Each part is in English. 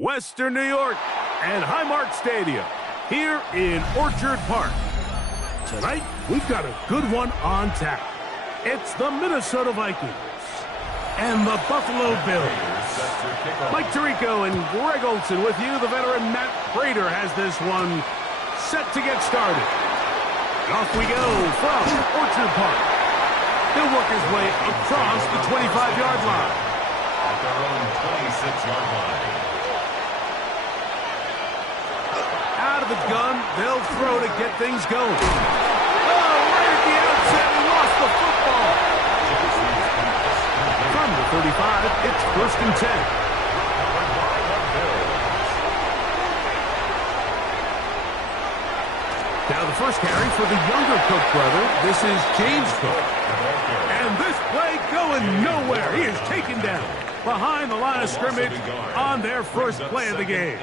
Western New York and Highmark Stadium here in Orchard Park. Tonight, we've got a good one on tap. It's the Minnesota Vikings and the Buffalo Bills. Mike Tirico and Greg Olson with you. The veteran Matt Prater has this one set to get started. Off we go from Orchard Park. He'll work his way across the 25-yard line. At their own 26-yard line. Out of the gun, they'll throw to get things going. Oh, right at the outset, he lost the football. From the 35, it's 1st and 10. Now the first carry for the younger Cook brother. This is James Cook. And this play going nowhere. He is taken down behind the line of scrimmage on their first play of the game.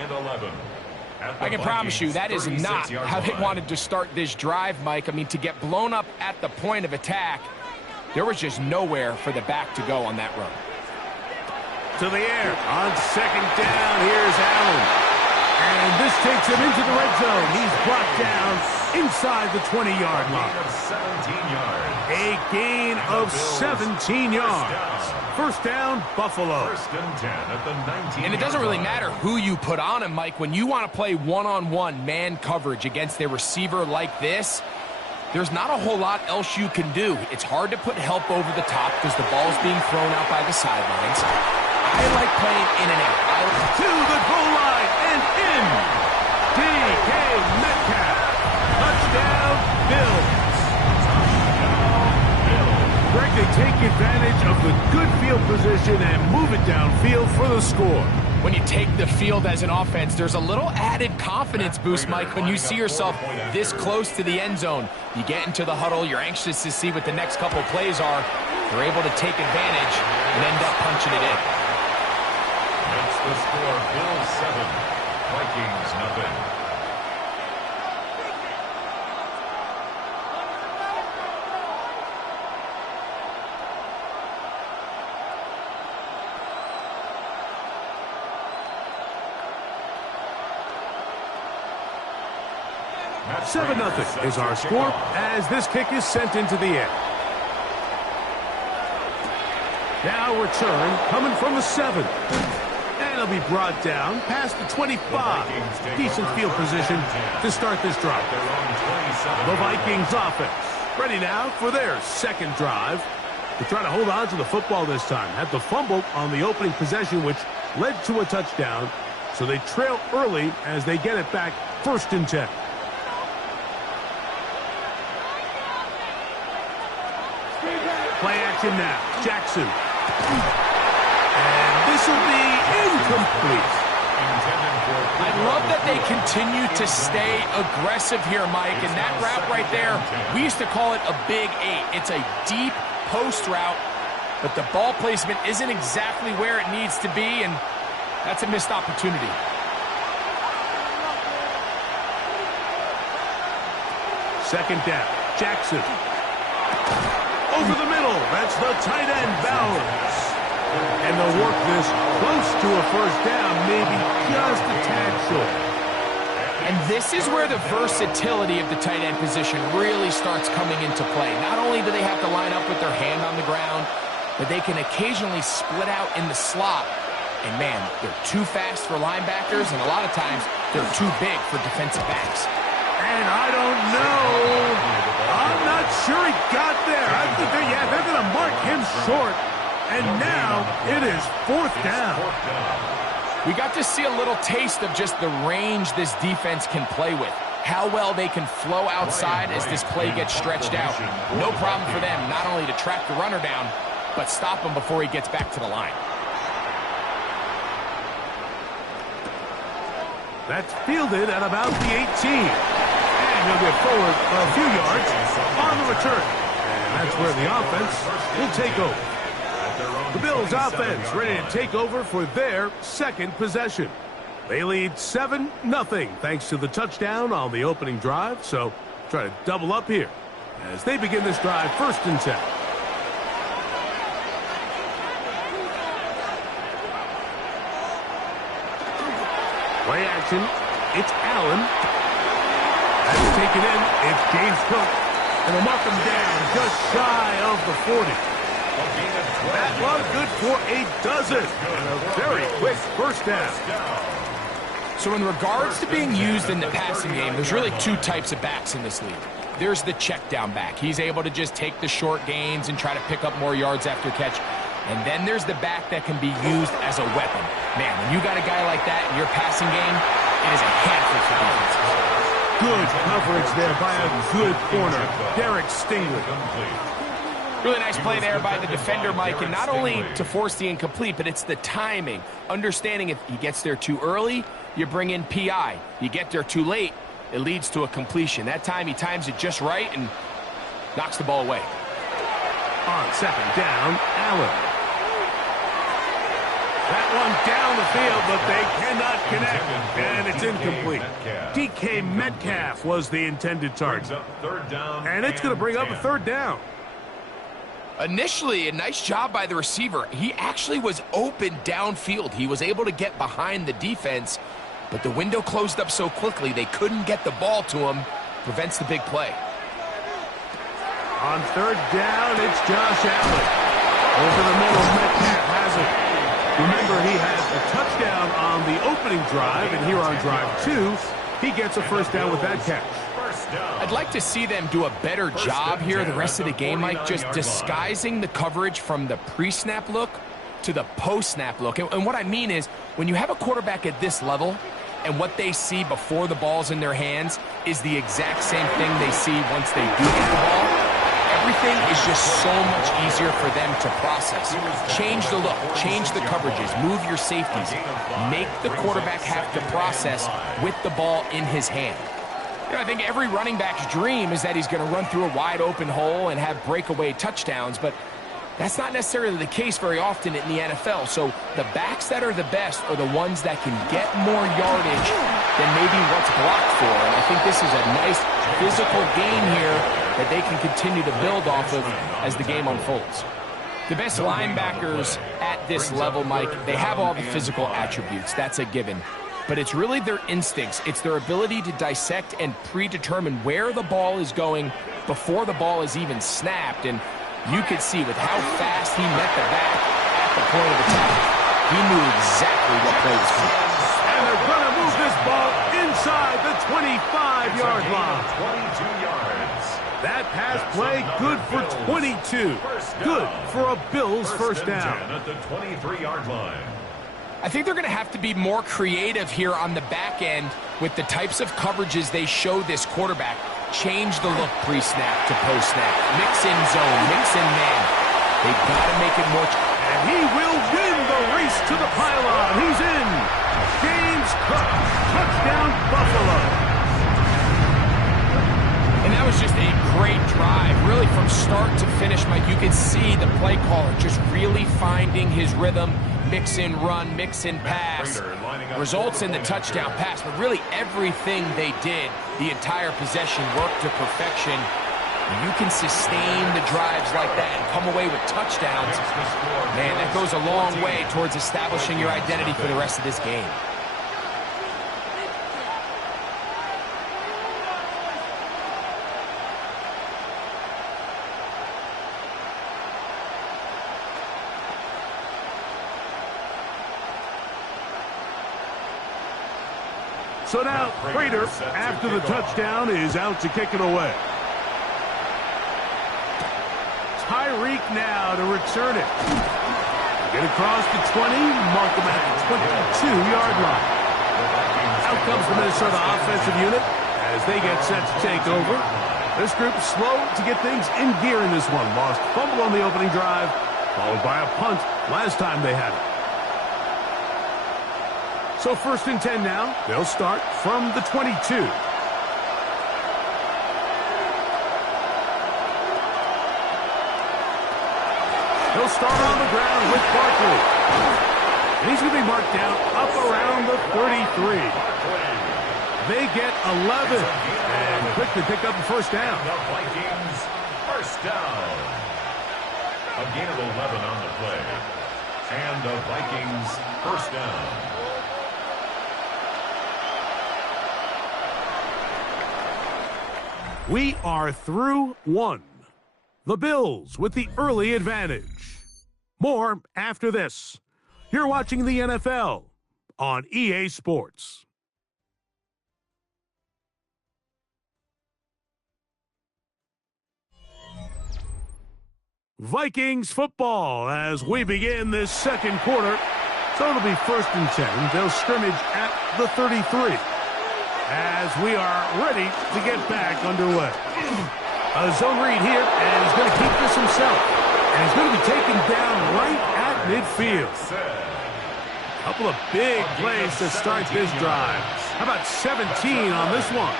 I can promise you that is not how they wanted to start this drive, Mike. I mean, to get blown up at the point of attack, there was just nowhere for the back to go on that run. To the air on 2nd down. Here's Allen. And this takes him into the red zone. He's brought down inside the 20-yard line. A gain of 17 yards. First down, Buffalo. 1st and 10 at the 19. And it doesn't really matter who you put on him, Mike. When you want to play one-on-one man coverage against a receiver like this, there's not a whole lot else you can do. It's hard to put help over the top because the ball's being thrown out by the sidelines. I like playing in and out. To the goal line and in. DK Metcalf. Touchdown, Bills. Greg, they take advantage of the good field position and move it downfield for the score. When you take the field as an offense, there's a little added confidence boost, Mike, when you see yourself this close to the end zone. You get into the huddle, you're anxious to see what the next couple plays are. You're able to take advantage and end up punching it in. That's the score. Bills 7, Vikings nothing. That's 7-0 is our score as this kick is sent into the air. Now return coming from the 7. And it'll be brought down past the 25. Decent field position to start this drive. The Vikings offense ready now for their second drive. They're trying to hold on to the football this time. Had the fumble on the opening possession, which led to a touchdown. So they trail early as they get it back 1st and 10. Play action now. Jackson. And this will be incomplete. I love that they continue to stay aggressive here, Mike. And that route right there, we used to call it a big 8. It's a deep post route, but the ball placement isn't exactly where it needs to be, and that's a missed opportunity. Second down. Jackson. Over the middle. That's the tight end, Bowers. And they'll work this close to a first down, maybe just a tad short. And this is where the versatility of the tight end position really starts coming into play. Not only do they have to line up with their hand on the ground, but they can occasionally split out in the slot. And, man, they're too fast for linebackers, and a lot of times they're too big for defensive backs. And I don't know. I'm not sure he got there. I think they're going to mark him short. And now it is 4th down. We got to see a little taste of just the range this defense can play with. How well they can flow outside as this play gets stretched out. No problem for them not only to track the runner down, but stop him before he gets back to the line. That's fielded at about the 18. And he'll get forward a few yards on the return. And that's where the offense will take over. The Bills offense ready to take over for their second possession. They lead 7-0 thanks to the touchdown on the opening drive. So try to double up here as they begin this drive 1st and 10. Play action. It's Allen. That's taken in. It's James Cook. And they'll mark him down just shy of the 40. That one good for a dozen. And a very quick first down. So in regards to being used in the passing game, there's really two types of backs in this league. There's the check down back. He's able to just take the short gains and try to pick up more yards after catch. And then there's the back that can be used as a weapon. Man, when you got a guy like that in your passing game, it is a handful for defenses. Good coverage there by a good corner, Derek Stingley. Really nice play there by the defender, Mike, and not only to force the incomplete, but it's the timing. Understanding if he gets there too early, you bring in PI. You get there too late, it leads to a completion. That time he times it just right and knocks the ball away. On second down, Allen. That one down the field, but they cannot connect, and it's incomplete. DK Metcalf was the intended target. And it's going to bring up a third down. Initially, a nice job by the receiver. He actually was open downfield. He was able to get behind the defense, but the window closed up so quickly they couldn't get the ball to him. Prevents the big play. On third down, it's Josh Allen. Over the middle, Metcalf has it. Remember, he had a touchdown on the opening drive, and here on drive 2, he gets a first down with that catch. I'd like to see them do a better job here the rest of the game, Mike, just disguising the coverage from the pre-snap look to the post-snap look. And what I mean is, when you have a quarterback at this level, and what they see before the ball's in their hands is the exact same thing they see once they do get the ball, everything is just so much easier for them to process. Change the look, change the coverages, move your safeties. Make the quarterback have to process with the ball in his hand. You know, I think every running back's dream is that he's going to run through a wide open hole and have breakaway touchdowns, but that's not necessarily the case very often in the NFL. So the backs that are the best are the ones that can get more yardage than maybe what's blocked for. And I think this is a nice physical game here that they can continue to build off of as the game unfolds. The best linebackers at this level, Mike, they have all the physical attributes. That's a given. But it's really their instincts. It's their ability to dissect and predetermine where the ball is going before the ball is even snapped. And you could see with how fast he met the back at the point of attack, he knew exactly what play was coming. And they're going to move this ball inside the 25-yard line. 22 yards. That pass play good for 22. Good for a Bills first down. At the 23-yard line. I think they're going to have to be more creative here on the back end with the types of coverages they show this quarterback. Change the look pre-snap to post-snap. Mix in zone, mix in man. They've got to make it more. And he will win the race to the pylon. He's in. James Cook, touchdown Buffalo. And that was just a great drive, really from start to finish, Mike. You could see the play caller just really finding his rhythm. Mix in run, mix in pass. Results in the touchdown pass, but really everything they did, the entire possession worked to perfection. You can sustain the drives like that and come away with touchdowns. Man, that goes a long way towards establishing your identity for the rest of this game. So now, Prater, after the touchdown, is out to kick it away. Tyreek now to return it. Get across the 20, mark them at the 22-yard line. Out comes the Minnesota offensive unit as they get set to take over. This group slow to get things in gear in this one. Lost fumble on the opening drive, followed by a punt last time they had it. So first and 10 now. They'll start from the 22. They'll start on the ground with Barkley. And he's going to be marked down up around the 33. They get 11 and quickly pick up the first down. The Vikings first down. A gain of 11 on the play. And the Vikings first down. We are through one. The Bills with the early advantage. More after this. You're watching the NFL on EA Sports. Vikings football as we begin this second quarter. So it'll be 1st and 10. They'll scrimmage at the 33 as we are ready to get back underway. A zone read here, and he's going to keep this himself. And he's going to be taken down right at midfield. A couple of big plays to start this drive. How about 17 on this one?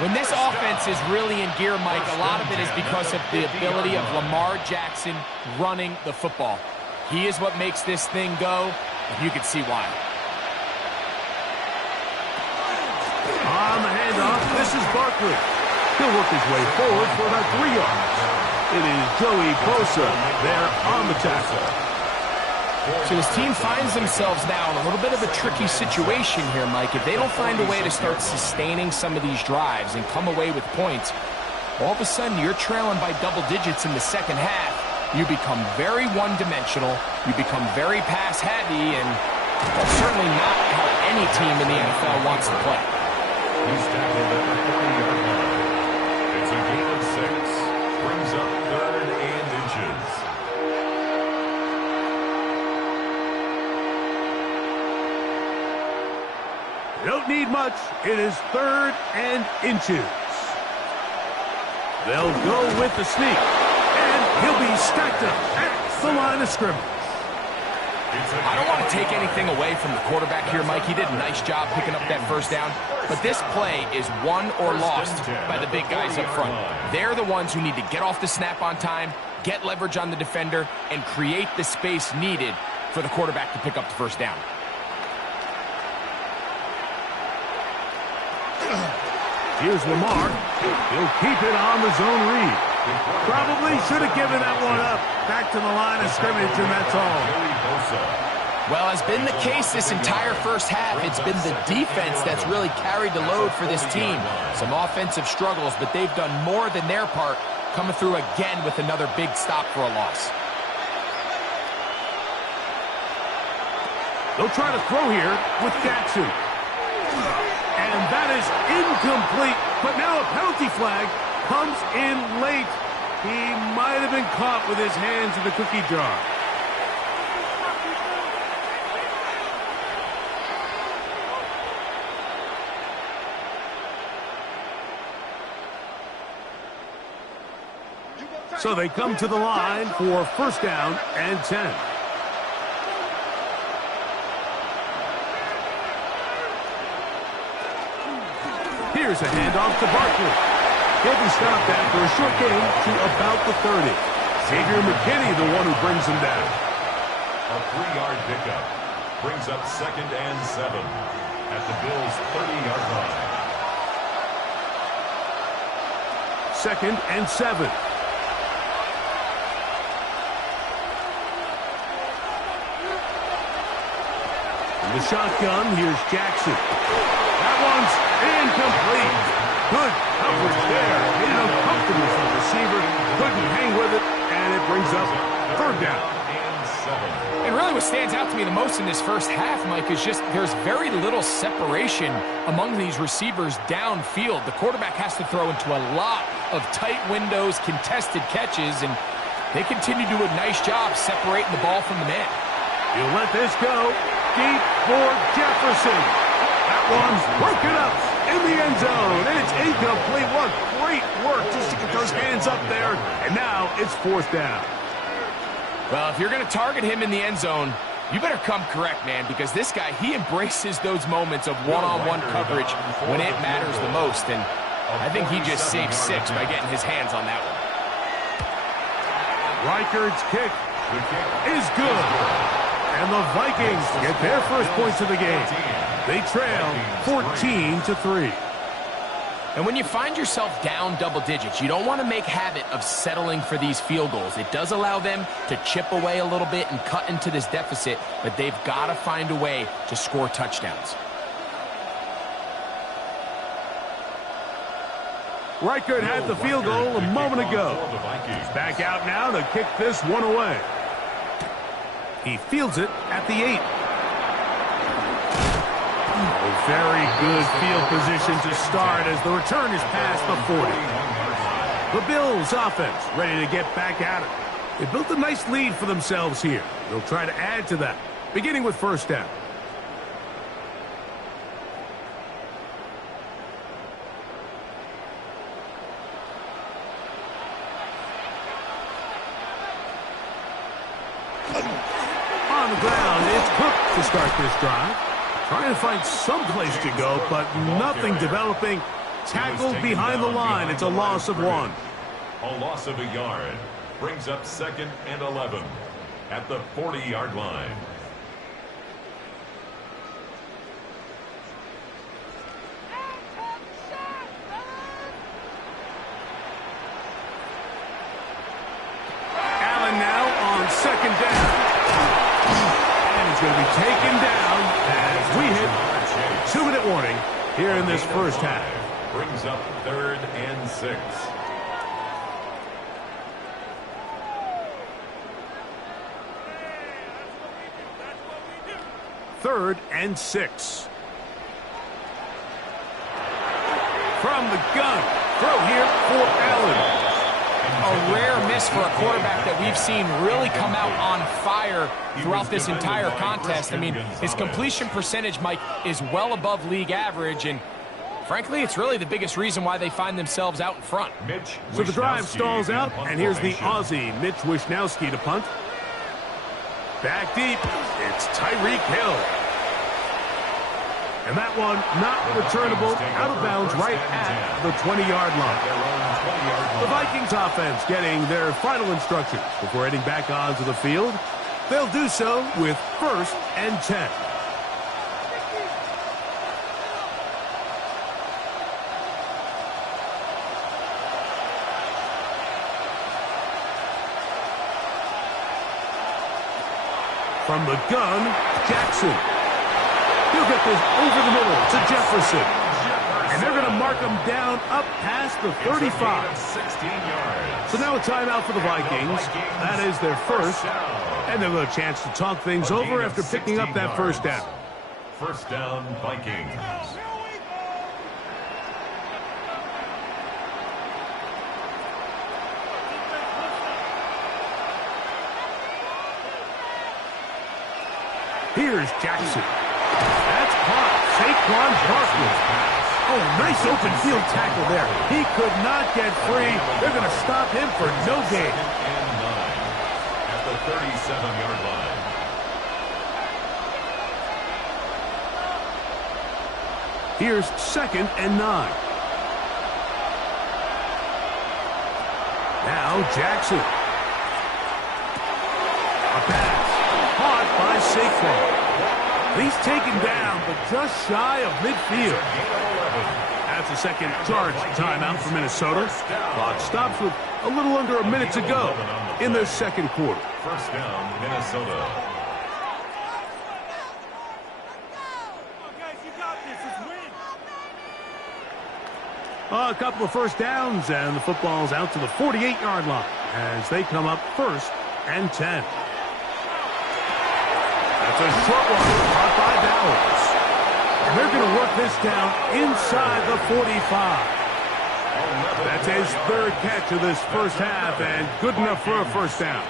When this offense is really in gear, Mike, a lot of it is because of the ability of Lamar Jackson running the football. He is what makes this thing go, and you can see why. On the handoff, this is Barkley. He'll work his way forward for about 3 yards. It is Joey Bosa there on the tackle. So his team finds themselves now in a little bit of a tricky situation here, Mike. If they don't find a way to start sustaining some of these drives and come away with points, all of a sudden you're trailing by double digits in the second half. You become very one-dimensional. You become very pass-heavy, and that's certainly not how any team in the NFL wants to play. He's tackled at the 30-yard line. It's a gain of 6. Brings up 3rd and inches. You don't need much. It is 3rd and inches. They'll go with the sneak. And he'll be stacked up at the line of scrimmage. I don't want to take anything away from the quarterback here, Mike. He did a nice job picking up that first down. But this play is won or lost by the big guys up front. They're the ones who need to get off the snap on time, get leverage on the defender, and create the space needed for the quarterback to pick up the first down. Here's Lamar. He'll keep it on the zone read. Probably should have given that one up. Back to the line of scrimmage, and that's all. Well, has been the case this entire first half. It's been the defense that's really carried the load for this team. Some offensive struggles, but they've done more than their part, coming through again with another big stop for a loss. They'll try to throw here with Jackson. And that is incomplete. But now a penalty flag comes in late. He might have been caught with his hands in the cookie jar. So they come to the line for 1st down and 10. Here's a handoff to Barkley. He'll be stopped after a short gain to about the 30. Xavier McKinney, the one who brings him down. A 3-yard pickup brings up 2nd and 7 at the Bills' 30-yard line. 2nd and 7. In the shotgun, here's Jackson. That one's incomplete. Good coverage there. Made it uncomfortable for the receiver. Couldn't hang with it, and it brings up 3rd down. And really what stands out to me the most in this first half, Mike, is just there's very little separation among these receivers downfield. The quarterback has to throw into a lot of tight windows, contested catches, and they continue to do a nice job separating the ball from the man. He'll let this go. Deep for Jefferson. That one's broken up in the end zone, and it's incomplete. What great work just to get those hands up there, and now it's 4th down. Well, if you're going to target him in the end zone, you better come correct, man, because this guy, he embraces those moments of one-on-one coverage when it matters the most, and I think he just saved 6 by getting his hands on that one. Reichard's kick is good. And the Vikings get their first points of the game. They trail 14-3. And when you find yourself down double digits, you don't want to make habit of settling for these field goals. It does allow them to chip away a little bit and cut into this deficit, but they've got to find a way to score touchdowns. Reichard had the field goal a moment ago. He's back out now to kick this one away. He fields it at the 8. A very good field position to start as the return is past the 40. The Bills offense ready to get back at it. They built a nice lead for themselves here. They'll try to add to that, beginning with first down. On the ground, it's Cook to start this drive. Trying to find some place to go, but nothing developing. Tackled behind the line. It's a loss of 1. A loss of a yard. Brings up 2nd and 11 at the 40-yard line. Allen now on 2nd down. And he's going to be taken down as we hit 2-minute warning here in this first half. Brings up 3rd and 6. Third and 6. From the gun. Throw here for Allen. A rare miss for a quarterback that we've seen really come out on fire throughout this entire contest. I mean, his completion percentage, Mike, is well above league average, and frankly, it's really the biggest reason why they find themselves out in front. So the drive stalls out, and here's the Aussie, Mitch Wishnowsky, to punt. Back deep, it's Tyreek Hill. And that one not returnable, out of bounds right at the 20-yard line. The Vikings offense getting their final instructions before heading back onto the field. They'll do so with 1st and 10. From the gun, Jackson. He'll get this over the middle to Jefferson. And they're going to mark him down up past the 35. So now a timeout for the Vikings. That is their first. And they'll have a chance to talk things over after picking up that first down. First down, Vikings. Here's Jackson. That's caught. Saquon Barkley. Oh, nice open field tackle there. He could not get free. They're going to stop him for no gain. And 9 at the 37-yard line. Here's 2nd and 9. Now Jackson. A pass. Caught by Saquon. He's taken down, but just shy of midfield. That's a second charge timeout for Minnesota. Clock stops with a little under a minute to go in the second quarter. First down, Minnesota. A couple of first downs, and the football's out to the 48-yard line as they come up 1st and 10. That's a short one caught by Bowers. And they're going to work this down inside the 45. That's his 3rd catch of this first half, and good enough for a first down.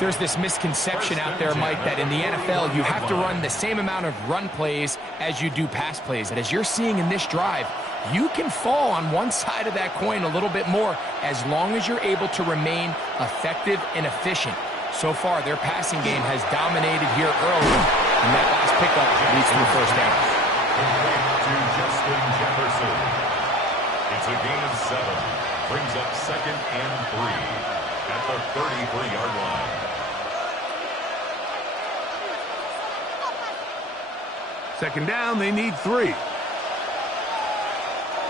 There's this misconception out there, Mike, that in the NFL you have to run the same amount of run plays as you do pass plays. And as you're seeing in this drive, you can fall on one side of that coin a little bit more as long as you're able to remain effective and efficient. So far, their passing game has dominated here early, and that last pickup leads to the first down. To Justin Jefferson. It's a gain of 7. Brings up 2nd and 3 at the 33-yard line. Second down, they need 3.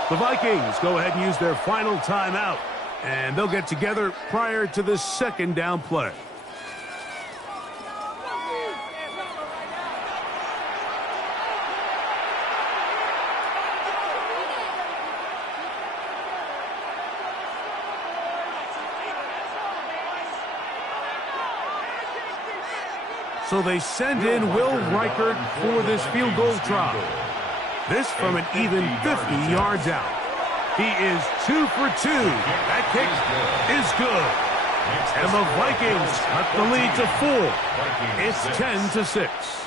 The Vikings go ahead and use their final timeout, and they'll get together prior to the second down play. So they send in Will Reichert for this field goal try. This from an even 50 yards out. He is 2 for 2. That kick is good. And the Vikings cut the lead to 4. It's 10-6.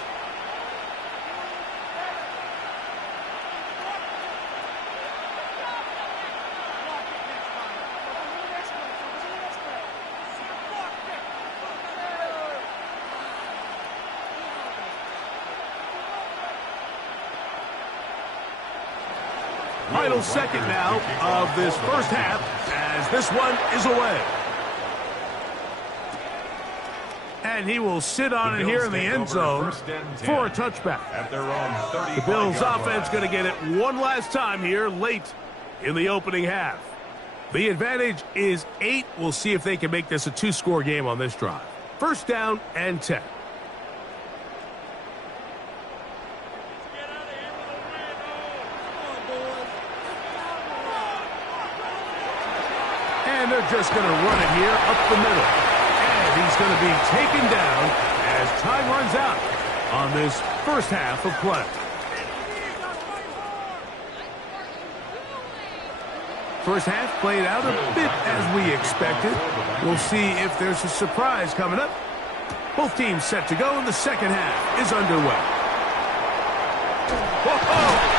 Final second now of this first half as this one is away. And he will sit on it here in the end zone for a touchback. The Bills offense going to get it one last time here late in the opening half. The advantage is 8. We'll see if they can make this a 2-score game on this drive. First down and 10. And they're just going to run it here up the middle. And he's going to be taken down as time runs out on this first half of play. First half played out a bit as we expected. We'll see if there's a surprise coming up. Both teams set to go, and the second half is underway. Whoa!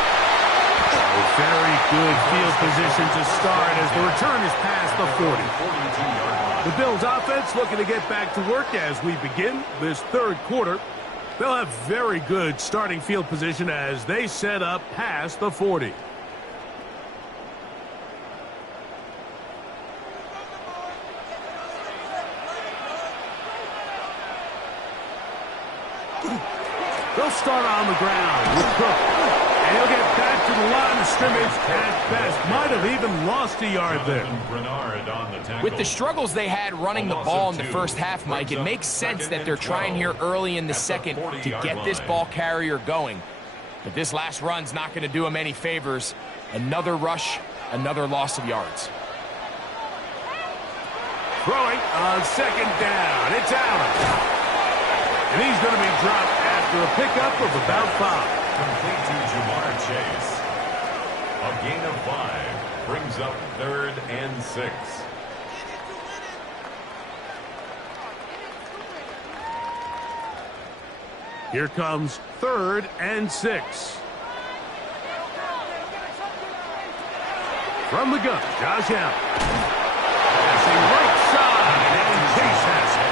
Very good field position to start as the return is past the 40. The Bills offense looking to get back to work as we begin this third quarter. They'll have very good starting field position as they set up past the 40. They'll start on the ground with Cook. And he'll get back to the line of scrimmage at best. Might have even lost a yard there. With the struggles they had running the ball in the first half, Mike, it makes sense that they're trying here early in the second to get this ball carrier going. But this last run's not going to do him any favors. Another rush, another loss of yards. Throwing on second down. It's Allen. And he's going to be dropped after a pickup of about 5. Complete to Ja'Marr Chase. A gain of 5 brings up 3rd and 6. Here comes 3rd and 6. From the gun, Josh Allen. Passing right side, and Chase has it.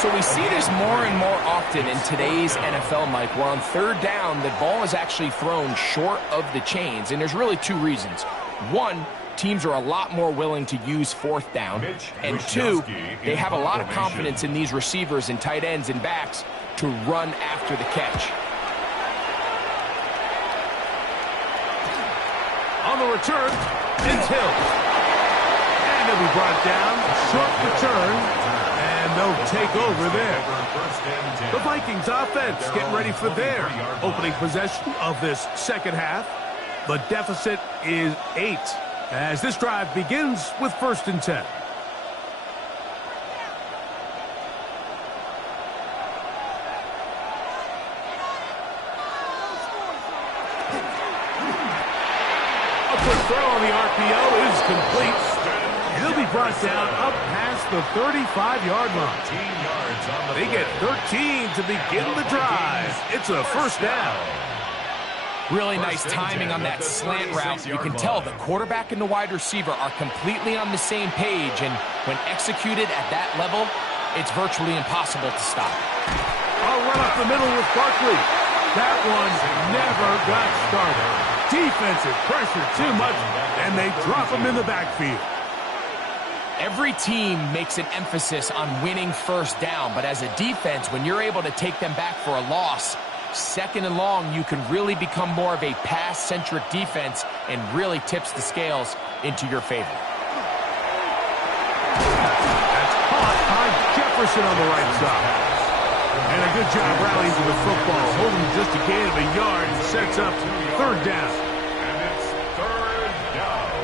So we see this more and more often in today's NFL, Mike, where on third down, the ball is actually thrown short of the chains, and there's really 2 reasons. 1, teams are a lot more willing to use 4th down, and 2, they have a lot of confidence in these receivers and tight ends and backs to run after the catch. On the return, it's Hill. And it'll be brought down, short return. And they'll take over there. The Vikings offense getting ready for their opening possession of this second half. The deficit is 8 as this drive begins with 1st and 10. A quick throw on the RPO is complete. He'll be brought down up past the 35-yard line. They get 13 to begin the drive. It's a first down. Really nice timing on that slant route. You can tell the quarterback and the wide receiver are completely on the same page, and when executed at that level, it's virtually impossible to stop. I'll run up the middle with Barkley. That one never got started. Defensive pressure too much, and they drop him in the backfield. Every team makes an emphasis on winning first down, but as a defense, when you're able to take them back for a loss, 2nd and long, you can really become more of a pass-centric defense and really tips the scales into your favor. That's caught by Jefferson on the right side. And a good job rallying to the football, holding just a gain of a yard and sets up 3rd down. And it's 3rd down.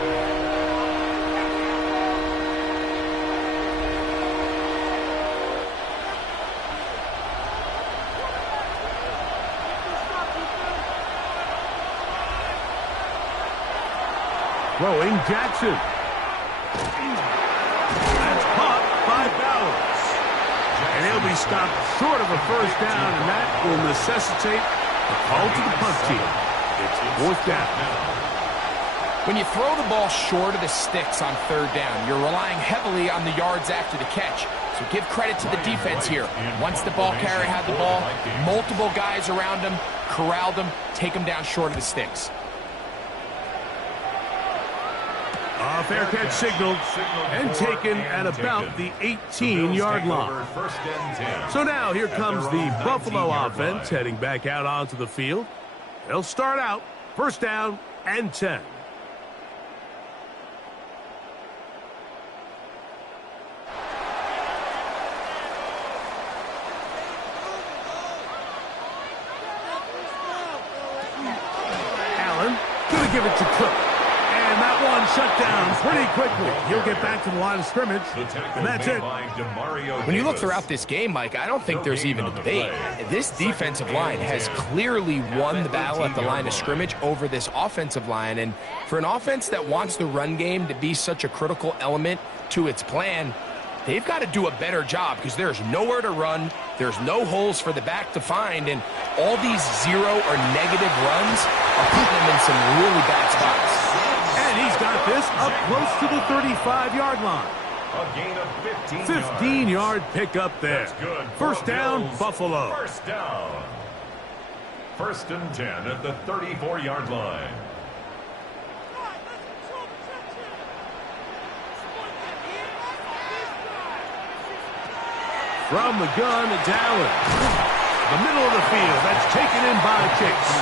throwing Jackson. That's caught by Bowers. And he'll be stopped short of a first down, and that will necessitate a call to the punt team. It's fourth down. When you throw the ball short of the sticks on third down, you're relying heavily on the yards after the catch. So give credit to the defense here. Once the ball carrier had the ball, multiple guys around him, corralled him, take him down short of the sticks. A fair catch signaled and taken at about the 18-yard line. So now here comes the Buffalo offense heading back out onto the field. They'll start out first down and 10. Allen gonna give it to Cook. And that one shut down pretty quickly. He'll get back to the line of scrimmage, and that's it. When you look throughout this game, Mike, I don't think there's even a debate. This defensive line has clearly won the battle at the line of scrimmage over this offensive line. And for an offense that wants the run game to be such a critical element to its plan, they've got to do a better job because there's nowhere to run. There's no holes for the back to find. And all these zero or negative runs are putting them in some really bad spots. And he's got this up close to the 35-yard line. A gain of 15 yards. 15-yard pickup there. That's good. First down, Buffalo. First down. First and 10 at the 34-yard line. From the gun, it's Allen. The middle of the field, that's taken in by Chase.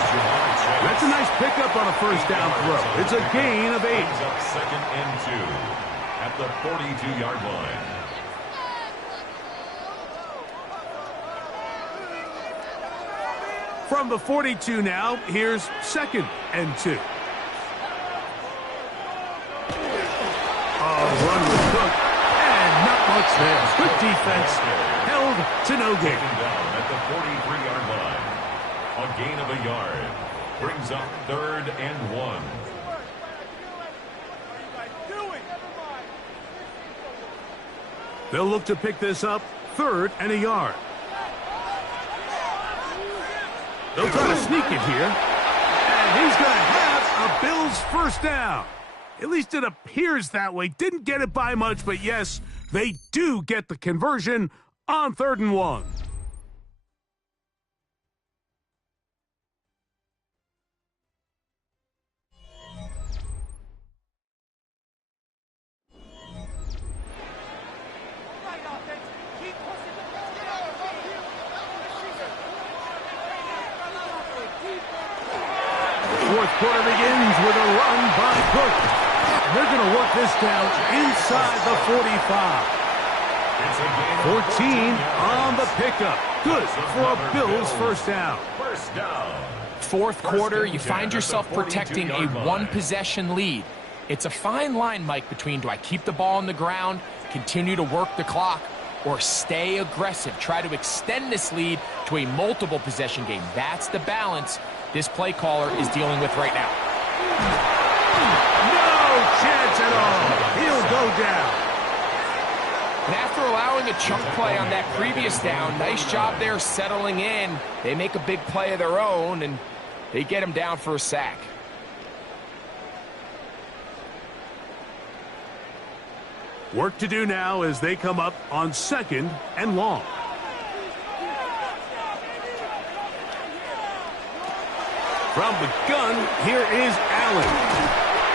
That's a nice pickup on a first down throw. It's a gain of 8. Up second and 2 at the 42-yard line. From the 42 now, here's second and 2. Run with Cook, and not much there. Good defense, held to no gain. Taken down at the 43-yard line. A gain of a yard. Brings up third and 1. They'll look to pick this up third and a yard. They'll try to sneak it here. And he's going to have a Bills first down. At least it appears that way. Didn't get it by much, but yes, they do get the conversion on third and 1. Fourth quarter begins with a run by Cook. They're going to work this down inside the 45. 14 on the pickup. Good for a Bills first down. First down. Fourth quarter, you find yourself protecting a one-possession lead. It's a fine line, Mike, between do I keep the ball on the ground, continue to work the clock, or stay aggressive, try to extend this lead to a multiple possession game. That's the balance this play caller is dealing with right now. No chance at all. He'll go down. And after allowing a chunk play on that previous down, nice job there settling in. They make a big play of their own, and they get him down for a sack. Work to do now as they come up on second and long. From the gun, here is Allen.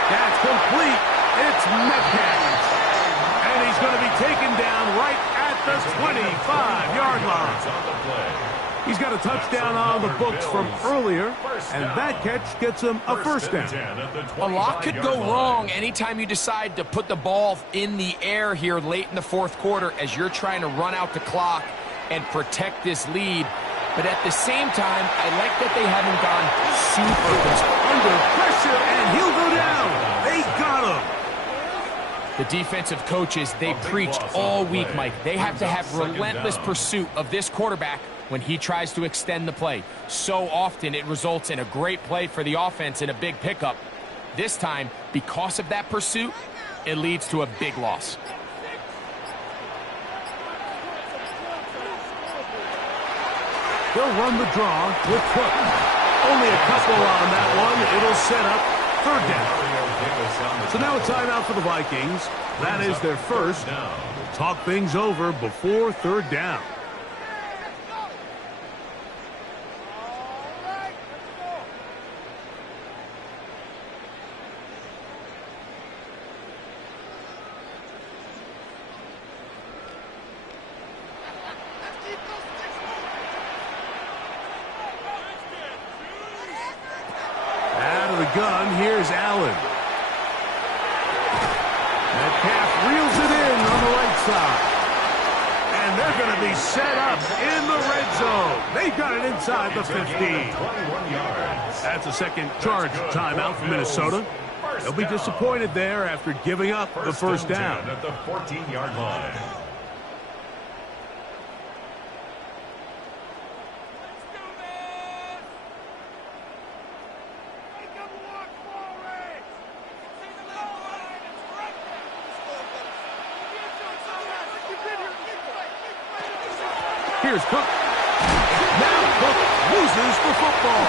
That's complete. It's Metcalf. And he's going to be taken down right at the 25-yard line. He's got a touchdown on the books from earlier, and that catch gets him a first down. A lot could go wrong anytime you decide to put the ball in the air here late in the fourth quarter as you're trying to run out the clock and protect this lead. But at the same time, I like that they haven't gone super under pressure, and he'll go down. They got him. The defensive coaches, they preached all week, Mike. They have to have relentless pursuit of this quarterback when he tries to extend the play. So often it results in a great play for the offense and a big pickup. This time, Because of that pursuit, it leads to a big loss. They'll run the draw with Cook. Only a couple on that one. It'll set up third down. So now a timeout for the Vikings. That is their first. We'll talk things over before third down. Gun, here's Allen. Metcalf reels it in on the right side. And they're going to be set up in the red zone. They got it inside the 15. That's a second charge timeout for Minnesota. They'll be disappointed there after giving up the first down. At the 14-yard line. Here's Cook. Now Cook loses the football.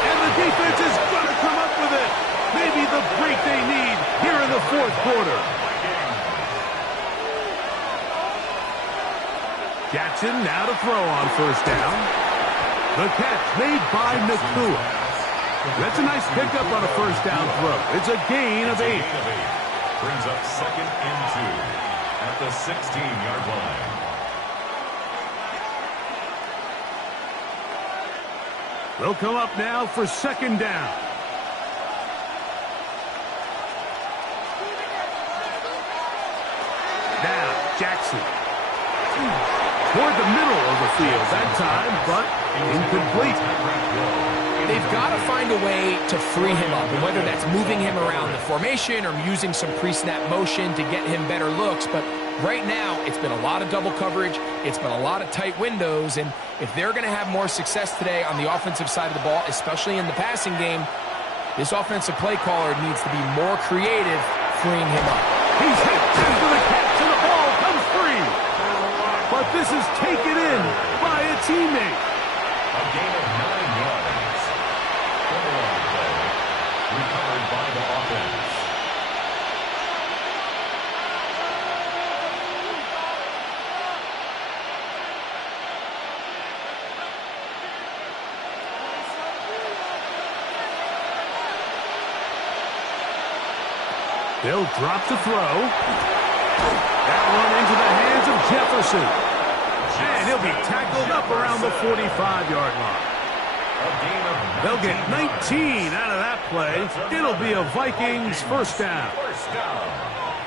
And the defense is going to come up with it. Maybe the break they need here in the fourth quarter. Jackson now to throw on first down. The catch made by Nakua. That's a nice pickup on a first down throw. It's a gain of 8. Brings up 2nd and 2 at the 16-yard line. They'll come up now for second down. Now, Jackson. Toward the middle of the field that time, but incomplete. They've got to find a way to free him up, and whether that's moving him around the formation or using some pre-snap motion to get him better looks. But right now, it's been a lot of double coverage. It's been a lot of tight windows, and if they're going to have more success today on the offensive side of the ball, especially in the passing game, this offensive play caller needs to be more creative freeing him up. He's hit into the catch, and the ball comes free. But this is taken in by a teammate. A gain of 9 yards. Football play recovered by the offense. They'll drop to throw. That one into the hands of Jefferson. And he'll be tackled up around the 45-yard line. They'll get 19 out of that play. It'll be a Vikings first down.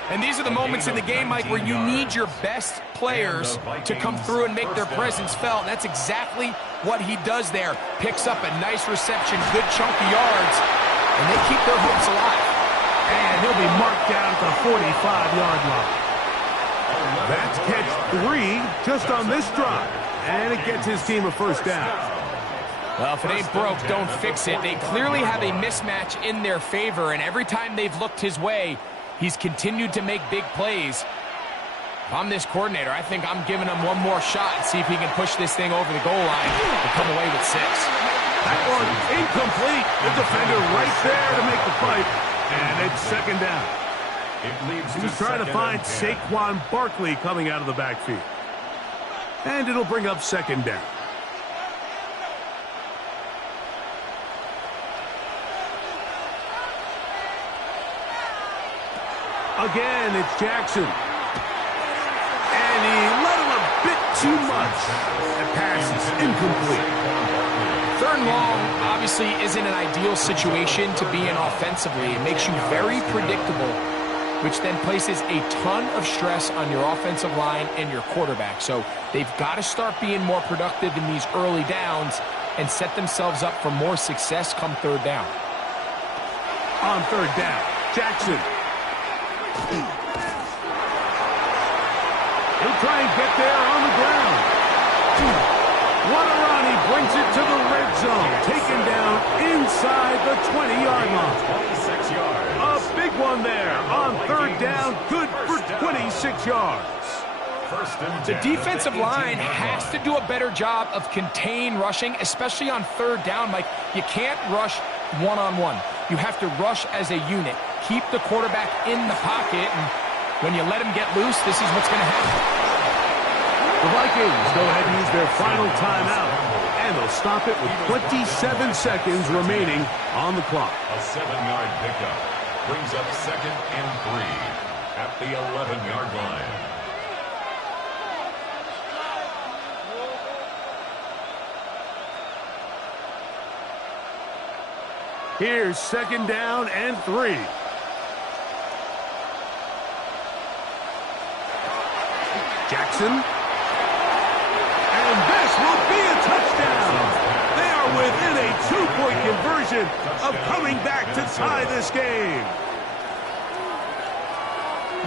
And these are the moments in the game, Mike, where you need your best players to come through and make their presence felt. And that's exactly what he does there. Picks up a nice reception, good chunky yards, and they keep their hopes alive. And he'll be marked down at the 45-yard line. That's catch 3 just on this drive. And it gets his team a first down. Well, if it ain't broke, don't fix it. They clearly have a mismatch in their favor, and every time they've looked his way, he's continued to make big plays. If I'm this coordinator, I think I'm giving him one more shot and see if he can push this thing over the goal line and come away with 6. That one incomplete. The defender right there to make the fight. And it's second down. He's trying to find Saquon Barkley coming out of the backfield. And it'll bring up second down. Again, it's Jackson. And he let him a bit too much. That pass is incomplete. 3rd and long obviously isn't an ideal situation to be in offensively. It makes you very predictable, which then places a ton of stress on your offensive line and your quarterback. So they've got to start being more productive in these early downs and set themselves up for more success come 3rd down. On 3rd down, Jackson. He'll try and get there on the ground. What a run. He brings it to the red zone. Taken down inside the 20-yard line. 26 yards. one there on third down, good for 26 yards. The defensive line has to do a better job of contain rushing, especially on third down, Mike. You can't rush one-on-one. You have to rush as a unit. Keep the quarterback in the pocket, and when you let him get loose, this is what's going to happen. The Vikings go ahead and use their final timeout, and they'll stop it with 27 seconds remaining on the clock. A 7-yard pickup brings up 2nd and 3 at the 11-yard line. Here's 2nd down and 3. Jackson. And this will be a touchdown. They are within a 2-point conversion of coming back to tie this game.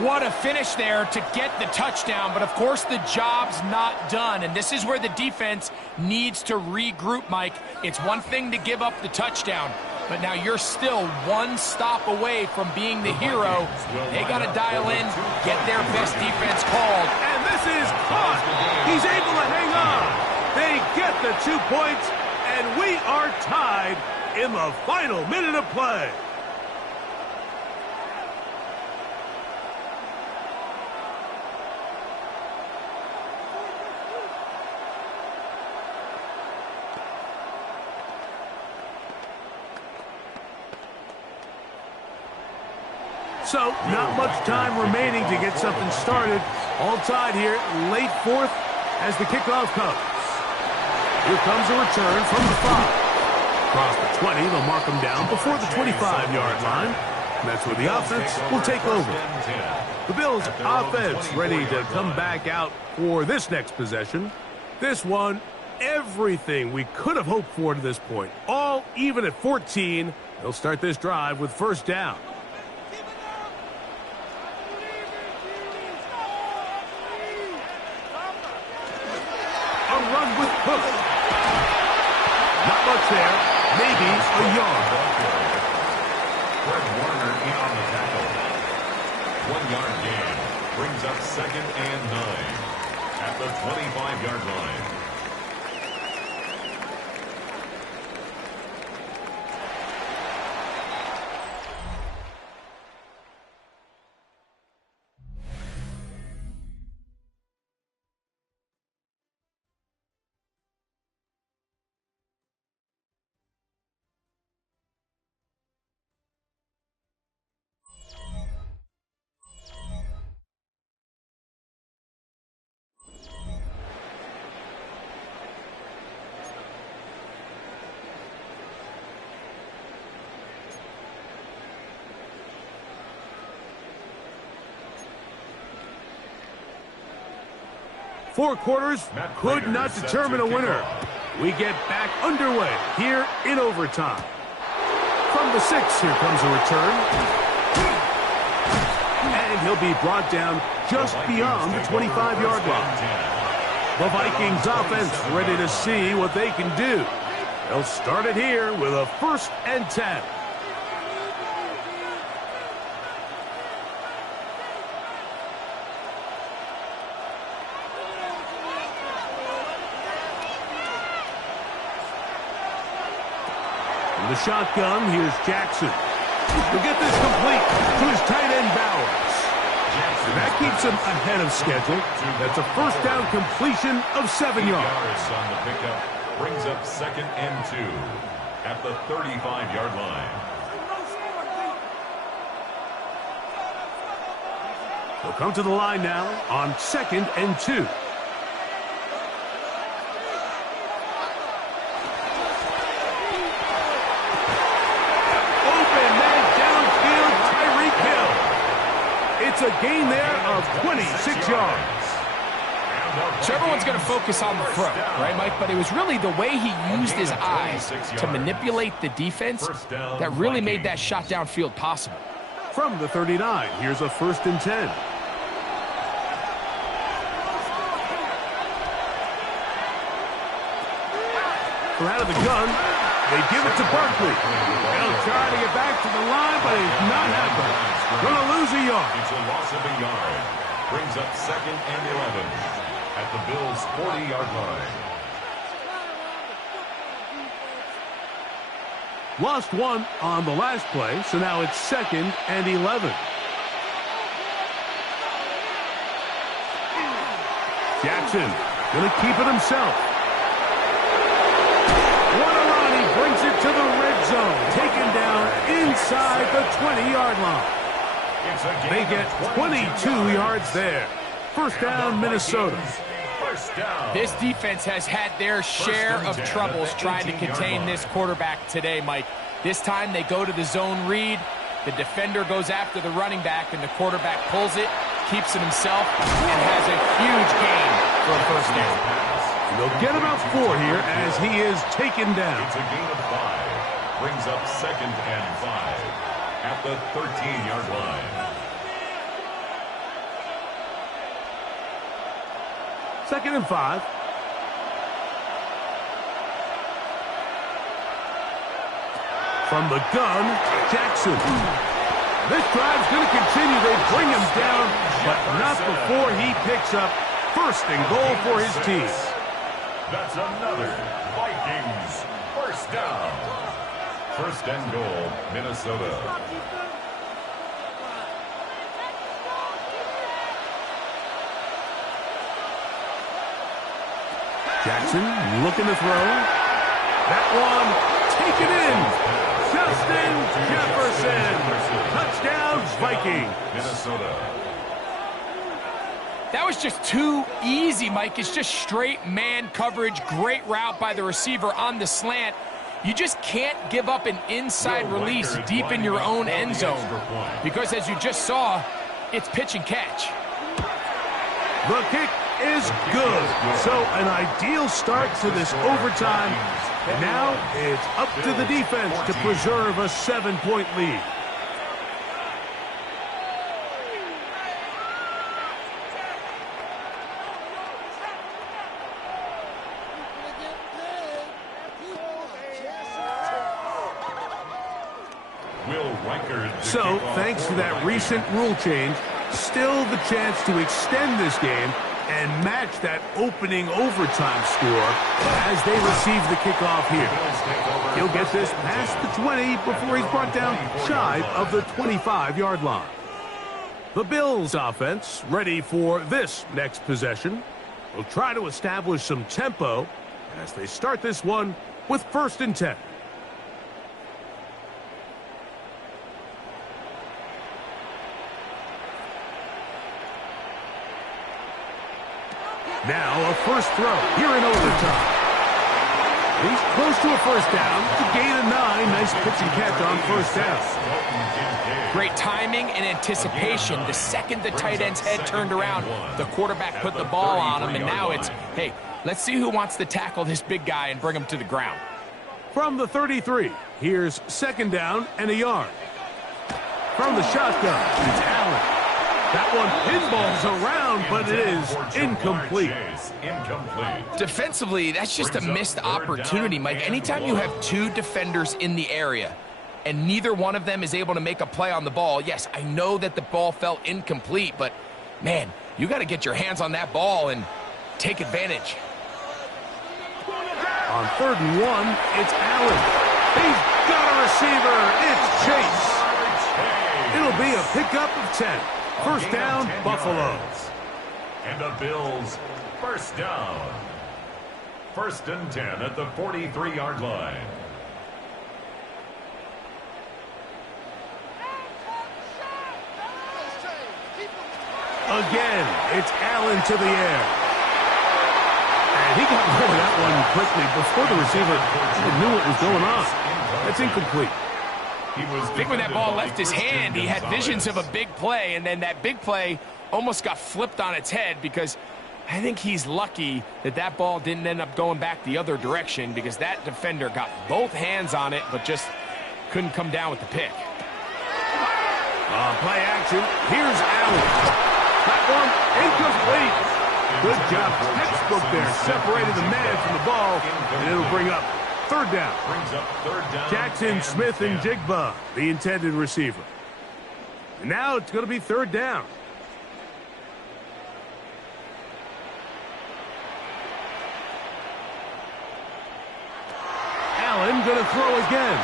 What a finish there to get the touchdown, but of course the job's not done, and this is where the defense needs to regroup, Mike. It's one thing to give up the touchdown, but now you're still one stop away from being the hero. They got to dial in, get their best defense called. And this is caught. He's able to hang on. They get the 2 points, and we are tied in the final minute of play. So, not much time remaining to get something started. All tied here, late 4th as the kickoff comes. Here comes a return from the 5. Across the 20, they'll mark them down before the 25-yard line. And that's where the offense will take over. The Bills' offense ready to come back out for this next possession. This one, everything we could have hoped for to this point. All even at 14. They'll start this drive with 1st down. Run with Cook. Not much there. Maybe a yard. Fred Warner in on the tackle. 1-yard gain brings up 2nd and 9 at the 25-yard line. Four quarters could not determine a winner. We get back underway here in overtime. From the 6, here comes a return. And he'll be brought down just beyond the 25-yard line. The Vikings offense ready to see what they can do. They'll start it here with a 1st and 10. The shotgun, here's Jackson. He'll get this complete to his tight end Bowers. And that keeps him ahead of schedule. That's a 1st down completion of 7 yards. On the pickup brings up 2nd and 2 at the 35-yard line. They'll come to the line now on 2nd and 2. It's a gain there of 26 yards. So everyone's going to focus on the throw, right, Mike? But it was really the way he used his eyes to manipulate the defense that really made that shot downfield possible. From the 39, here's a 1st and 10. From out of the gun, they give it to Barkley. They'll try to get back to the line, but it's not happening. Gonna lose a yard. It's a loss of a yard. Brings up 2nd and 11 at the Bills' 40-yard line. Lost one on the last play, so now it's 2nd and 11. Jackson gonna keep it himself. What a run! He brings it to the red zone. Taken down inside the 20-yard line. They get 22 yards there. First down, Minnesota. First down. This defense has had their share of troubles trying to contain this quarterback today, Mike. This time they go to the zone read. The defender goes after the running back, and the quarterback pulls it, keeps it himself, and has a huge gain for a first down. They'll get about 4 here as he is taken down. It's a gain of 5. Brings up 2nd and 5 at the 13-yard line. 2nd and 5. From the gun, Jackson. This drive's going to continue. They bring him down, but not before he picks up 1st and goal for his team. That's another Vikings first down. 1st and goal, Minnesota. Jackson looking to throw. That one taken in. Justin Jefferson. Touchdown, Vikings. Minnesota. That was just too easy, Mike. It's just straight man coverage. Great route by the receiver on the slant. You just can't give up an inside release deep in your own end zone. Because as you just saw, it's pitch and catch. The kick is good. So an ideal start to this overtime. And now it's up to the defense to preserve a 7-point lead. So, thanks to that recent rule change, still the chance to extend this game and match that opening overtime score as they receive the kickoff here. He'll get this past the 20 before he's brought down shy of the 25-yard line. The Bills offense ready for this next possession. Will try to establish some tempo as they start this one with 1st and 10. Now a first throw here in overtime. He's close to a first down to gain a 9. Nice pitch and catch on first down. Great timing and anticipation. The second the tight end's head turned around, the quarterback put the ball on him, and now it's, hey, let's see who wants to tackle this big guy and bring him to the ground. From the 33, here's 2nd down and a yard. From the shotgun, it's Allen. That one pinballs around, but it is incomplete. Defensively, that's just a missed opportunity, Mike. Anytime you have 2 defenders in the area and neither one of them is able to make a play on the ball, yes, I know that the ball felt incomplete, but, man, you got to get your hands on that ball and take advantage. On 3rd and 1, it's Allen. He's got a receiver. It's Chase. It'll be a pickup of 10. First down, Buffalo. And the Bills, first down. 1st and 10 at the 43-yard line. Again, it's Allen to the air. And he got rid of that one quickly before the receiver even knew what was going on. That's incomplete. I think when that ball left his hand, he had visions of a big play, and then that big play almost got flipped on its head because I think he's lucky that that ball didn't end up going back the other direction because that defender got both hands on it but just couldn't come down with the pick. Play action. Here's Allen. That one incomplete. Good job. Textbook there. Separated the man from the ball, and it'll bring up 3rd down. Brings up 3rd down. Jackson, Smith, and Jigba, the intended receiver. And now it's going to be third down. Allen going to throw again.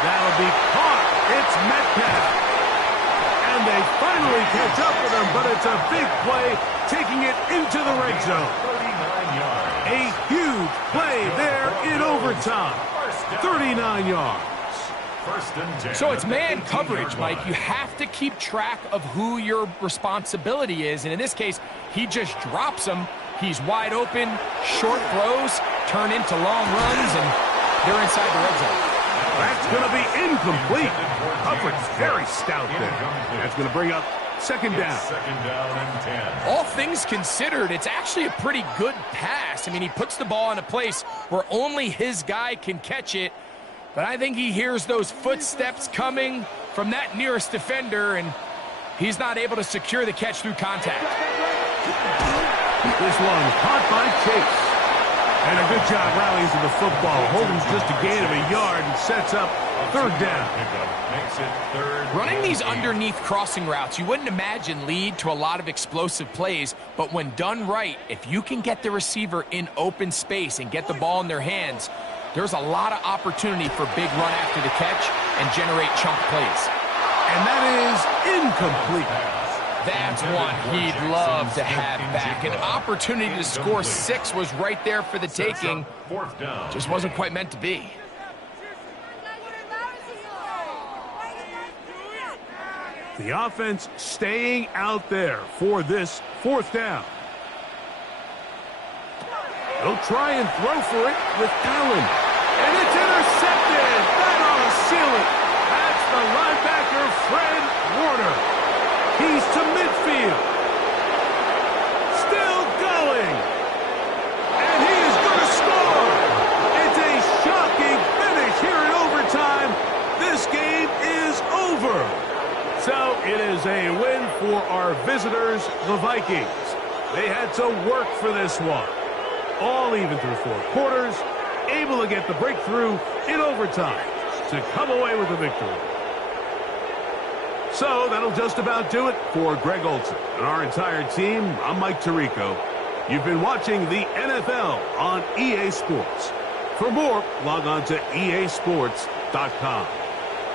That'll be caught. It's Metcalf. And they finally catch up with him, but it's a big play, taking it into the red zone. 39 yards. A huge play there in overtime. 39 yards. First and 10. So it's man 18-yard coverage, Mike. line. You have to keep track of who your responsibility is. And in this case, he just drops him. He's wide open, short throws, turn into long runs, and they're inside the red zone. That's going to be incomplete. Coverage very stout there. That's going to bring up second down. Second down and 10. All things considered, it's actually a pretty good pass. I mean, he puts the ball in a place where only his guy can catch it. But I think he hears those footsteps coming from that nearest defender, and he's not able to secure the catch through contact. This one caught by Chase. And a good job rallies to the football. Holden's just a gain of a yard and sets up third down. Makes it third. Running these underneath crossing routes, you wouldn't imagine lead to a lot of explosive plays, but when done right, if you can get the receiver in open space and get the ball in their hands, there's a lot of opportunity for big run after the catch and generate chunk plays. And that is incomplete. That's one he'd love to have back. An opportunity to score 6 was right there for the taking. Fourth down. Just wasn't quite meant to be. The offense staying out there for this fourth down. They'll try and throw for it with Allen. And it's intercepted. That ought to seal it. That's the linebacker, Fred Warner. He's to midfield. Still going. And he is going to score. It's a shocking finish here in overtime. This game is over. So it is a win for our visitors, the Vikings. They had to work for this one. All even through 4 quarters, able to get the breakthrough in overtime to come away with a victory. So that'll just about do it for Greg Olsen and our entire team. I'm Mike Tirico. You've been watching the NFL on EA Sports. For more, log on to easports.com.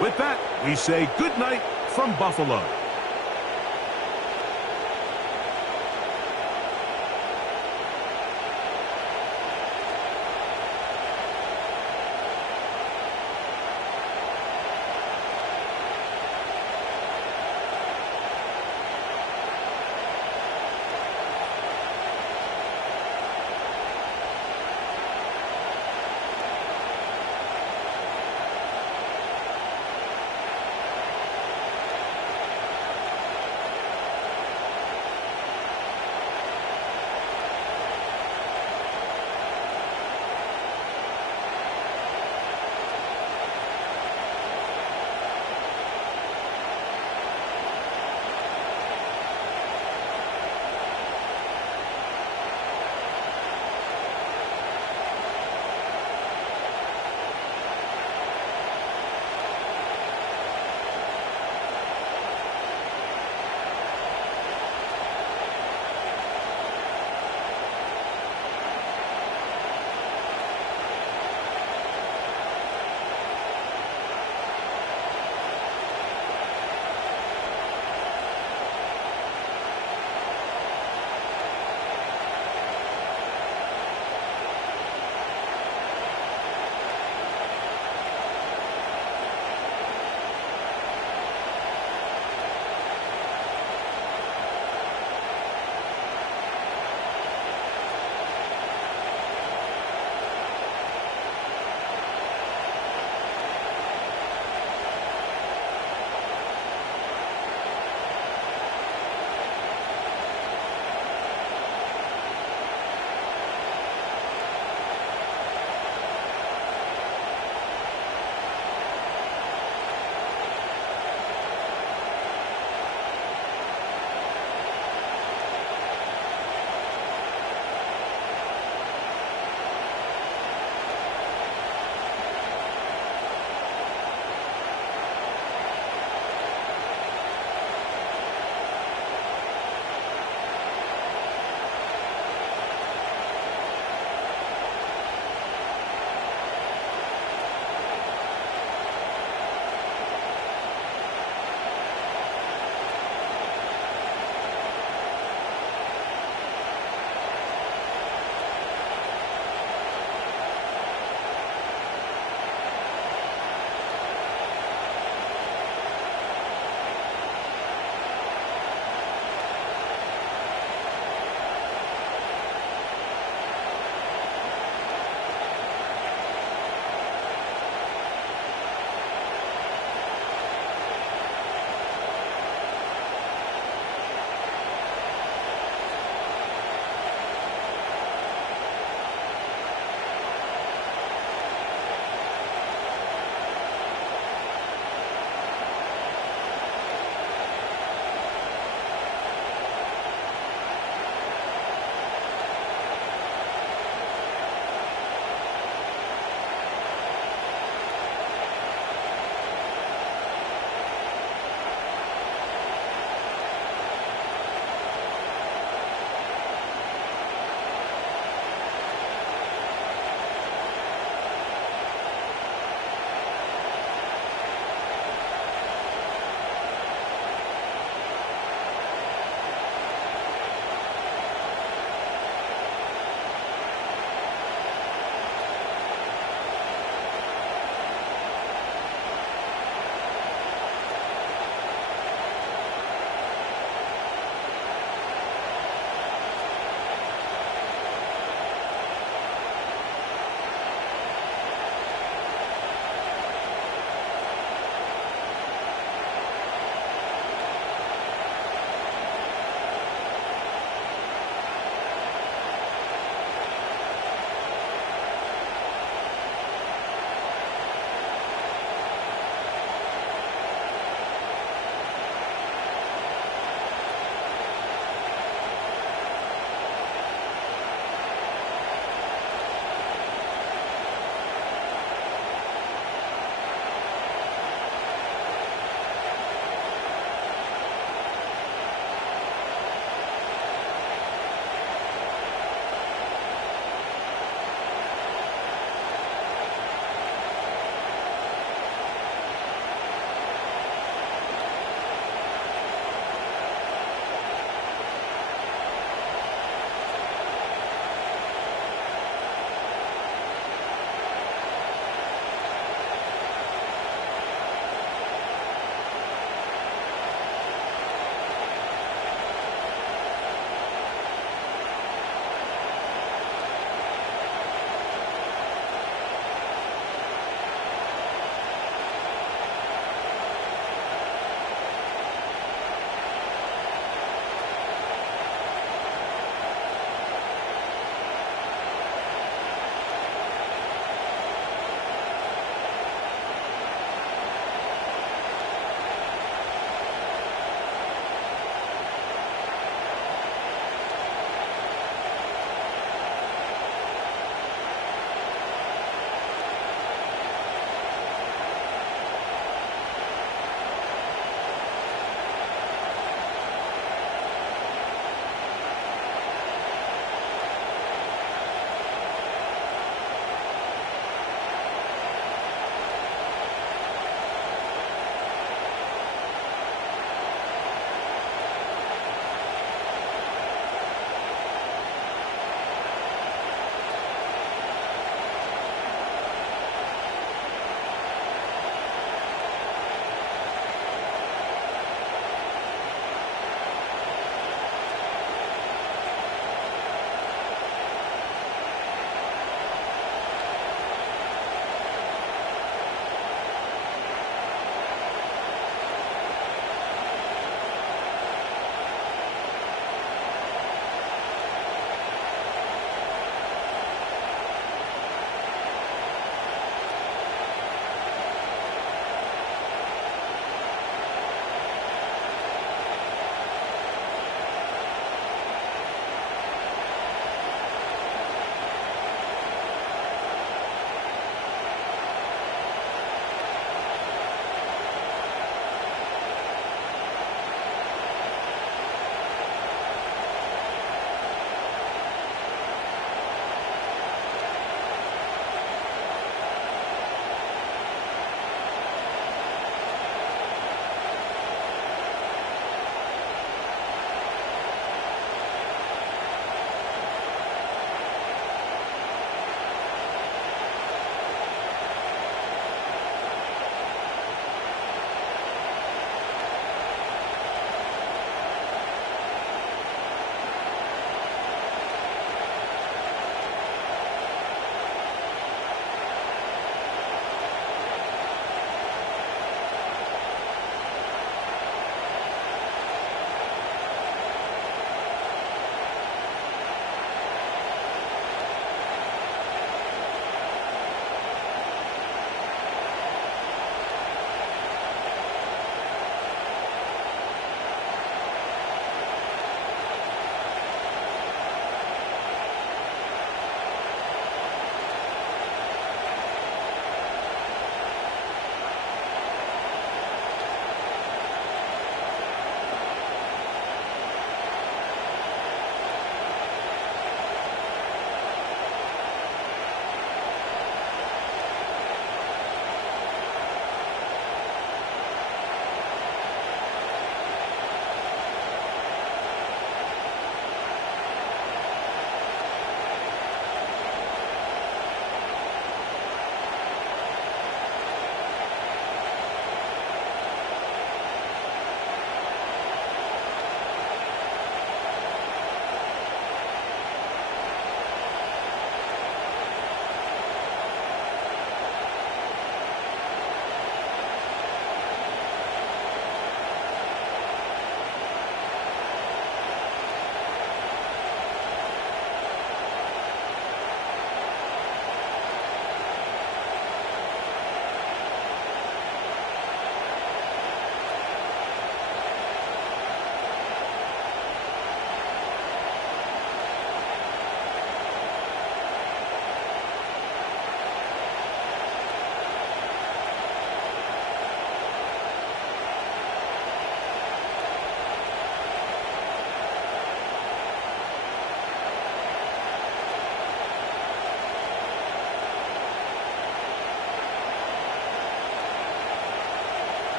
With that, we say good night from Buffalo.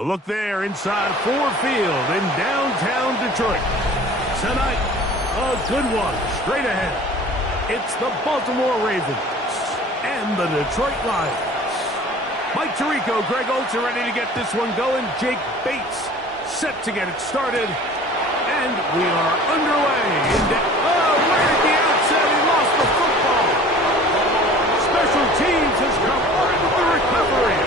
A look there inside Ford Field in downtown Detroit. Tonight, a good one straight ahead. It's the Baltimore Ravens and the Detroit Lions. Mike Tirico, Greg Olsen ready to get this one going. Jake Bates set to get it started. And we are underway. Right at the outset, he lost the football. Special teams has come up with the recovery.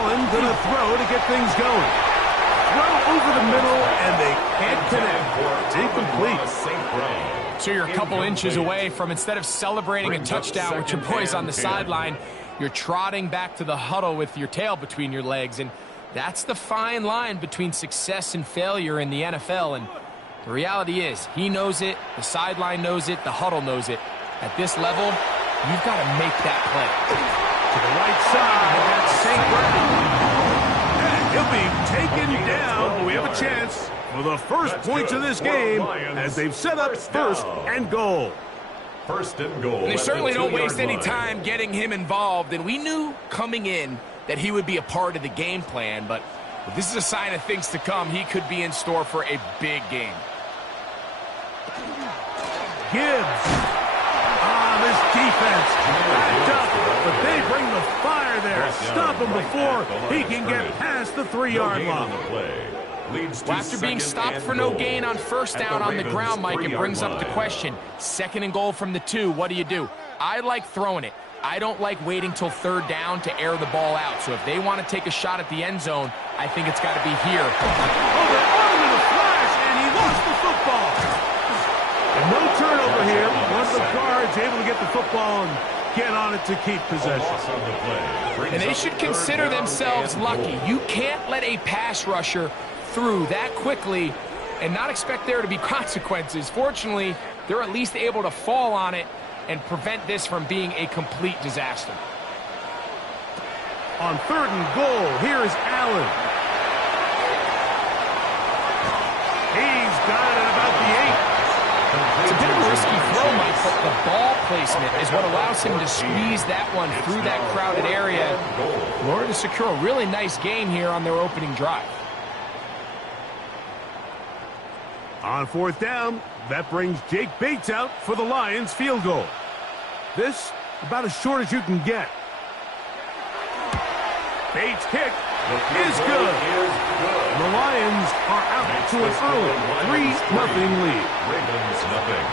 Allen gonna throw to get things going. Throw over the middle, and they can't connect. Incomplete. So you're a couple inches away from, instead of celebrating a touchdown with your boys on the sideline, you're trotting back to the huddle with your tail between your legs. And that's the fine line between success and failure in the NFL. And the reality is, he knows it, the sideline knows it, the huddle knows it. At this level, you've got to make that play. To the right side, that's St. Brown. And he'll be taken down. We have a chance for the first points of this game as they've set up first and goal. First and goal. And they certainly don't waste any time getting him involved. And we knew coming in that he would be a part of the game plan. But if this is a sign of things to come, he could be in store for a big game. Gibbs. This defense backed up, but they bring the fire there. Stop him before he can get past the 3-yard line. Well, after being stopped for no gain on first down on the ground, Mike, it brings up the question. Second and goal from the 2, what do? I like throwing it. I don't like waiting till third down to air the ball out. So if they want to take a shot at the end zone, I think it's got to be here. Oh, they're on him in a flash, and he lost the football. And no turnover here. One of the guards able to get the football and get on it to keep possession. And they should consider themselves lucky. You can't let a pass rusher through that quickly and not expect there to be consequences. Fortunately, they're at least able to fall on it and prevent this from being a complete disaster. On third and goal, here is Allen. He's got it at about the 8. It's a bit of a risky throw, Mike, but the ball placement is what allows him to squeeze that one through that crowded area in order to secure a really nice gain here on their opening drive. On fourth down, that brings Jake Bates out for the Lions field goal. This, about as short as you can get. Bates' kick is good. The Lions are out to an early 3-0 lead. Ravens nothing.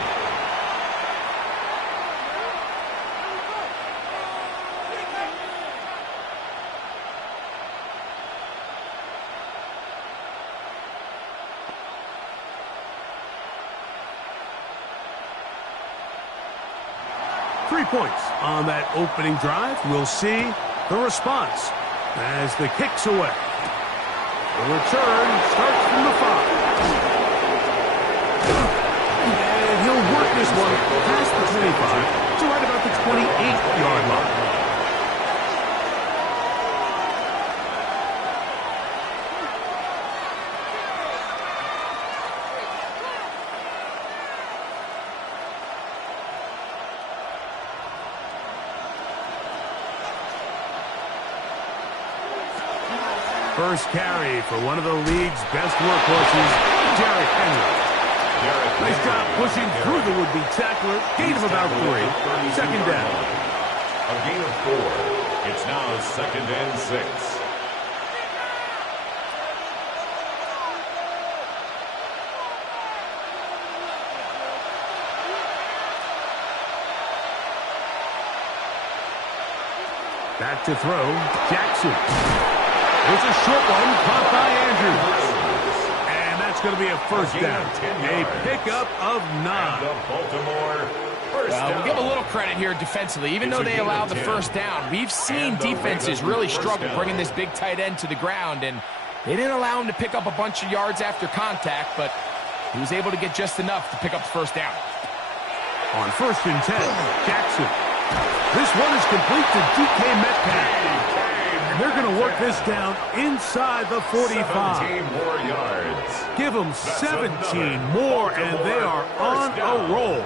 Three points on that opening drive. We'll see the response as the kick's away. The return starts from the 5. And he'll work this one past the 25 to right about the 28-yard line. First carry for one of the league's best workhorses, Derrick Henry. Nice job pushing through the would-be tackler. Gain of about 3. Second down. A gain of 4. It's now second and 6. Back to throw, Jackson. It's a short one, caught by Andrews. And that's going to be a first down. A pickup of 9. We'll give a little credit here defensively. Even though they allowed the first down, we've seen defenses really struggle bringing this big tight end to the ground. And they didn't allow him to pick up a bunch of yards after contact, but he was able to get just enough to pick up the first down. On first and 10, Jackson. This one is complete to DK Metcalf. They're going to work this down inside the 45. 17 more yards. Give them 17 more, and they are on a roll.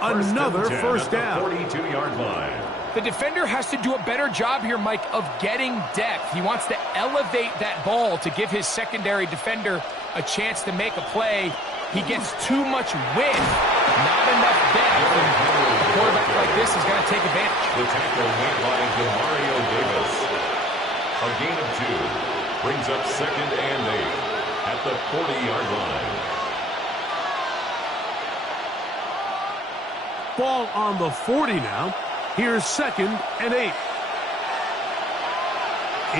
Another first down. 42-yard line. The defender has to do a better job here, Mike, of getting depth. He wants to elevate that ball to give his secondary defender a chance to make a play. He gets too much width, not enough depth, and a quarterback like this is going to take advantage. The tackle made by Demario Davis. A gain of 2 brings up 2nd and 8 at the 40-yard line. Ball on the 40 now. Here's 2nd and 8.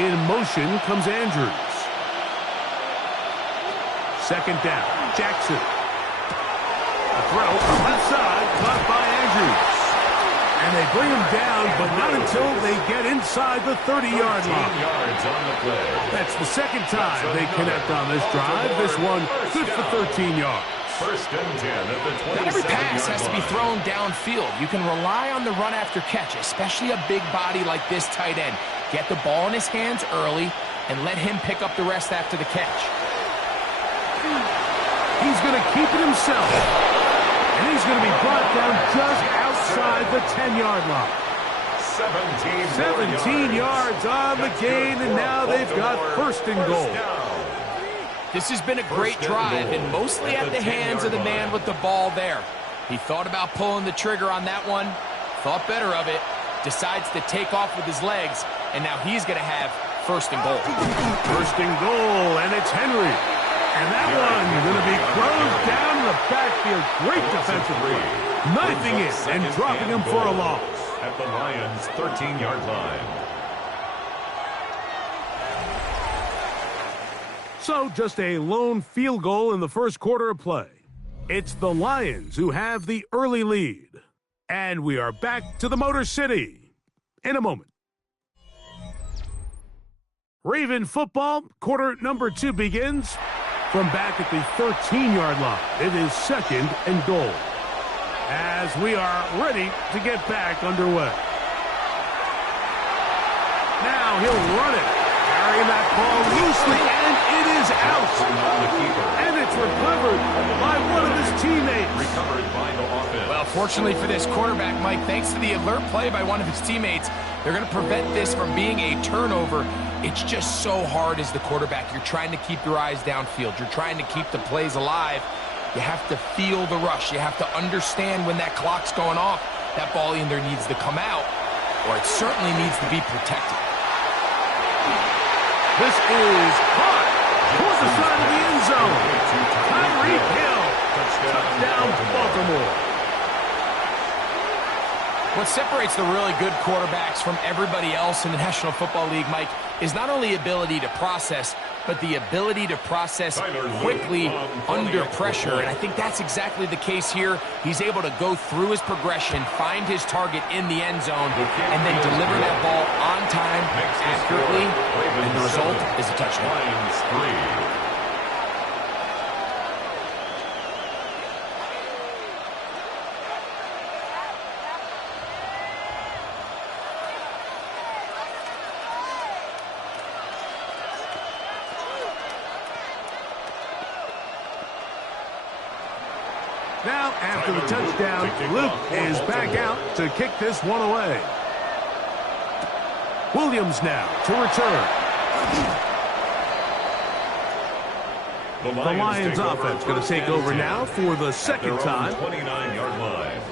In motion comes Andrews. 2nd down. Jackson. A throw from left side, caught by Andrews. And they bring him down, but not until they get inside the 30-yard line. Yards on the play. That's the 2nd time they connect on this drive. This one good for 13 yards. 1st and 10 at the 27-yard line. Not every pass has to be thrown downfield. You can rely on the run after catch, especially a big body like this tight end. Get the ball in his hands early and let him pick up the rest after the catch. He's going to keep it himself. And he's going to be brought down just outside the 10-yard line. 17 yards on the gain, and now they've got 1st and goal. This has been a great drive, and mostly at the hands of the man with the ball there. He thought about pulling the trigger on that one, thought better of it, decides to take off with his legs, and now he's going to have 1st and goal. 1st and goal, and it's Henry. And that one going to be closed down in the backfield. Great defensive play. Knifing it and dropping him for a loss. At the Lions' 13-yard line. So just a lone field goal in the 1st quarter of play. It's the Lions who have the early lead. And we are back to the Motor City in a moment. Raven football, quarter number 2 begins. From back at the 13-yard line, it is 2nd and goal. As we are ready to get back underway. Now he'll run it. Carrying that ball loosely, and it is out. And it's recovered by one of his teammates. Recovered by the offense. Well, fortunately for this quarterback, Mike, thanks to the alert play by one of his teammates, they're going to prevent this from being a turnover. It's just so hard as the quarterback. You're trying to keep your eyes downfield. You're trying to keep the plays alive. You have to feel the rush. You have to understand when that clock's going off. That ball either needs to come out or it certainly needs to be protected. This is caught towards the side of the end zone. Tyreek Hill. Touchdown, Baltimore. What separates the really good quarterbacks from everybody else in the National Football League, Mike, is not only ability to process, but the ability to process quickly under pressure. And I think that's exactly the case here. He's able to go through his progression, find his target in the end zone, and then deliver that ball on time, accurately, and the result is a touchdown. Now, after the touchdown, Luke is back out to kick this one away. Williams now to return. The Lions offense going to take over now for the 2nd time. 29-yard line.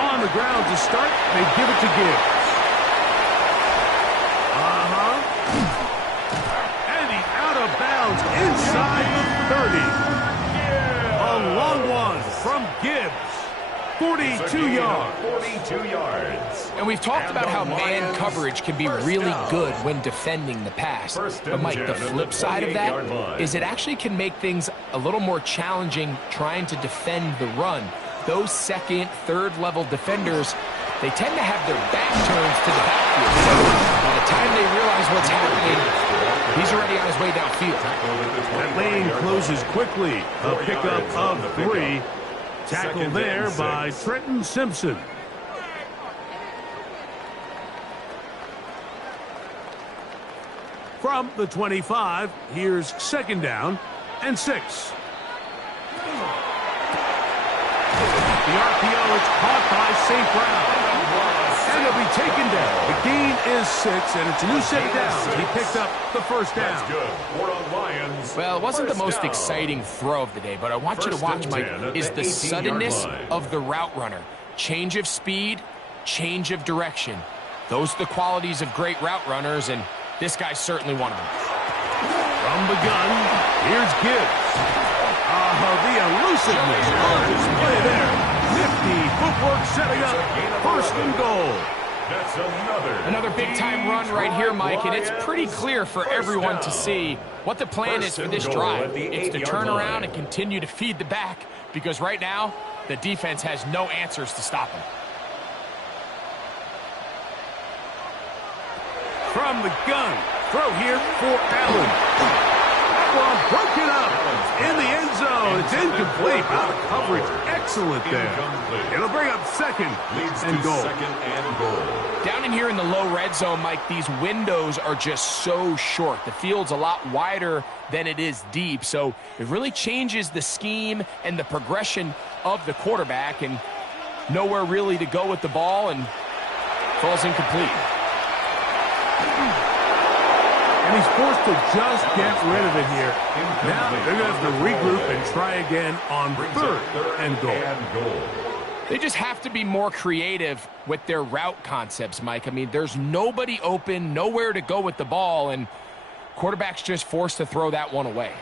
On the ground to start, they give it to Gibbs. And he's out of bounds inside the 30. A long one from Gibbs. 42 yards. 42 yards. And we've talked about how man coverage can be really good when defending the pass. But, Mike, the flip side of that is it actually can make things a little more challenging trying to defend the run. Those 2nd, 3rd level defenders, they tend to have their back turns to the backfield. So by the time they realize what's happening, he's already on his way downfield. That lane closes quickly. A pickup of 3. Tackle there by Trenton Simpson. From the 25, here's second down and 6. The RPO is caught by St. Brown. And he'll be taken down. The gain is 6, and it's a new set of downs. He picked up the first down. That's good. For the Lions. Well, it wasn't the most First down. exciting throw of the day, but I want you to watch, Mike, is the suddenness of the route runner. Change of speed, change of direction. Those are the qualities of great route runners, and this guy's certainly one of them. From the gun, here's Gibbs. The elusiveness on display there. Nifty footwork setting up first and goal. That's Another big-time run right here, Mike, and it's pretty clear for everyone to see what the plan is for this drive. It's to turn around and continue to feed the back, because right now, the defense has no answers to stop him. From the gun, throw here for Allen. That one broken up in the end zone. It's incomplete. Out of coverage. Excellent there. It'll bring up second and goal. Down in here in the low red zone, Mike, these windows are just so short. The field's a lot wider than it is deep, so it really changes the scheme and the progression of the quarterback, and nowhere really to go with the ball, and falls incomplete. And he's forced to just get rid of it here. Now they're going to have to regroup and try again on third and goal. They just have to be more creative with their route concepts, Mike. I mean, there's nobody open, nowhere to go with the ball, and quarterback's just forced to throw that one away.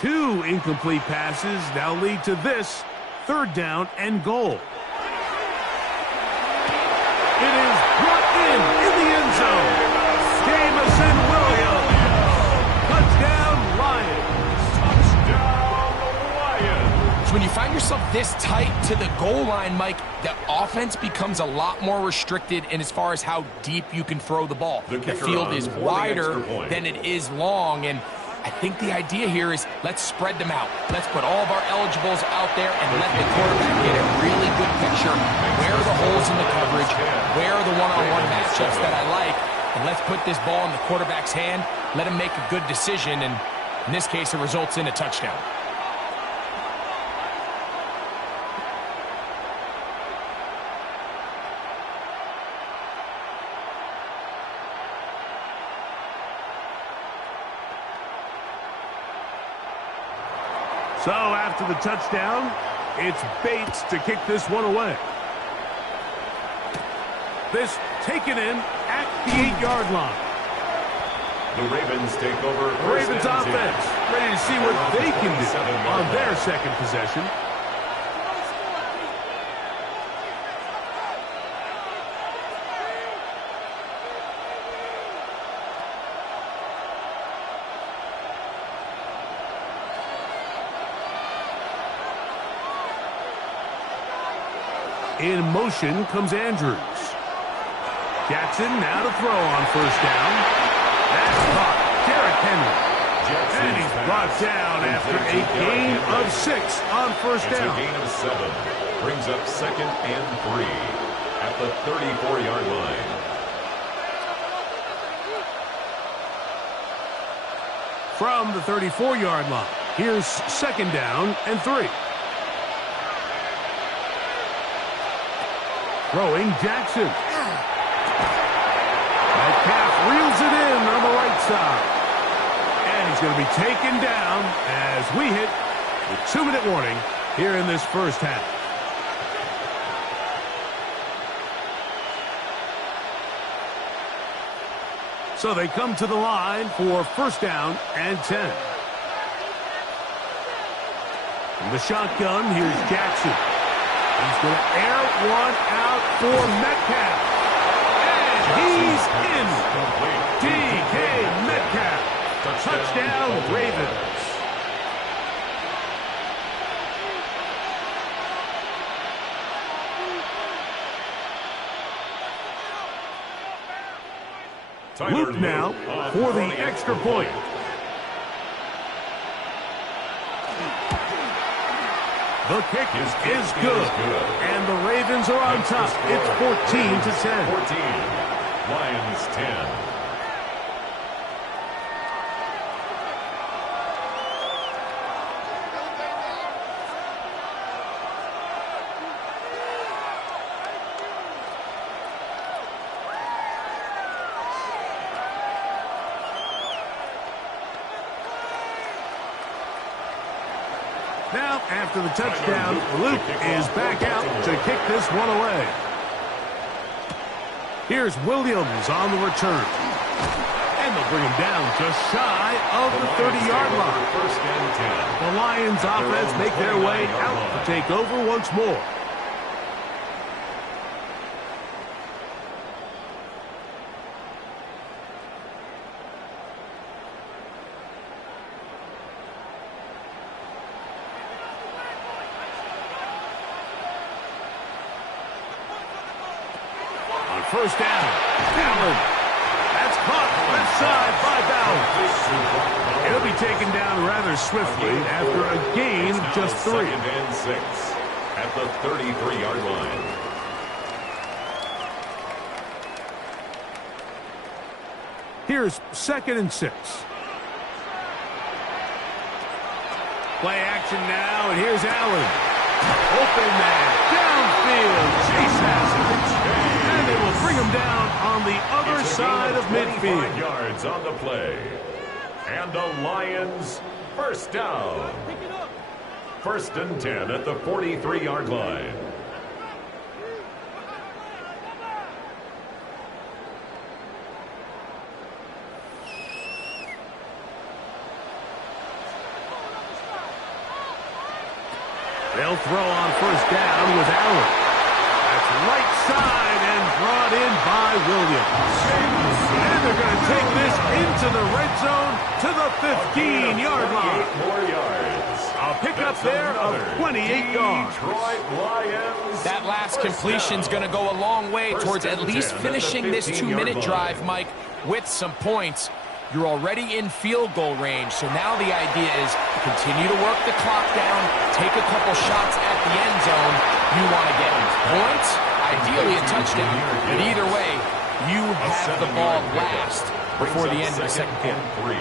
2 incomplete passes now lead to this third down and goal. It is brought in the end zone. Jamison Williams. Touchdown, Lions. Touchdown, Lions. So when you find yourself this tight to the goal line, Mike, the offense becomes a lot more restricted in as far as how deep you can throw the ball. The field is wider than it is long, and I think the idea here is let's spread them out. Let's put all of our eligibles out there and let the quarterback get a really good picture. Where are the holes in the coverage? Where are the one-on-one matchups that I like? And let's put this ball in the quarterback's hand, let him make a good decision, and in this case, it results in a touchdown. So after the touchdown, it's Bates to kick this one away. This taken in at the 8-yard line. The Ravens take over. The Ravens offense ready to see what they can do on their second possession. In motion comes Andrews. Jackson now to throw on first down. That's caught. Derrick Henry. And he's brought down after a gain of 6 on first down. It's a gain of 7. Brings up second and 3 at the 34-yard line. From the 34-yard line, here's second down and 3. Throwing Jackson. Metcalf reels it in on the right side. And he's going to be taken down as we hit the 2-minute warning here in this first half. So they come to the line for first down and 10. From the shotgun, here's Jackson. He's going to air one out for Metcalf. And he's in. DK Metcalf. Touchdown, Ravens. Luke now for the extra point. The kick is good. And the Ravens are on top. It's 14-10. 14. Lions 10. Now, after the touchdown, Luke is back out to kick this one away. Here's Williams on the return. And they'll bring him down just shy of the 30-yard line. First and 10. The Lions offense make their way out to take over once more. First down. Allen. That's caught left side by Bowers. He'll be taken down rather swiftly after a gain of just 3. Second and 6 at the 33-yard line. Here's 2nd and 6. Play action now, and here's Allen. Open man. Downfield. Chase has it. And they will bring him down on the other side of midfield. Yards on the play. And the Lions first down. First and 10 at the 43-yard line. They'll throw on first down with Allen. That's right side and brought in by Williams. And they're going to take this into the red zone to the 15-yard line. 8 more yards. A pickup there of 28 yards. Detroit Lions. That last completion's going to go a long way towards at least finishing this 2-minute drive, Mike, with some points. You're already in field goal range, so now the idea is continue to work the clock down, take a couple shots at the end zone. You want to get points, ideally a touchdown, but either way, you have the ball last before the end of the second quarter. 3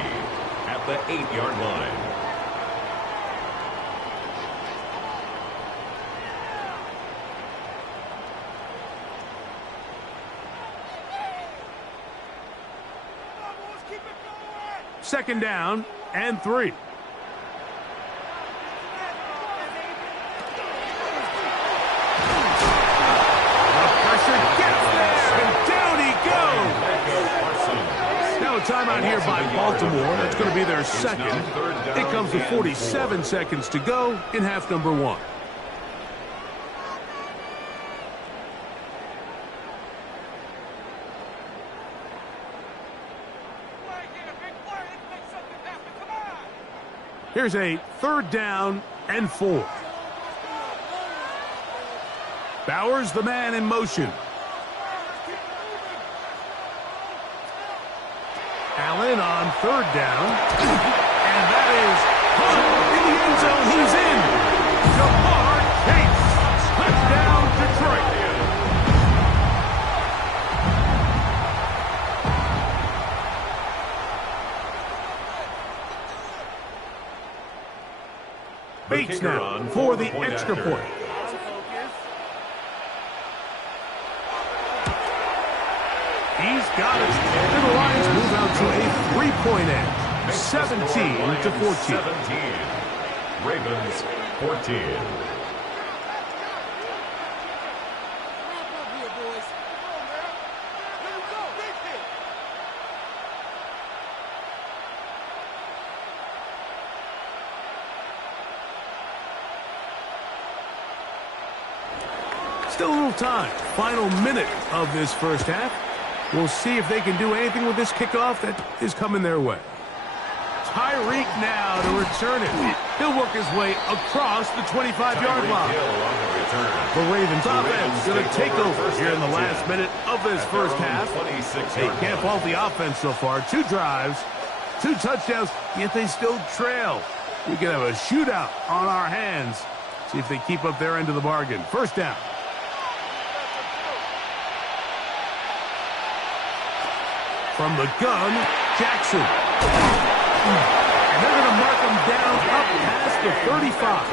at the 8-yard line. Second down and 3. Now a timeout here by Baltimore. That's going to be their second. It comes with 47 seconds to go in half number 1. Here's a 3rd down and 4. Bowers, the man in motion. Allen on 3rd down. And that is in the end zone. He's in. Ja'Marr Chase. Touchdown, Detroit. Bates now for the extra point. He's got it. And the Lions move out to a 3-point edge. 17-14. 17. Ravens 14. Still a little time. Final minute of this first half. We'll see if they can do anything with this kickoff that is coming their way. Tyreek now to return it. He'll work his way across the 25-yard line. The Ravens offense going to take over here in the last minute of this first half. They can't fault the offense so far. 2 drives, 2 touchdowns, yet they still trail. We could have a shootout on our hands. See if they keep up their end of the bargain. First down. From the gun, Jackson. And they're going to mark him down up past the 35.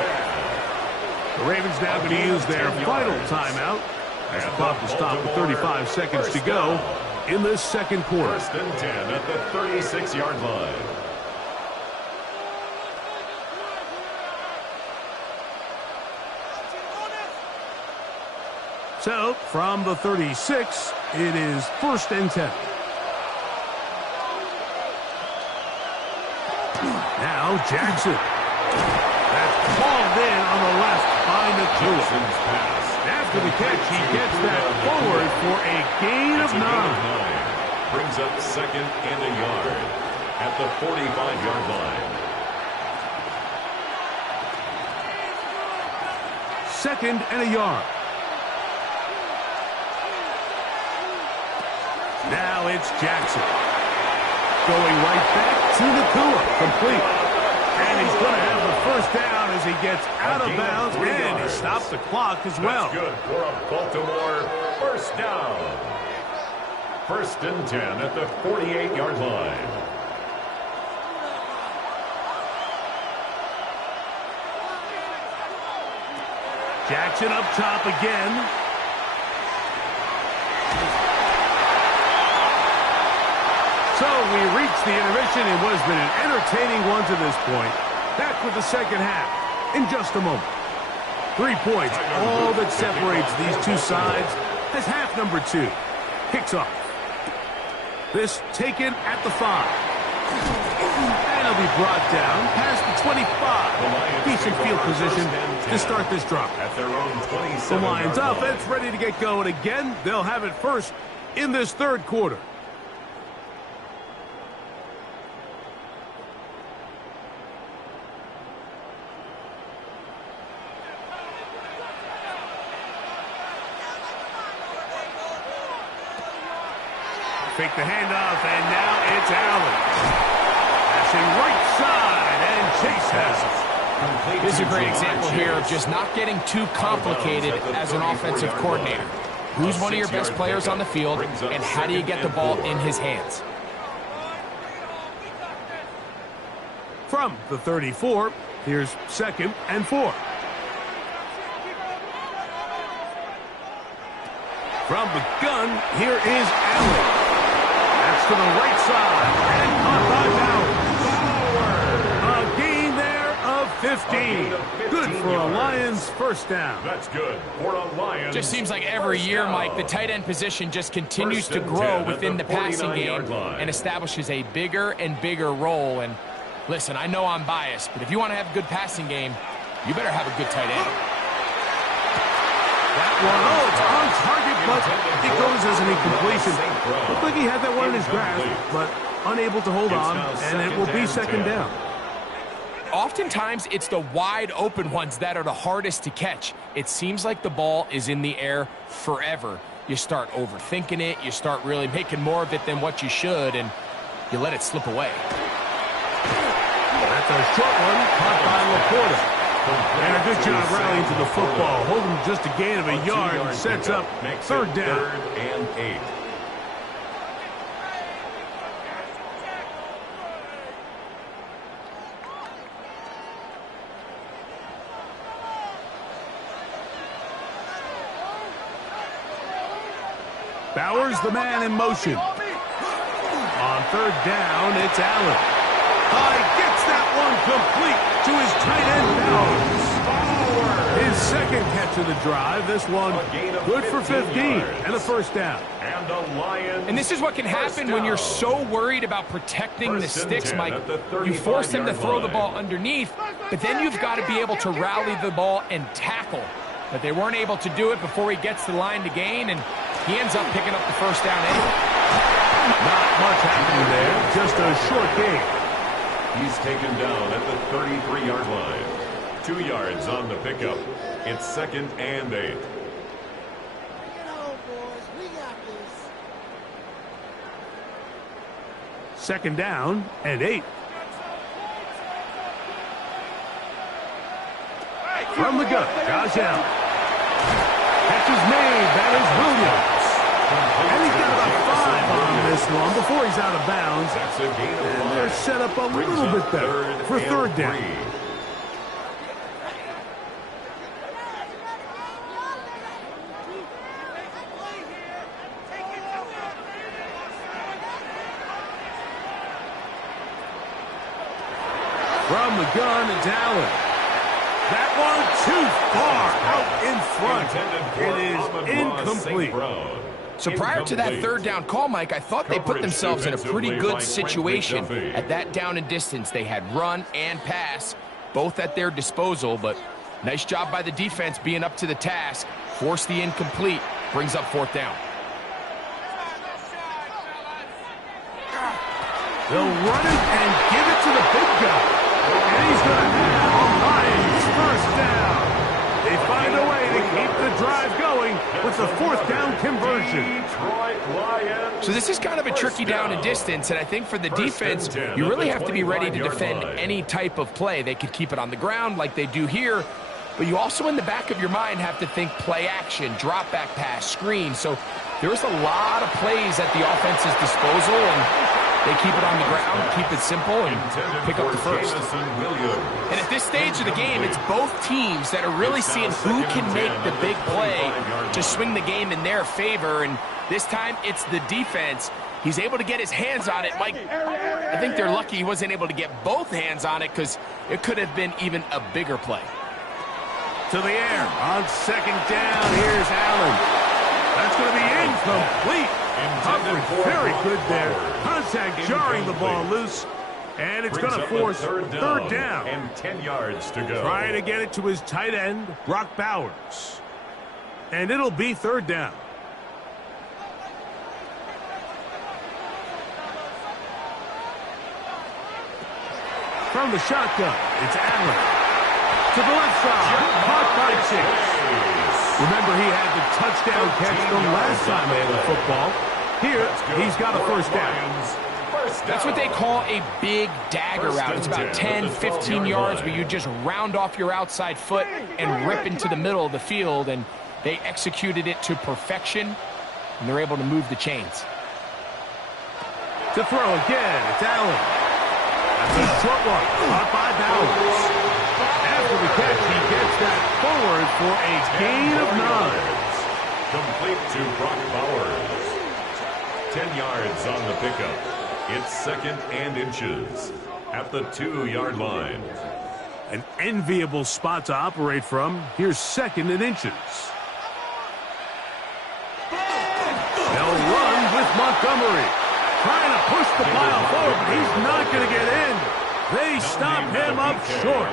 The Ravens now going to use their final timeout as the clock will stop with 35 seconds to go in this second quarter. First and 10 at the 36-yard line. So, from the 36, it is 1st and 10. Now Jackson. That's called in on the left by Nacua. After the catch, he gets that forward for a gain of 9. Brings up 2nd and a yard at the 45-yard line. 2nd and a yard. Now it's Jackson. Going right back to Nacua. Complete. And he's going to have the 1st down as he gets out of bounds. And he stopped the clock as well. That's good for a Baltimore 1st down. 1st and 10 at the 48-yard line. Jackson up top again. So we reach the intermission in what has been an entertaining one to this point. Back with the 2nd half in just a moment. 3 points, all that separates these two sides as half number 2 kicks off. This taken at the 5. And it'll be brought down past the 25. Decent field position to start this drive. At their own 27. The Lions offense ready to get going again. They'll have it first in this 3rd quarter. Fake the handoff, and now it's Allen. Passing right side, and Chase has it. This is a great example here of just not getting too complicated as an offensive coordinator. Who's one of your best players on the field, and how do you get the ball in his hands? From the 34, here's 2nd and 4. From the gun, here is Allen. That's to the right side, and caught by Bowers. A gain there of 15. Good for a Lions 1st down. That's good for a Lions. Just seems like every year, Mike, the tight end position just continues to grow within the passing game and establishes a bigger and bigger role. And listen, I know I'm biased, but if you want to have a good passing game, you better have a good tight end. That one, it's on target, but it goes as an incompletion. Looked like he had that one in his grasp, but unable to hold on, and it will be 2nd down. Oftentimes, it's the wide open ones that are the hardest to catch. It seems like the ball is in the air forever. You start overthinking it, you start really making more of it than what you should, and you let it slip away. That's a short one, caught by Laporta. And a good job rallying to the football. Holding just a gain of a yard and sets up 3rd down. 3rd and 8. Bowers, the man in motion. On 3rd down, it's Allen. Gets that one complete to his tight end, Bowers. His 2nd catch of the drive. This one good for 15 and a 1st down. And this is what can happen when you're so worried about protecting the sticks, Mike. You force them to throw the ball underneath, but then you've got to be able to rally the ball and tackle. But they weren't able to do it before he gets the line to gain, and he ends up picking up the 1st down anyway. Not much happening there, just a short gain. He's taken down at the 33-yard line. 2 yards on the pickup. It's 2nd and 8. Second down and 8. From the gun, Josh Allen. Catch is made. That is Williams. And he's got about 5 on this one before he's out of bounds. And they're set up a little bit better for 3rd down. From the gun, it's Allen. That That one too far out in front. It is incomplete. So prior to that third down call, Mike, I thought they put themselves in a pretty good situation at that down and distance. They had run and pass, both at their disposal, but nice job by the defense being up to the task. Force the incomplete, brings up fourth down. They'll run it and give it to the big guy. And he's going to have a Lions first down. They find a way to keep the drive going with the fourth down conversion. So this is kind of a tricky down and distance, and I think for the defense, you really have to be ready to defend any type of play. They could keep it on the ground like they do here, but you also in the back of your mind have to think play action, drop back pass, screen. So there's a lot of plays at the offense's disposal, and they keep it on the ground, keep it simple, and pick up the first. And at this stage of the game, it's both teams that are really seeing who can make the big play to swing the game in their favor, and this time it's the defense. He's able to get his hands on it. Mike, I think they're lucky he wasn't able to get both hands on it because it could have been even a bigger play. To the air on second down. Here's Allen. That's going to be incomplete. Coverage very good there. Contact jarring the ball loose. And it's going to force third down. And 10 yards to go. Trying to get it to his tight end, Brock Bowers. And it'll be third down. From the shotgun, it's Allen. To the left side, caught by Chase. Remember, he had the touchdown catch the last time they had the football. Here, he's got a first down. That's what they call a big dagger route. It's about 10, 15 yards where you just round off your outside foot and rip into the middle of the field, and they executed it to perfection, and they're able to move the chains. To throw again, it's Allen. That's a short one, caught by Bowers. After the catch, he gets that forward for a gain of 9. Complete to Brock Bowers. 10 yards on the pickup. It's second and inches at the 2-yard line. An enviable spot to operate from. Here's second and inches. They'll run with Montgomery. Trying to push the pile forward, but he's not going to get in. They stop him up short.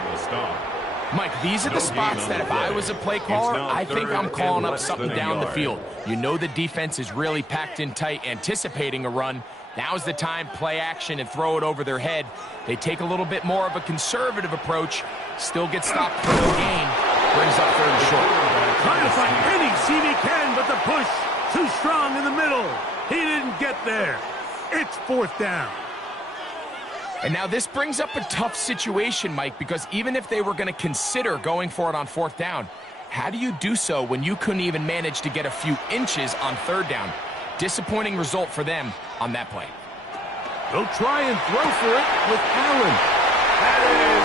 Mike, these are the spots that if I was a play caller, I think I'm calling up something down the field. You know the defense is really packed in tight, anticipating a run. Now's the time, play action and throw it over their head. They take a little bit more of a conservative approach, still get stopped for no gain, brings up third and short. Trying to find any seam he can, but the push too strong in the middle. He didn't get there. It's fourth down. And now this brings up a tough situation, Mike, because even if they were going to consider going for it on fourth down, how do you do so when you couldn't even manage to get a few inches on third down? Disappointing result for them on that play. They'll try and throw for it with Allen. That is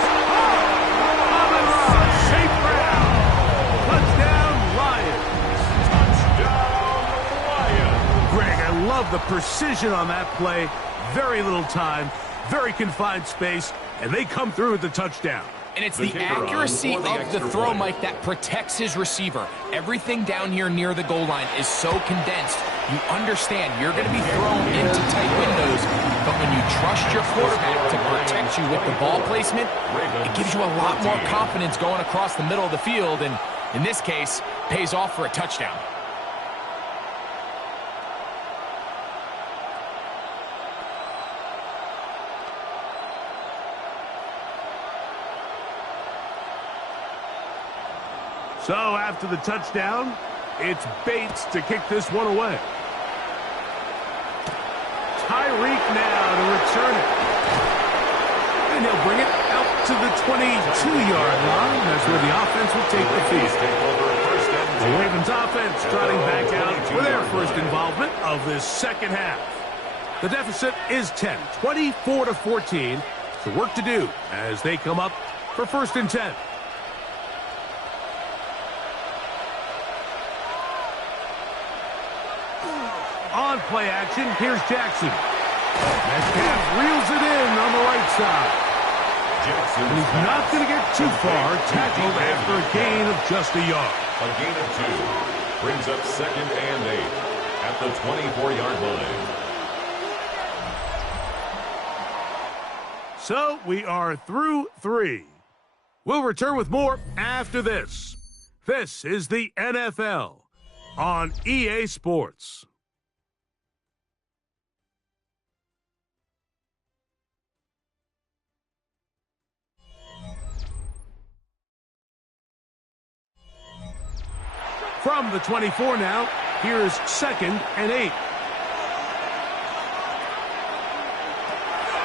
Amon-Ra, safe ground. Touchdown, Lions. Touchdown, Lions. Greg, I love the precision on that play. Very little time. Very confined space, and they come through with the touchdown. And it's the accuracy of the throw, Mike, that protects his receiver. Everything down here near the goal line is so condensed. You understand you're going to be thrown into tight windows, but when you trust your quarterback to protect you with the ball placement, it gives you a lot more confidence going across the middle of the field, and in this case, pays off for a touchdown. So after the touchdown, it's Bates to kick this one away. Tyreek now to return it. And he'll bring it out to the 22-yard line. That's where the offense will take the field. The Ravens offense trotting back out for their first involvement of this second half. The deficit is 10, 24-14. So work to do as they come up for first and 10. On play action, here's Jackson. Metcalf reels it in on the right side. And he's not going to get too far, tackled after a gain of just a yard. A gain of 2 brings up 2nd and 8 at the 24-yard line. So we are through 3. We'll return with more after this. This is the NFL on EA Sports. From the 24 now, here's 2nd and 8.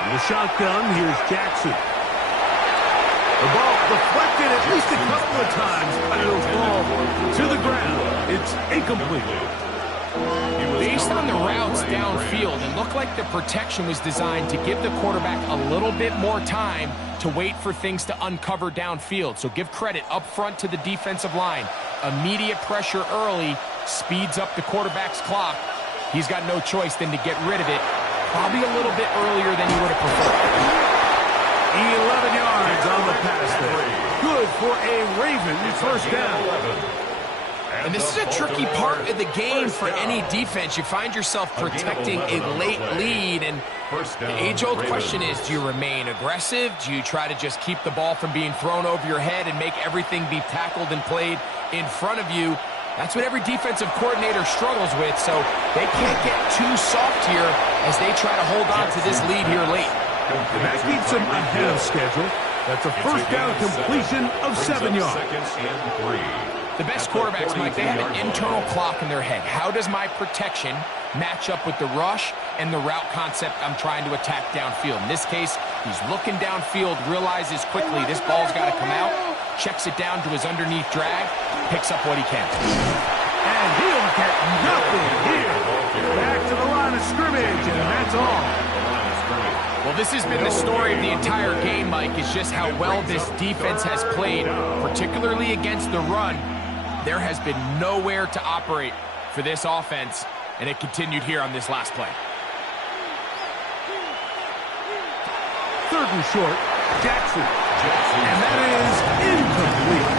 In the shotgun, here's Jackson. The ball deflected at least a couple of times, but it'll fall to the ground. It's incomplete. Based on the routes downfield, it looked like the protection was designed to give the quarterback a little bit more time to wait for things to uncover downfield. So give credit up front to the defensive line. Immediate pressure early speeds up the quarterback's clock. He's got no choice than to get rid of it, probably a little bit earlier than he would have preferred. 11 yards on the pass there. Good for a Raven first down. And this is a tricky part of the game for any defense. You find yourself protecting a late lead, and the age-old question is, do you remain aggressive? Do you try to just keep the ball from being thrown over your head and make everything be tackled and played in front of you? That's what every defensive coordinator struggles with, so they can't get too soft here as they try to hold on to this lead here late. And that keeps them ahead of schedule. That's a first down completion of 7 yards. The best quarterbacks, Mike, they have an internal clock in their head. How does my protection match up with the rush and the route concept I'm trying to attack downfield? In this case, he's looking downfield, realizes quickly this ball's got to come out, checks it down to his underneath drag, picks up what he can. And he'll get nothing here. Back to the line of scrimmage, and that's all. Well, this has been the story of the entire game, Mike, is just how well this defense has played, particularly against the run. There has been nowhere to operate for this offense, and it continued here on this last play. 3rd and short, Jackson. And that is incomplete.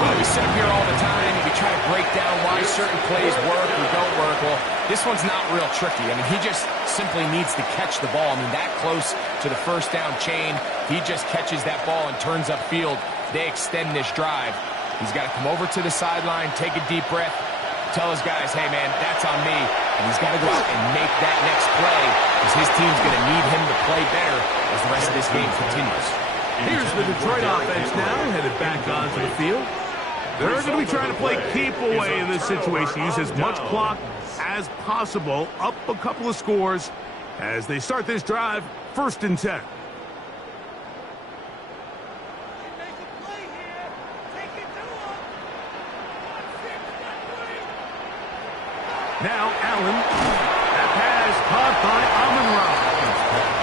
Well, we sit up here all the time, and we try to break down why certain plays work or don't work. Well, this one's not real tricky. I mean, he just simply needs to catch the ball. I mean, that close to the first down chain, he just catches that ball and turns upfield. They extend this drive. He's got to come over to the sideline, take a deep breath, tell his guys, hey, man, that's on me. And he's got to go out and make that next play because his team's going to need him to play better as the rest of this game continues. Here's the Detroit offense now, headed back onto the field. They're going to be trying to play keep away in this situation. Use as much clock as possible, up a couple of scores as they start this drive, 1st and 10. Now Allen. That pass caught by Amon-Ra.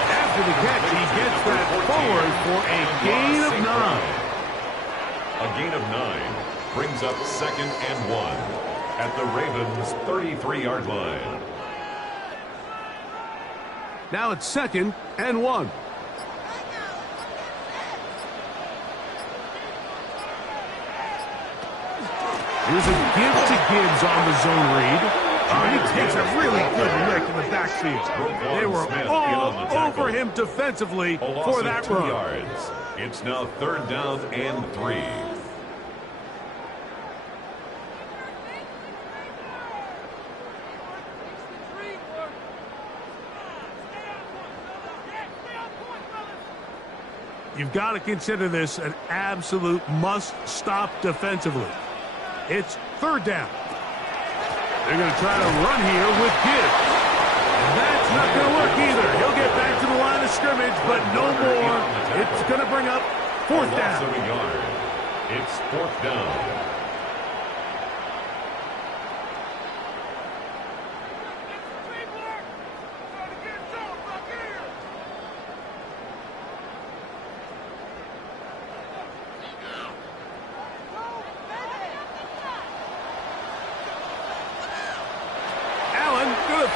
After the catch, he gets that forward for a gain of 9. A gain of 9 brings up 2nd and 1 at the Ravens' 33-yard line. Now it's 2nd and 1. Here's a give to Gibbs on the zone read. He takes a really good lick in the backfield. They were all over him defensively for that run. Yards. It's now 3rd down and 3. You've got to consider this an absolute must-stop defensively. It's 3rd down. They're going to try to run here with Gibbs. And that's not going to work either. He'll get back to the line of scrimmage, but no more. It's going to bring up 4th down. It's 4th down.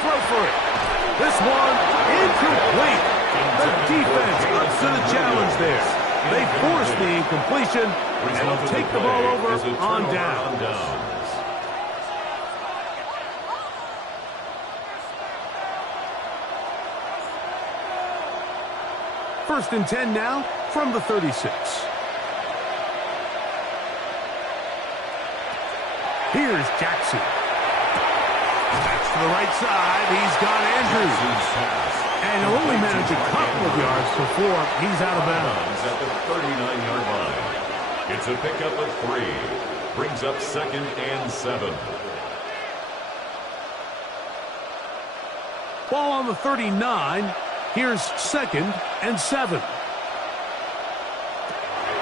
Throw for it. This one incomplete. The defense up to the challenge there. They force the incompletion, and they'll take the ball over on down. First and 10 now from the 36. Here's Jackson. That's to the right side. He's got Andrews. And he'll only manage a couple of yards before he's out of bounds. At the 39-yard line. It's a pickup of 3. Brings up 2nd and 7. Ball on the 39. Here's 2nd and 7.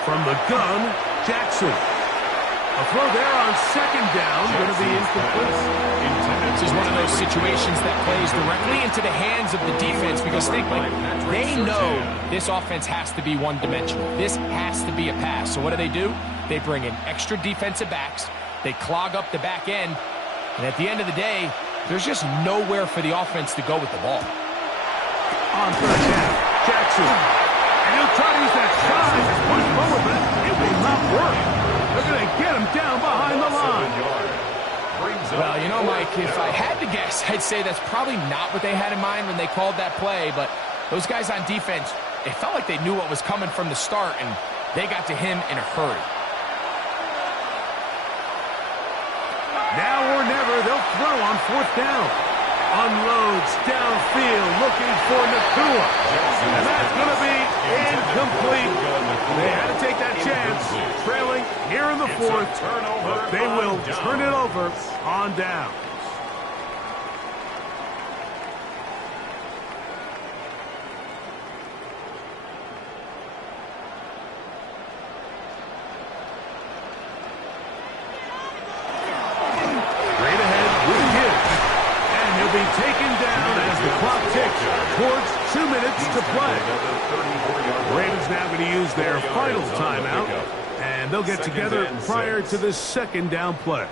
From the gun, Jackson. A throw there on 2nd down, going to be incomplete. This is one of those situations that plays directly into the hands of the defense because they know this offense has to be one-dimensional. This has to be a pass. So what do? They bring in extra defensive backs. They clog up the back end. And at the end of the day, there's just nowhere for the offense to go with the ball. On third down, Jackson. And he'll try to use that size to push forward, but it will not work. They're going to get him down behind the line. Well, you know, Mike, if I had to guess, I'd say that's probably not what they had in mind when they called that play, but those guys on defense, it felt like they knew what was coming from the start, and they got to him in a hurry. Now or never, they'll throw on 4th down. Unloads downfield, looking for Nacua. And that's going to be incomplete. They had to take that chance, trailing here in the 4th, but they will turn it over on down. Straight ahead with Gibbs. And he'll be taken down as the clock ticks towards 2 minutes to play. The Ravens now going to use their final timeout, and they'll get together prior to this 2nd down play.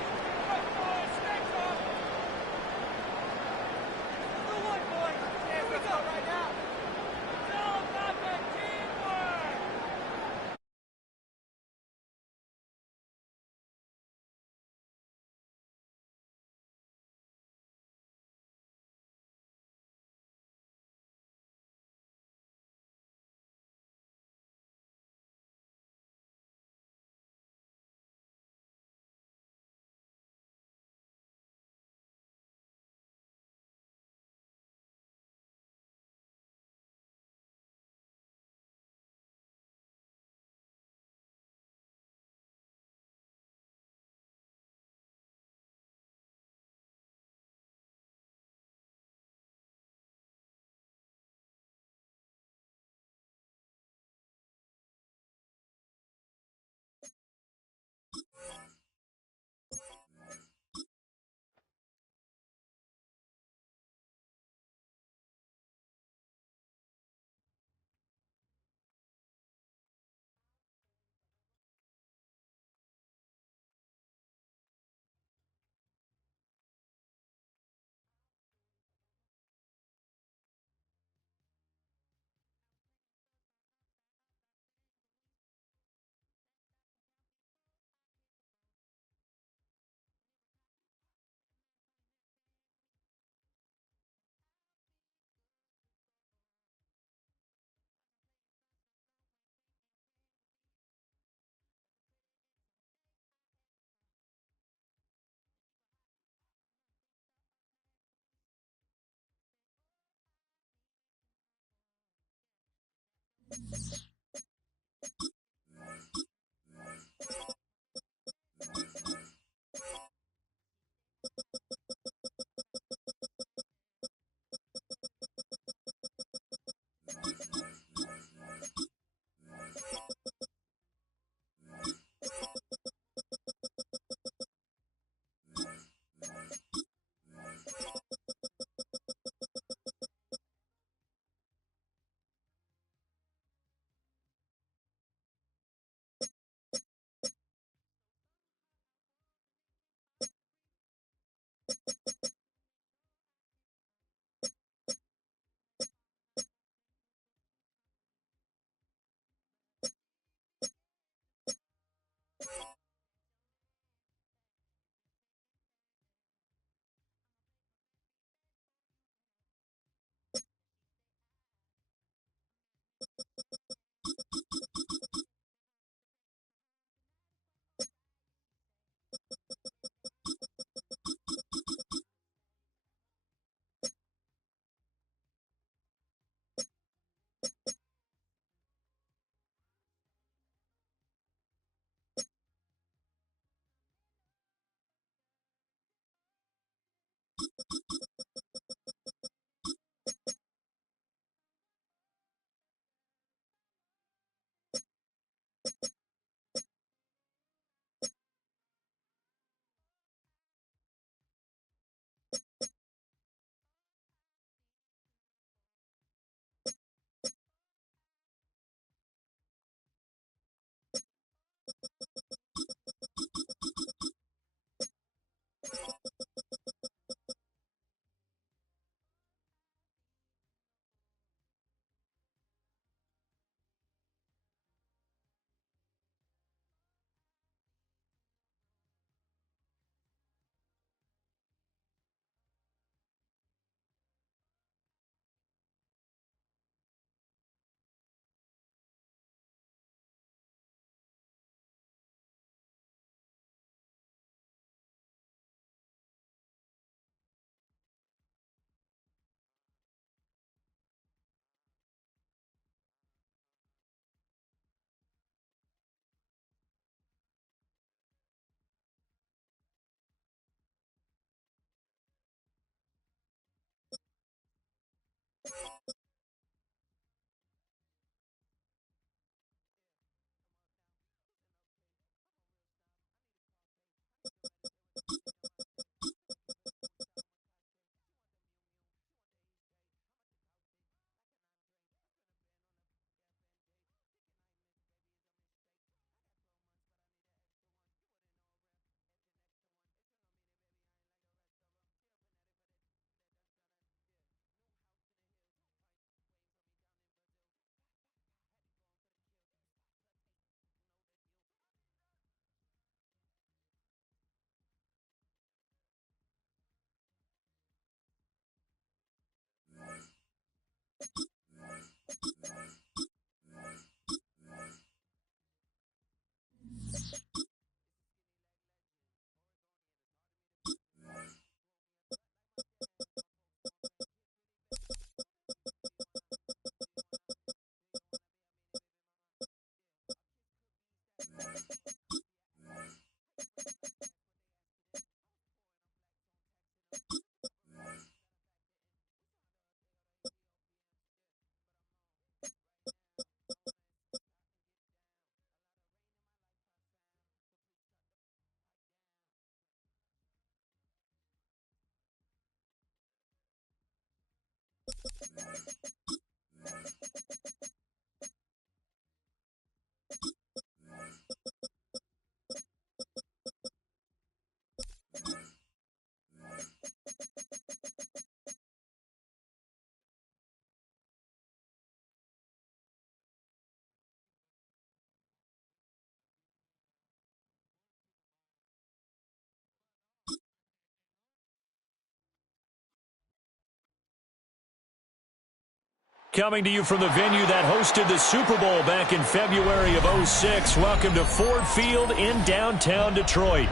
Coming to you from the venue that hosted the Super Bowl back in February of '06. Welcome to Ford Field in downtown Detroit.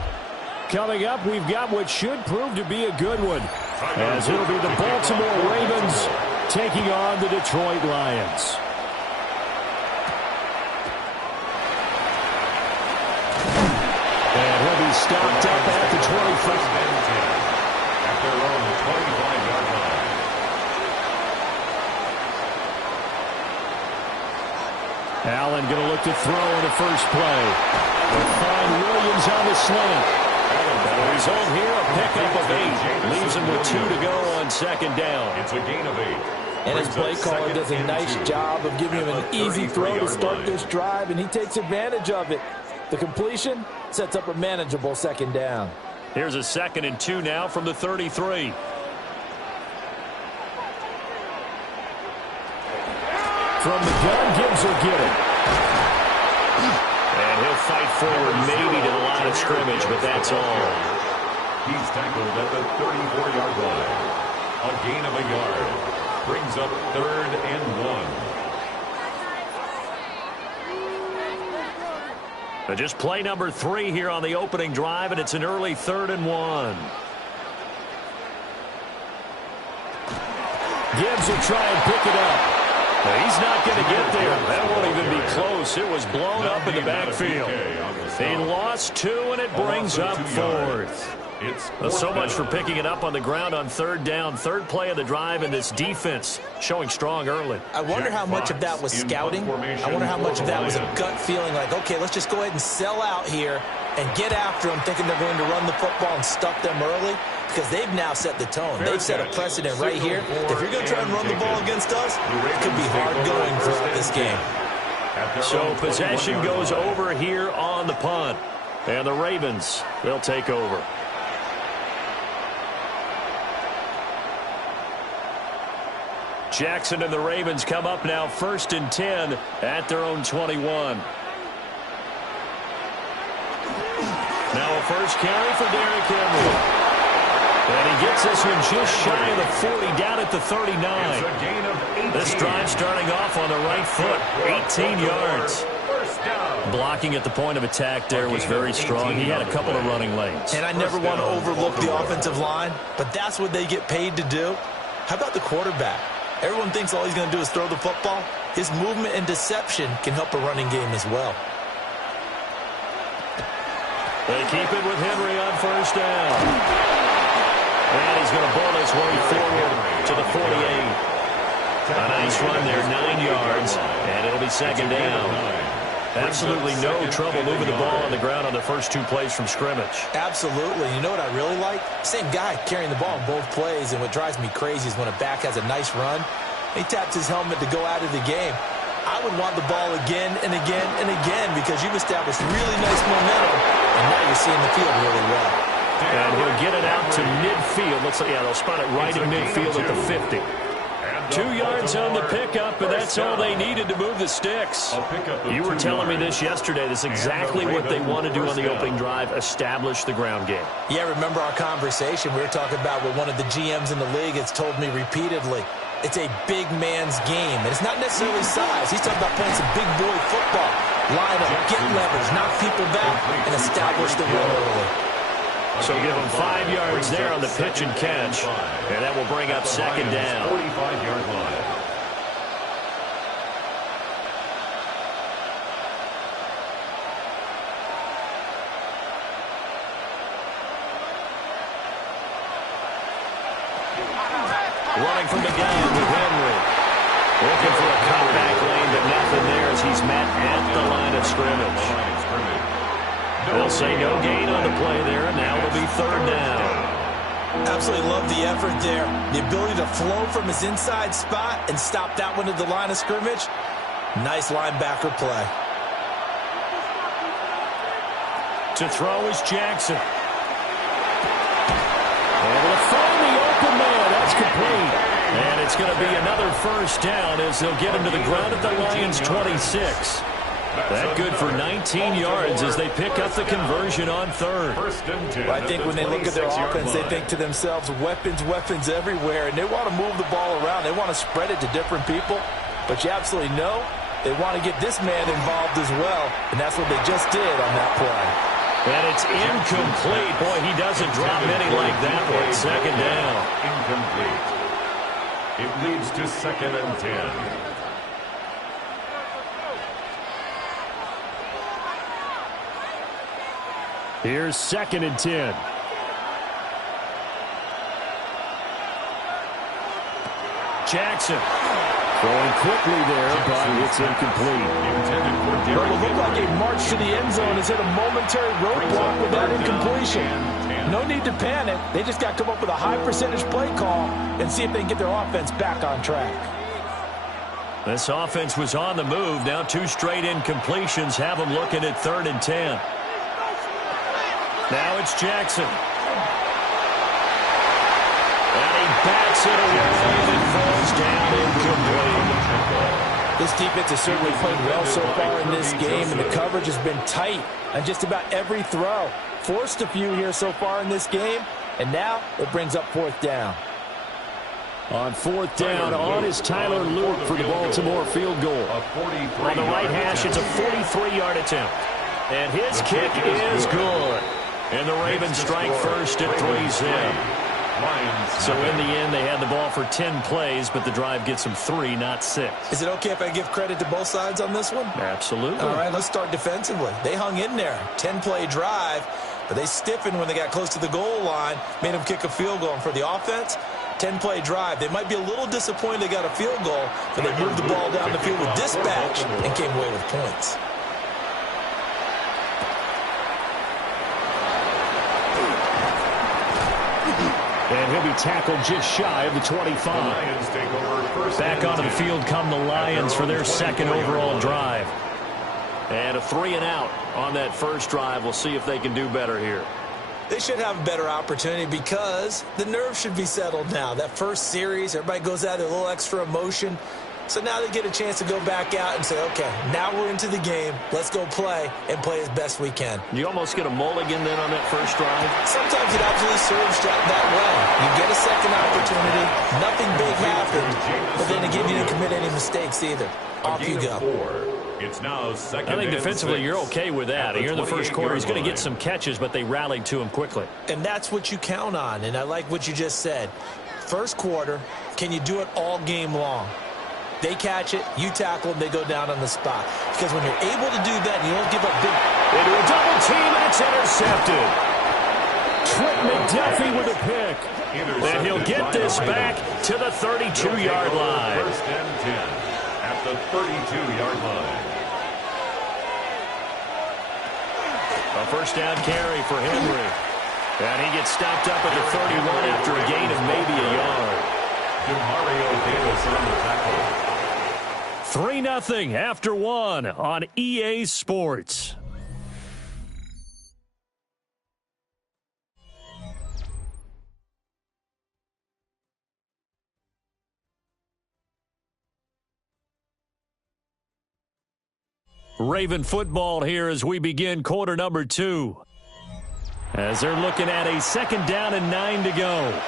Coming up, we've got what should prove to be a good one, as it'll be the Baltimore Ravens taking on the Detroit Lions. And he'll be stopped up at the 25. At their own 25-yard line. Allen going to look to throw on the first play. They'll find Williams on the slant. The result here, a pickup of 8. Leaves him with 2 to go on second down. It's a gain of 8. And his play caller does a nice job of giving him an easy throw to start this drive, and he takes advantage of it. The completion sets up a manageable second down. Here's a 2nd and 2 now from the 33. From the gun, Gibbs will get it. And he'll fight forward maybe to the line of scrimmage, but that's all. He's tackled at the 34-yard line. A gain of a yard. Brings up 3rd and 1. Just play number 3 here on the opening drive, and it's an early 3rd and 1. Gibbs will try and pick it up. He's not going to get there. That won't even be close. It was blown up in the backfield. They lost 2, and it brings up 4th. So much for picking it up on the ground on 3rd down. 3rd play of the drive, and this defense showing strong early. I wonder how much of that was scouting. I wonder how much of that was a gut feeling like, okay, let's just go ahead and sell out here and get after them, thinking they're going to run the football and stuff them early, because they've now set the tone. They've set a precedent right here. If you're going to try and run the ball against us, it could be hard going throughout this game. So possession goes over here on the punt, and the Ravens will take over. Jackson and the Ravens come up now 1st and 10 at their own 21. Now a first carry for Derrick Henry. And he gets this one just shy of the 40, down at the 39. This drive starting off on the right foot, 18 yards. Blocking at the point of attack there was very strong. He had a couple of running lanes. And I never want to overlook the offensive line, but that's what they get paid to do. How about the quarterback? Everyone thinks all he's going to do is throw the football. His movement and deception can help a running game as well. They keep it with Henry on first down. And he's going to ball his way forward to the 48. A nice run there, 9 yards, and it'll be second down. Absolutely no trouble moving the ball on the ground on the first 2 plays from scrimmage. Absolutely. You know what I really like? Same guy carrying the ball in both plays, and what drives me crazy is when a back has a nice run, he taps his helmet to go out of the game. I would want the ball again and again and again because you've established really nice momentum, and now you're seeing the field really well. And he'll get it out to midfield. Looks like, yeah, they'll spot it right in midfield at the 50. 2 yards on the pickup, and that's all they needed to move the sticks. You were telling me this yesterday. This is exactly what they want to do on the opening drive, establish the ground game. Yeah, remember our conversation? We were talking about what one of the GMs in the league has told me repeatedly. It's a big man's game, and it's not necessarily size. He's talking about playing some big boy football. Line up, get leverage, knock people back, and establish the run early. So give him 5 yards there on the pitch and catch, and that will bring up second down. 45-yard line. Running from the gun with Henry. Looking for a cutback lane, but nothing there as he's met at the line of scrimmage. They'll say no gain on the play there, and now it'll be third down. Absolutely love the effort there. The ability to flow from his inside spot and stop that one at the line of scrimmage. Nice linebacker play. To throw is Jackson. Able to find the open man. That's complete. And it's going to be another first down as they'll get him to the ground at the Lions' 26. That good for 19 yards as they pick up the conversion on third. Well, I think when they look at their offense, they think to themselves, weapons, weapons everywhere, and they want to move the ball around. They want to spread it to different people, but you absolutely know they want to get this man involved as well, and that's what they just did on that play. And it's incomplete. Boy, he doesn't drop many like that one. Second down. Incomplete. It leads to 2nd and 10. Here's 2nd and 10. Jackson throwing quickly there, but it's incomplete. But it will look like a march to the end zone has hit a momentary roadblock with that incompletion. No need to panic. They just got to come up with a high percentage play call and see if they can get their offense back on track. This offense was on the move. Now 2 straight incompletions have them looking at 3rd and 10. Now it's Jackson. And he bats it away and falls down incomplete. This defense has certainly played well so far in this game, and the coverage has been tight on just about every throw. Forced a few here so far in this game, and now it brings up 4th down. On 4th down, on is Tyler Luke for the Baltimore field goal. On the right hash, it's a 43-yard attempt. And his kick is good. And the Ravens strike first at 3-zip. So in the end, they had the ball for 10 plays, but the drive gets them 3, not 6. Is it okay if I give credit to both sides on this one? Absolutely. All right, let's start defensively. They hung in there. 10-play drive, but they stiffened when they got close to the goal line, made them kick a field goal. And for the offense, 10-play drive. They might be a little disappointed they got a field goal, but they moved the ball down the field with dispatch and came away with points. And he'll be tackled just shy of the 25. Back onto the field come the Lions for their 2nd overall drive. And a 3-and-out on that first drive. We'll see if they can do better here. They should have a better opportunity because the nerves should be settled now. That first series, everybody goes out with a little extra emotion. So now they get a chance to go back out and say, okay, now we're into the game. Let's go play and play as best we can. You almost get a mulligan then on that first drive? Sometimes it absolutely serves that way. You get a second opportunity. Nothing big happened. But then again, you didn't commit any mistakes either. Off you go. It's now 2nd. I think defensively you're okay with that. Here in the first quarter, he's going to get some catches, but they rallied to him quickly. And that's what you count on. And I like what you just said. First quarter, can you do it all game long? They catch it, you tackle them, they go down on the spot. Because when you're able to do that, you don't give up big. Into a double team, and it's intercepted. Trent McDuffie with a pick. And he'll get this back to the 32-yard line. 1st and 10 at the 32-yard line. A first down carry for Henry. And he gets stopped up at the 31 after a gain of maybe a yard. Demario Davis on the tackle. 3-0 after 1 on EA Sports. Raven football here as we begin quarter number 2. As they're looking at a 2nd down and 9 to go.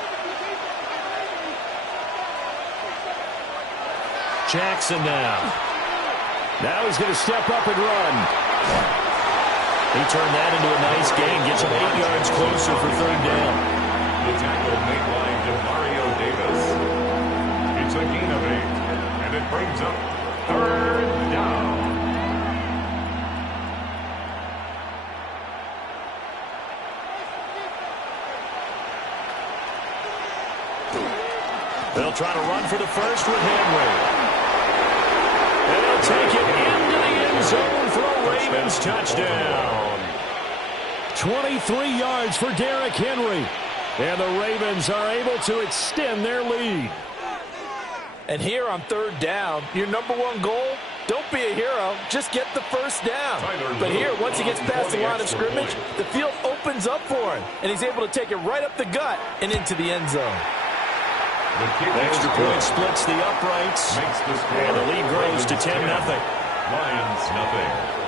Jackson now. Now he's going to step up and run. He turned that into a nice gain. Gets him 8 yards closer for 3rd down. The tackle made by Demario Davis. It's a gain of 8, and it brings up 3rd down. They'll try to run for the first with Henry. And they'll take it into the end zone for a Ravens touchdown. 23 yards for Derrick Henry. And the Ravens are able to extend their lead. And here on third down, your number one goal, don't be a hero, just get the first down. But here, once he gets past the line of scrimmage, the field opens up for him, and he's able to take it right up the gut and into the end zone. Extra point splits the uprights, and the lead grows to 10-0. Lions nothing.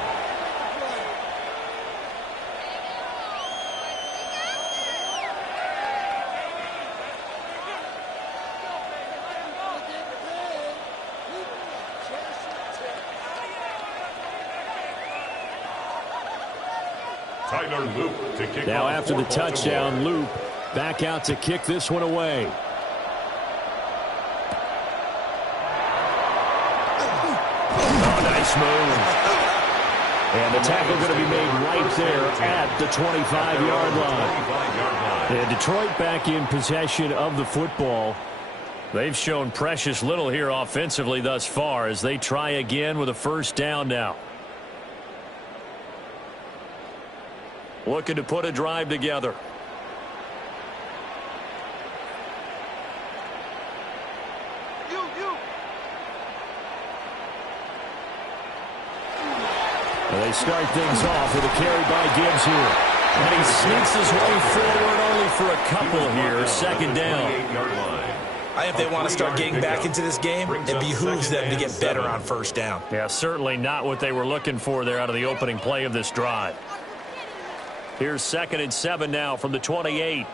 Tyler Loop to kick now off after the touchdown, Loop back out to kick this one away. Oh, nice move. And the tackle going to be made right there at the 25-yard line. And Detroit back in possession of the football. They've shown precious little here offensively thus far as they try again with a first down now. Looking to put a drive together. And they start things off with a carry by Gibbs here. And he sneaks his way forward only for a couple here. Second down. I think if they want to start getting back into this game, it behooves them to get better on first down. Yeah, certainly not what they were looking for there out of the opening play of this drive. Here's 2nd and 7 now from the 28.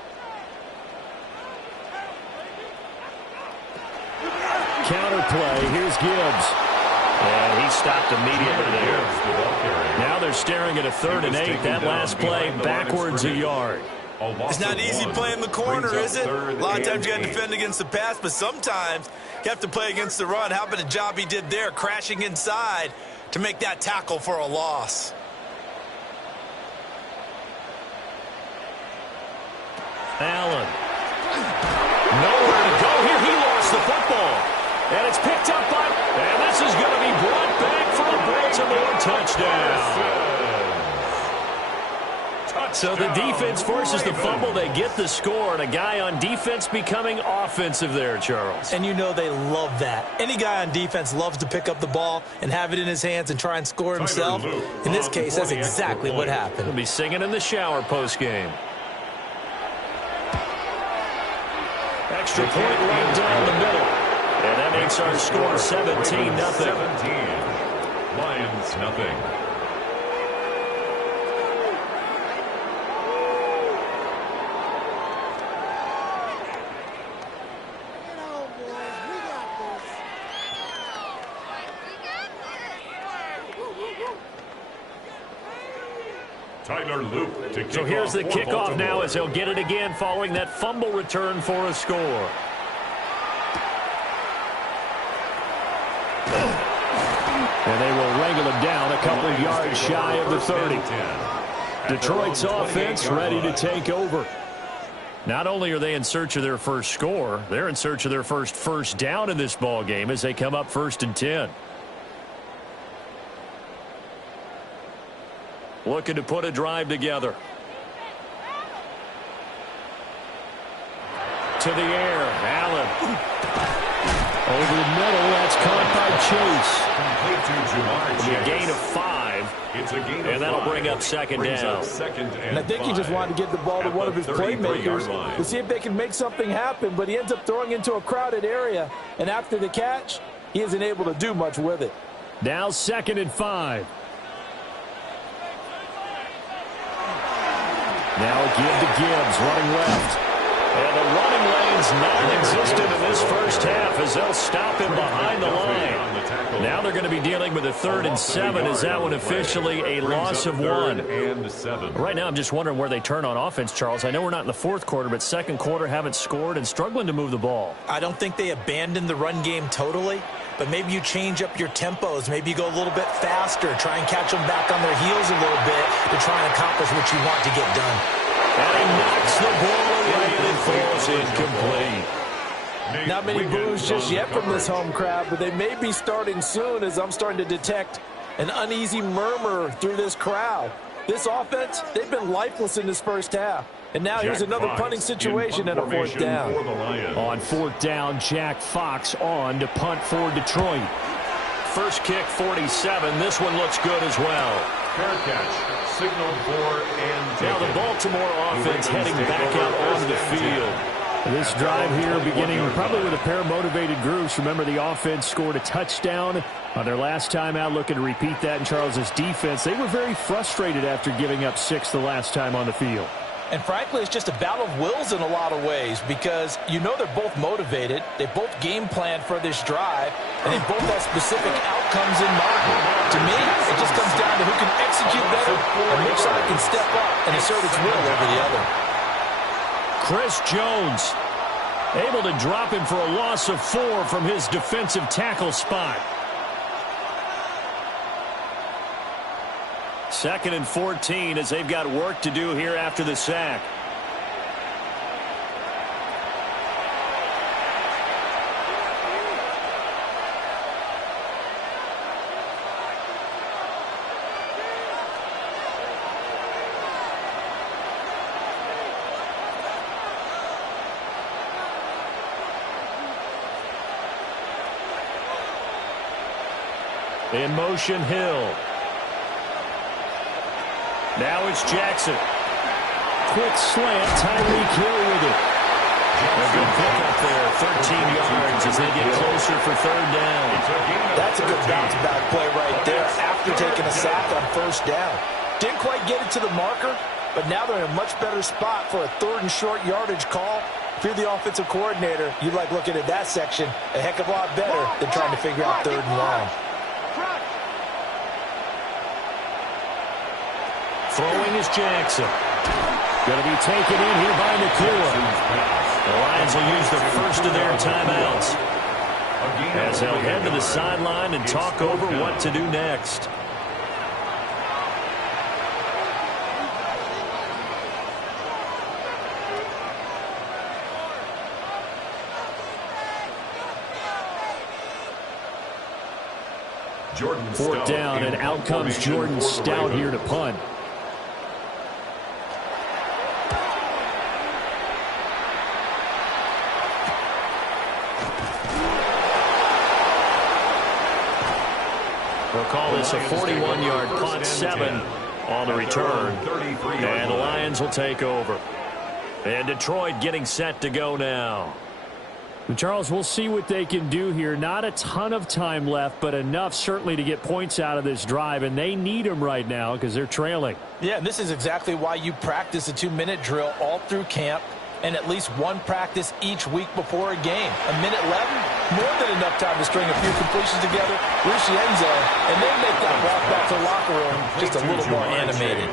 Counter play. Here's Gibbs. And he stopped immediately there. Now they're staring at a 3rd and 8. That last play backwards a yard. It's not easy playing the corner, is it? A lot of times you got to defend against the pass, but sometimes you have to play against the run. How about the job he did there, crashing inside to make that tackle for a loss? Allen. Nowhere to go here. He lost the football. And it's picked up by... And this is going to be brought back for a Baltimore touchdown. So the defense forces the fumble. They get the score. And a guy on defense becoming offensive there, Charles. And you know they love that. Any guy on defense loves to pick up the ball and have it in his hands and try and score himself. In this case, that's exactly what happened. He'll be singing in the shower post-game. Extra point right down the middle. And that makes our score 17-0. Lions nothing. Tyler Loop to kick so here's the kickoff Baltimore. now as he'll get it again following that fumble return for a score. And they will wrangle him down a couple of yards shy of the 30. Detroit's offense ready to take over. Not only are they in search of their first score, they're in search of their first down in this ball game as they come up 1st and 10. Looking to put a drive together. To the air, Allen. Over the middle, that's caught by Chase. Complete to Jamar Chase. A gain of 5. It's a gain of and that'll 5. bring up second down. And I think he just wanted to get the ball to one of his playmakers to see if they can make something happen, but he ends up throwing into a crowded area. And after the catch, he isn't able to do much with it. Now 2nd and 5. Now a give to Gibbs, running left. And the running lane's non-existent in this first half as they'll stop him behind the line. Now they're going to be dealing with a 3rd and 7. Is that one officially a loss of 1? Right now I'm just wondering where they turn on offense, Charles. I know we're not in the 4th quarter, but 2nd quarter haven't scored and struggling to move the ball. I don't think they abandoned the run game totally, but maybe you change up your tempos. Maybe you go a little bit faster, try and catch them back on their heels a little bit to try and accomplish what you want to get done. And he knocks the ball away and it falls incomplete. Not many boos just yet from this home crowd, but they may be starting soon as I'm starting to detect an uneasy murmur through this crowd. This offense, they've been lifeless in this first half. And now here's another punting situation and a fourth down. On fourth down, Jack Fox on to punt for Detroit. First kick, 47. This one looks good as well. Fair catch, signaled for and now the Baltimore offense heading back out onto the field. This drive here beginning probably with a pair of motivated groups. Remember, the offense scored a touchdown on their last time out, looking to repeat that in Charles' defense. They were very frustrated after giving up 6 the last time on the field. And frankly, it's just a battle of wills in a lot of ways because you know they're both motivated. They both game planned for this drive, and they both have specific outcomes in mind. To me, it just comes down to who can execute better and which side can step up and assert its will over the other. Chris Jones able to drop him for a loss of 4 from his defensive tackle spot. 2nd and 14 as they've got work to do here after the sack. In motion, Hill. Now it's Jackson. Quick slant, Tyreek Hill with it. A good pickup there, 13 yards as they get closer for third down. That's a good bounce back play right there after taking a sack on first down. Didn't quite get it to the marker, but now they're in a much better spot for a 3rd and short yardage call. If you're the offensive coordinator, you like looking at that section a heck of a lot better than trying to figure out 3rd and long. Throwing is Jackson. Going to be taken in here by Nakua. The Lions will use the first of their timeouts as they'll head to the sideline and talk over what to do next. Fourth down, and out comes Jordan Stout here to punt. We'll call this a 41-yard punt, 7 on the return. And the Lions will take over. And Detroit getting set to go now. Charles, we'll see what they can do here. Not a ton of time left, but enough certainly to get points out of this drive, and they need them right now because they're trailing. Yeah, and this is exactly why you practice a 2-minute drill all through camp and at least one practice each week before a game. A minute left, more than enough time to string a few completions together, reach the end zone, and then make that walk back to the locker room just a little more animated.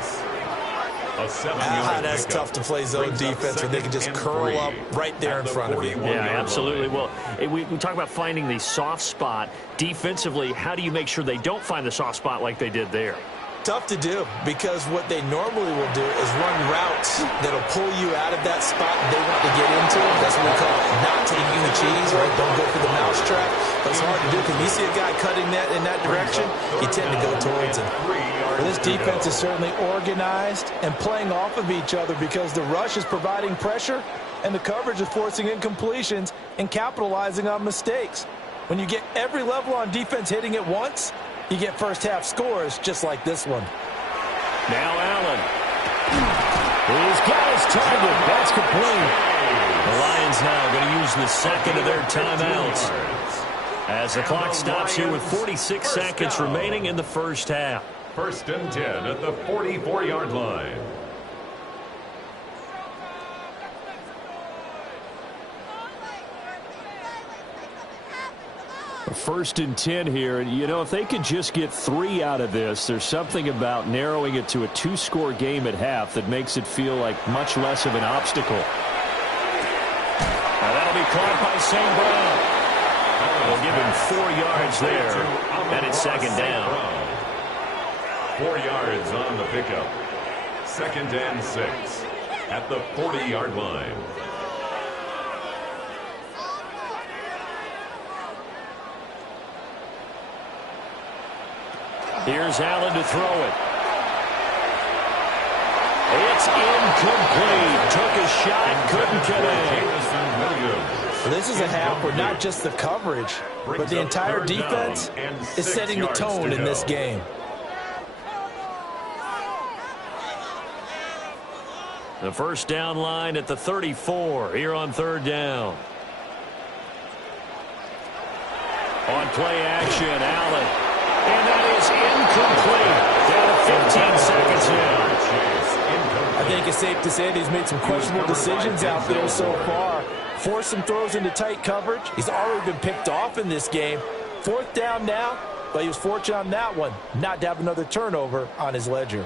That's tough to play zone defense when they can just curl up right there in front of you. Yeah, absolutely. Well, we talk about finding the soft spot. Defensively, how do you make sure they don't find the soft spot like they did there? Tough to do because what they normally will do is run routes that'll pull you out of that spot they want to get into. That's what we call not taking the cheese, right? Don't go for the mousetrap. But it's hard to do because you see a guy cutting that in that direction, you tend to go towards him. Well, this defense is certainly organized and playing off of each other because the rush is providing pressure and the coverage is forcing incompletions and capitalizing on mistakes. When you get every level on defense hitting at once, you get first-half scores just like this one. Now Allen. He's got his target. That's complete. The Lions now going to use the second of their timeouts as the clock stops here with 46 seconds remaining in the first half. 1st and 10 at the 44-yard line. First and 10 here, and you know, if they could just get 3 out of this, there's something about narrowing it to a 2-score game at half that makes it feel like much less of an obstacle. Now that'll be caught by St. Brown. They'll give him 4 yards there, and it's second down. 4 yards on the pickup. 2nd and 6 at the 40-yard line. Here's Allen to throw it. It's incomplete. Took a shot, couldn't connect. This is a half where not just the coverage, but the entire defense is setting the tone in this game. The first down line at the 34 here on third down. On play action, Allen. And that is incomplete. Down to 15 seconds now. I think it's safe to say that he's made some questionable decisions out there so far. Forced some throws into tight coverage. He's already been picked off in this game. Fourth down now, but he was fortunate on that one not to have another turnover on his ledger.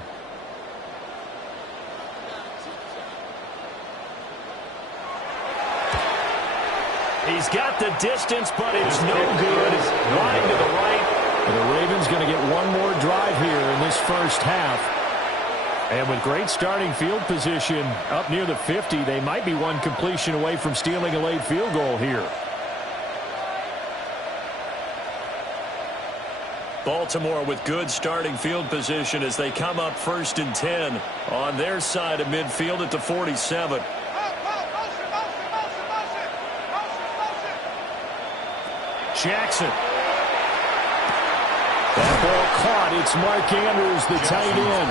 He's got the distance, but it's no good. Line to the right. And the Ravens going to get one more drive here in this first half. And with great starting field position up near the 50, they might be one completion away from stealing a late field goal here. Baltimore with good starting field position as they come up 1st and 10 on their side of midfield at the 47. Jackson. That ball caught. It's Mark Andrews, the tight end.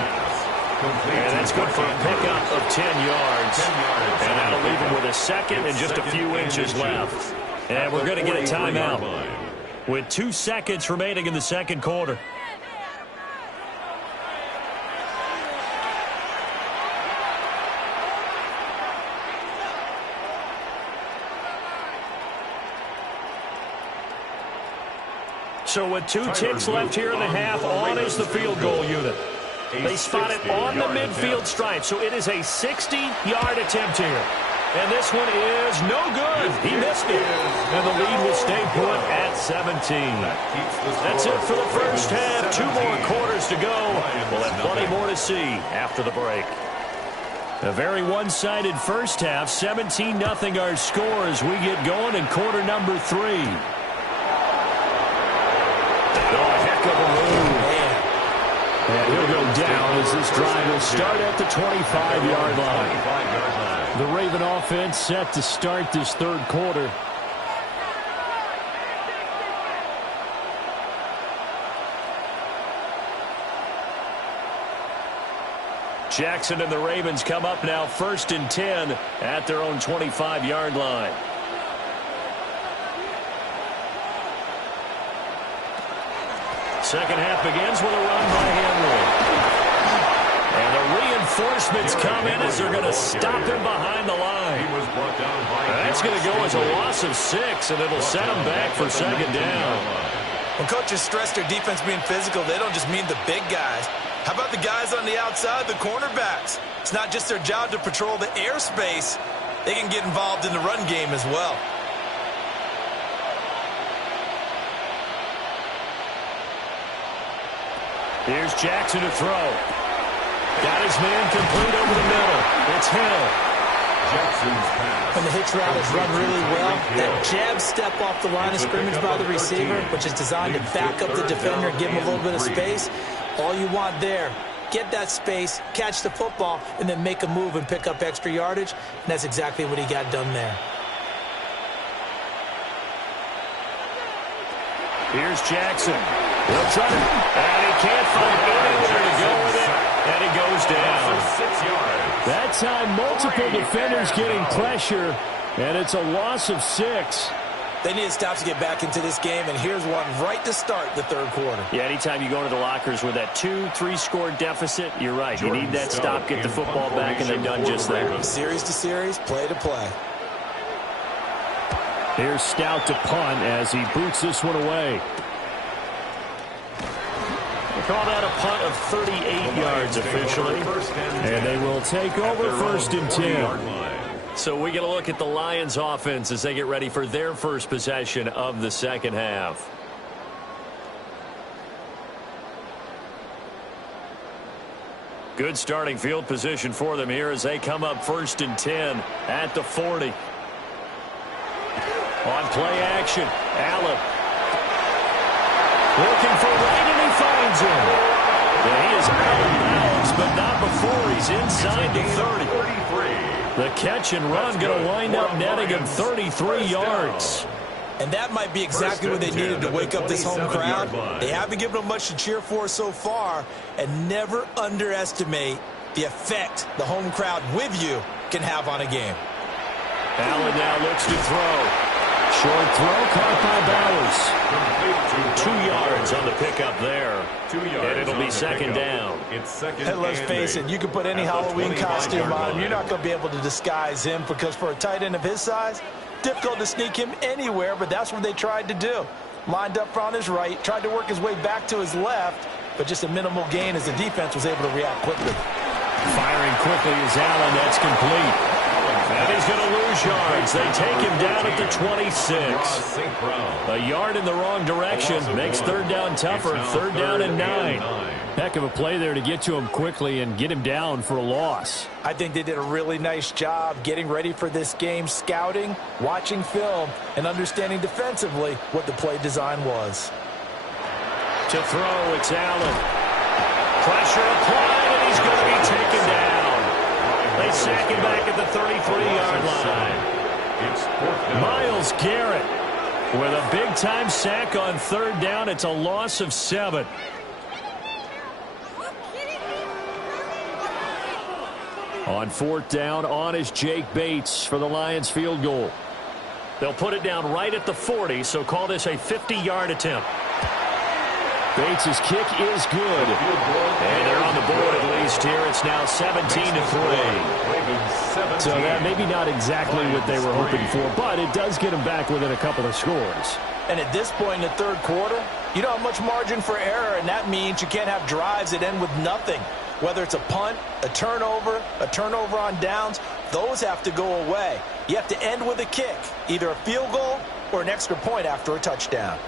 And that's good for a pickup of 10 yards. And that'll leave him with a second and just a few inches left. And we're going to get a timeout with 2 seconds remaining in the second quarter. So with 2 ticks left here in the half, on is the field goal unit. They spot it on the midfield stripe, so it is a 60-yard attempt here. And this one is no good. He missed it. And the lead will stay put at 17. That's it for the first half. 2 more quarters to go. We'll have plenty more to see after the break. A very one-sided first half. 17-0 our score as we get going in quarter number 3. Oh, heck of a move. And he'll go down as this drive will start at the 25-yard line. The Raven offense set to start this third quarter. Jackson and the Ravens come up now 1st and 10 at their own 25-yard line. Second half begins with a run by Henry. And the reinforcements come in as they're going to stop him behind the line. That's going to go as a loss of 6, and it'll set him back for second down. When coaches stress their defense being physical, they don't just mean the big guys. How about the guys on the outside, the cornerbacks? It's not just their job to patrol the airspace. They can get involved in the run game as well. Here's Jackson to throw. Got his man complete over the middle. It's Hill. When the hitch route is run really well, that jab step off the line of scrimmage by the receiver, which is designed to back up the defender and give him a little bit of space, all you want there, get that space, catch the football, and then make a move and pick up extra yardage, and that's exactly what he got done there. Here's Jackson. He'll try to, and he can't find anywhere to go with it, and he goes down. 6 yards. That time, multiple defenders getting pressure, and it's a loss of 6. They need to stop to get back into this game, and here's one right to start the third quarter. Yeah, anytime you go into the lockers with that 2-3 score deficit, you're right. You need that stop, get the football back, and they've done just that. Series to series, play to play. Here's Stout to punt as he boots this one away. They call that a punt of 38 yards officially. And they will take over 1st and 10. So we get a look at the Lions offense as they get ready for their first possession of the second half. Good starting field position for them here as they come up 1st and 10 at the 40. On play action, Allen. Looking for Wright, and he finds him. And he is out of bounds, but not before he's inside the 30. The catch and run going to wind up netting him 33 yards. And that might be exactly what they needed to wake up this home crowd. They haven't given them much to cheer for so far, and never underestimate the effect the home crowd with you can have on a game. Allen now looks to throw. Short throw caught by Bowers. 2 yards on the pickup there. 2 yards. And it'll be second down. It's second. And let's face it, you can put any Halloween costume on him. You're not going to be able to disguise him, because for a tight end of his size, difficult to sneak him anywhere, but that's what they tried to do. Lined up on his right, tried to work his way back to his left, but just a minimal gain as the defense was able to react quickly. Firing quickly is Allen. That's complete. And he's going to lose yards. They take him down at the 26. A yard in the wrong direction makes third down tougher. Third down and 9. Heck of a play there to get to him quickly and get him down for a loss. I think they did a really nice job getting ready for this game, scouting, watching film, and understanding defensively what the play design was. To throw, it's Allen. Pressure applied, and he's going to be taken down. They sack him back at the 33-yard line. Myles Garrett with a big-time sack on third down. It's a loss of 7. On fourth down, on is Jake Bates for the Lions field goal. They'll put it down right at the 40, so call this a 50-yard attempt. Bates' kick is good. And they're on the board at least here. It's now 17-3. So that maybe not exactly what they were hoping for, but it does get them back within a couple of scores. And at this point in the third quarter, you don't have much margin for error, and that means you can't have drives that end with nothing. Whether it's a punt, a turnover on downs, those have to go away. You have to end with a kick, either a field goal or an extra point after a touchdown.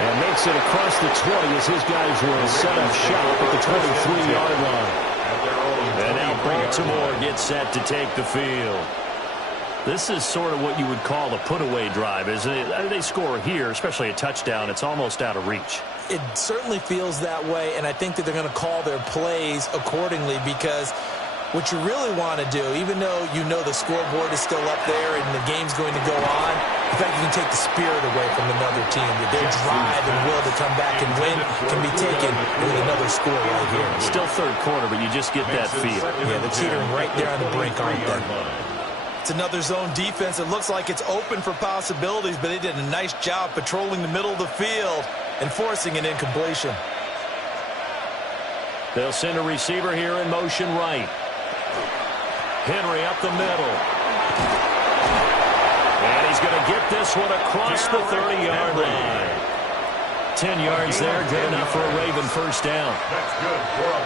And makes it across the 20 as his guys will set up shop at the 23-yard line. And now Baltimore gets set to take the field. This is sort of what you would call a put-away drive, isn't it? They score here, especially a touchdown. It's almost out of reach. It certainly feels that way, and I think that they're going to call their plays accordingly, because what you really want to do, even though you know the scoreboard is still up there and the game's going to go on, in fact, you can take the spirit away from another team. Their drive and will to come back and win can be taken with another score right here. Still third quarter, but you just get that feel. Yeah, they're teetering right there on the brink, aren't they? It's another zone defense. It looks like it's open for possibilities, but they did a nice job patrolling the middle of the field and forcing an incompletion. They'll send a receiver here in motion right. Henry up the middle. And he's going to get this one across the 30-yard line. 10 yards there, good enough for a Raven first down.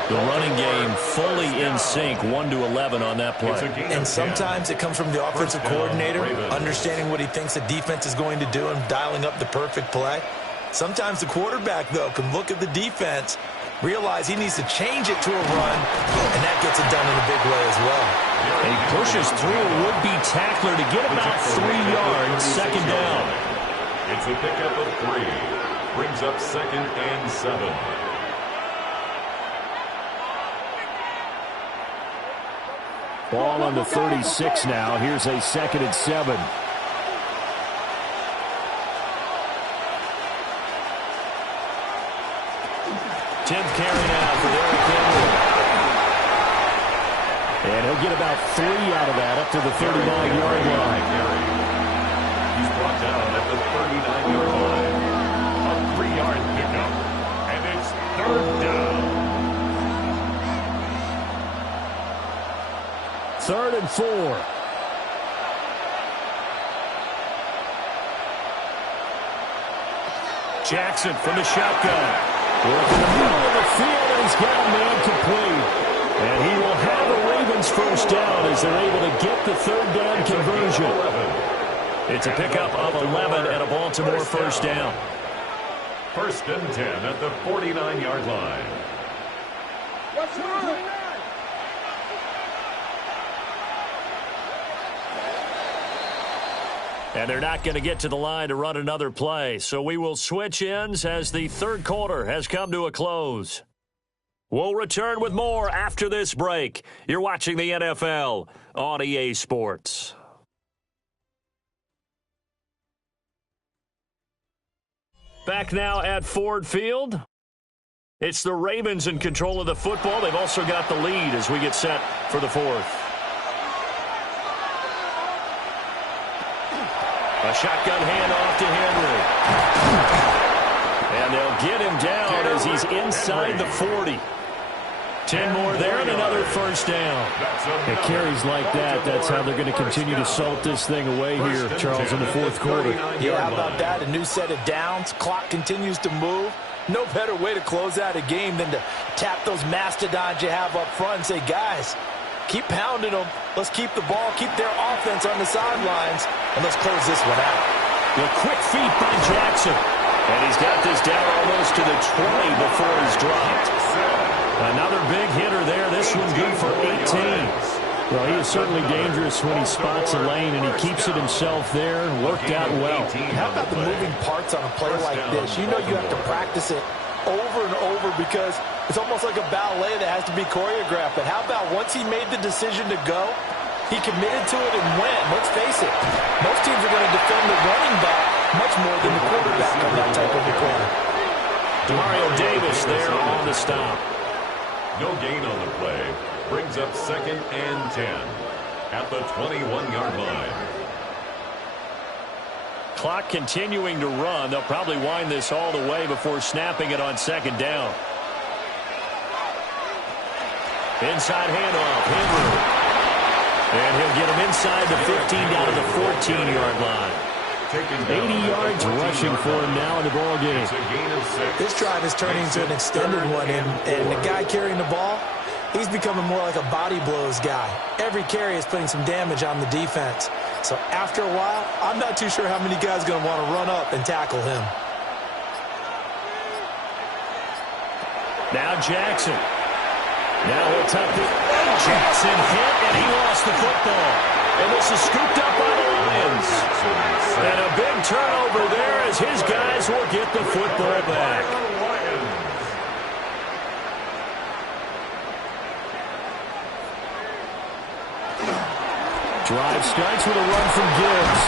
The running game fully in sync, 1-11 on that play. And sometimes it comes from the offensive coordinator, understanding what he thinks the defense is going to do and dialing up the perfect play. Sometimes the quarterback, though, can look at the defense, realize he needs to change it to a run, and that gets it done in a big way as well. He pushes through a would-be tackler to get about 3 yards, second down. It's a pickup of 3. Brings up second and 7. Ball on the 36 now. Here's a second and 7. Tenth carry now for Derrick Henry. And he'll get about 3 out of that up to the 39-yard line. He's brought down at the 39-yard line. A 3-yard pickup. And it's third down. 3rd and 4. Jackson from the shotgun. Working the middle of the field, and he's got a man complete. And he will have a Ravens first down as they're able to get the third down conversion. It's a pickup of 11 and a Baltimore first down. First and 10 at the 49-yard line. And they're not going to get to the line to run another play. So we will switch ends as the third quarter has come to a close. We'll return with more after this break. You're watching the NFL on EA Sports. Back now at Ford Field. It's the Ravens in control of the football. They've also got the lead as we get set for the fourth. A shotgun handoff to Henry. And they'll get him down as he's inside the 40. 10 more there and another first down. It carries like that. That's how they're going to continue to salt this thing away here, Charles, in the fourth quarter. Yeah, how about that? A new set of downs. Clock continues to move. No better way to close out a game than to tap those mastodons you have up front and say, guys, keep pounding them. Let's keep the ball, keep their offense on the sidelines, and let's close this one out. The quick feet by Jackson. And he's got this down almost to the 20 before he's dropped. Another big hitter there. This one good for 18. Well, he is certainly dangerous when he spots a lane, and he keeps it himself there and worked out well. How about the moving parts on a play like this? You know you have to practice it over and over because it's almost like a ballet that has to be choreographed. But how about once he made the decision to go, he committed to it and went. Let's face it, most teams are going to defend the running back much more than the quarterback on that type of a play. Demario Davis there on the stop. No gain on the play. Brings up 2nd and 10 at the 21-yard line. Clock continuing to run. They'll probably wind this all the way before snapping it on 2nd down. Inside handoff, Henry. And he'll get him inside the 15 down to the 14-yard line. 80 yards rushing for him now in the ball game. This drive is turning into an extended one, and the guy carrying the ball, he's becoming more like a body blows guy. Every carry is putting some damage on the defense. So after a while, I'm not too sure how many guys are going to want to run up and tackle him. Now Jackson. Now he'll tuck it. Jackson hit, and he lost the football. And this is scooped up by the Lions. And a big turnover there as his guys will get the football back. Drive starts with a run from Gibbs.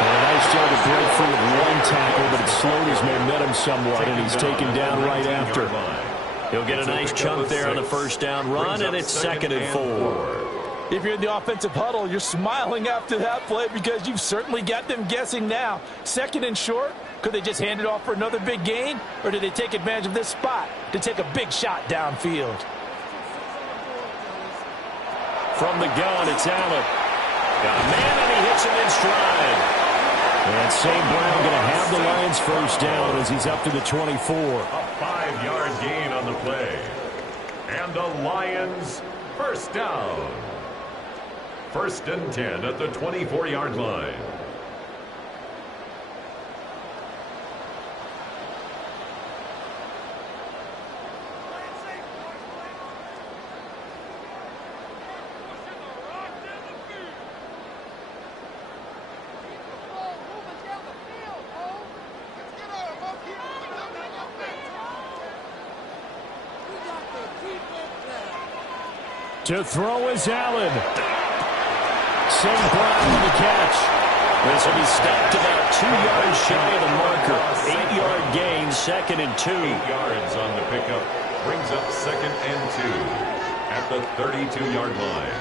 And a nice job to break free with one tackle, but it slowed his momentum somewhat, and he's taken down right after. He'll get a nice chunk there on the first down run, and it's 2nd and 4. If you're in the offensive huddle, you're smiling after that play because you've certainly got them guessing now. 2nd and short, could they just hand it off for another big gain, or did they take advantage of this spot to take a big shot downfield? From the gun, it's Allen. Got a man, and he hits him in stride. And St. Brown going to have the Lions first down as he's up to the 24. A 5-yard gain on the play. And the Lions first down. 1st and 10 at the 24-yard line. To throw is Allen. St. Brown on the catch. This will be stopped about 2 yards shy of the marker. 8-yard gain, 2nd and 2. 8 yards on the pickup. Brings up 2nd and 2 at the 32-yard line.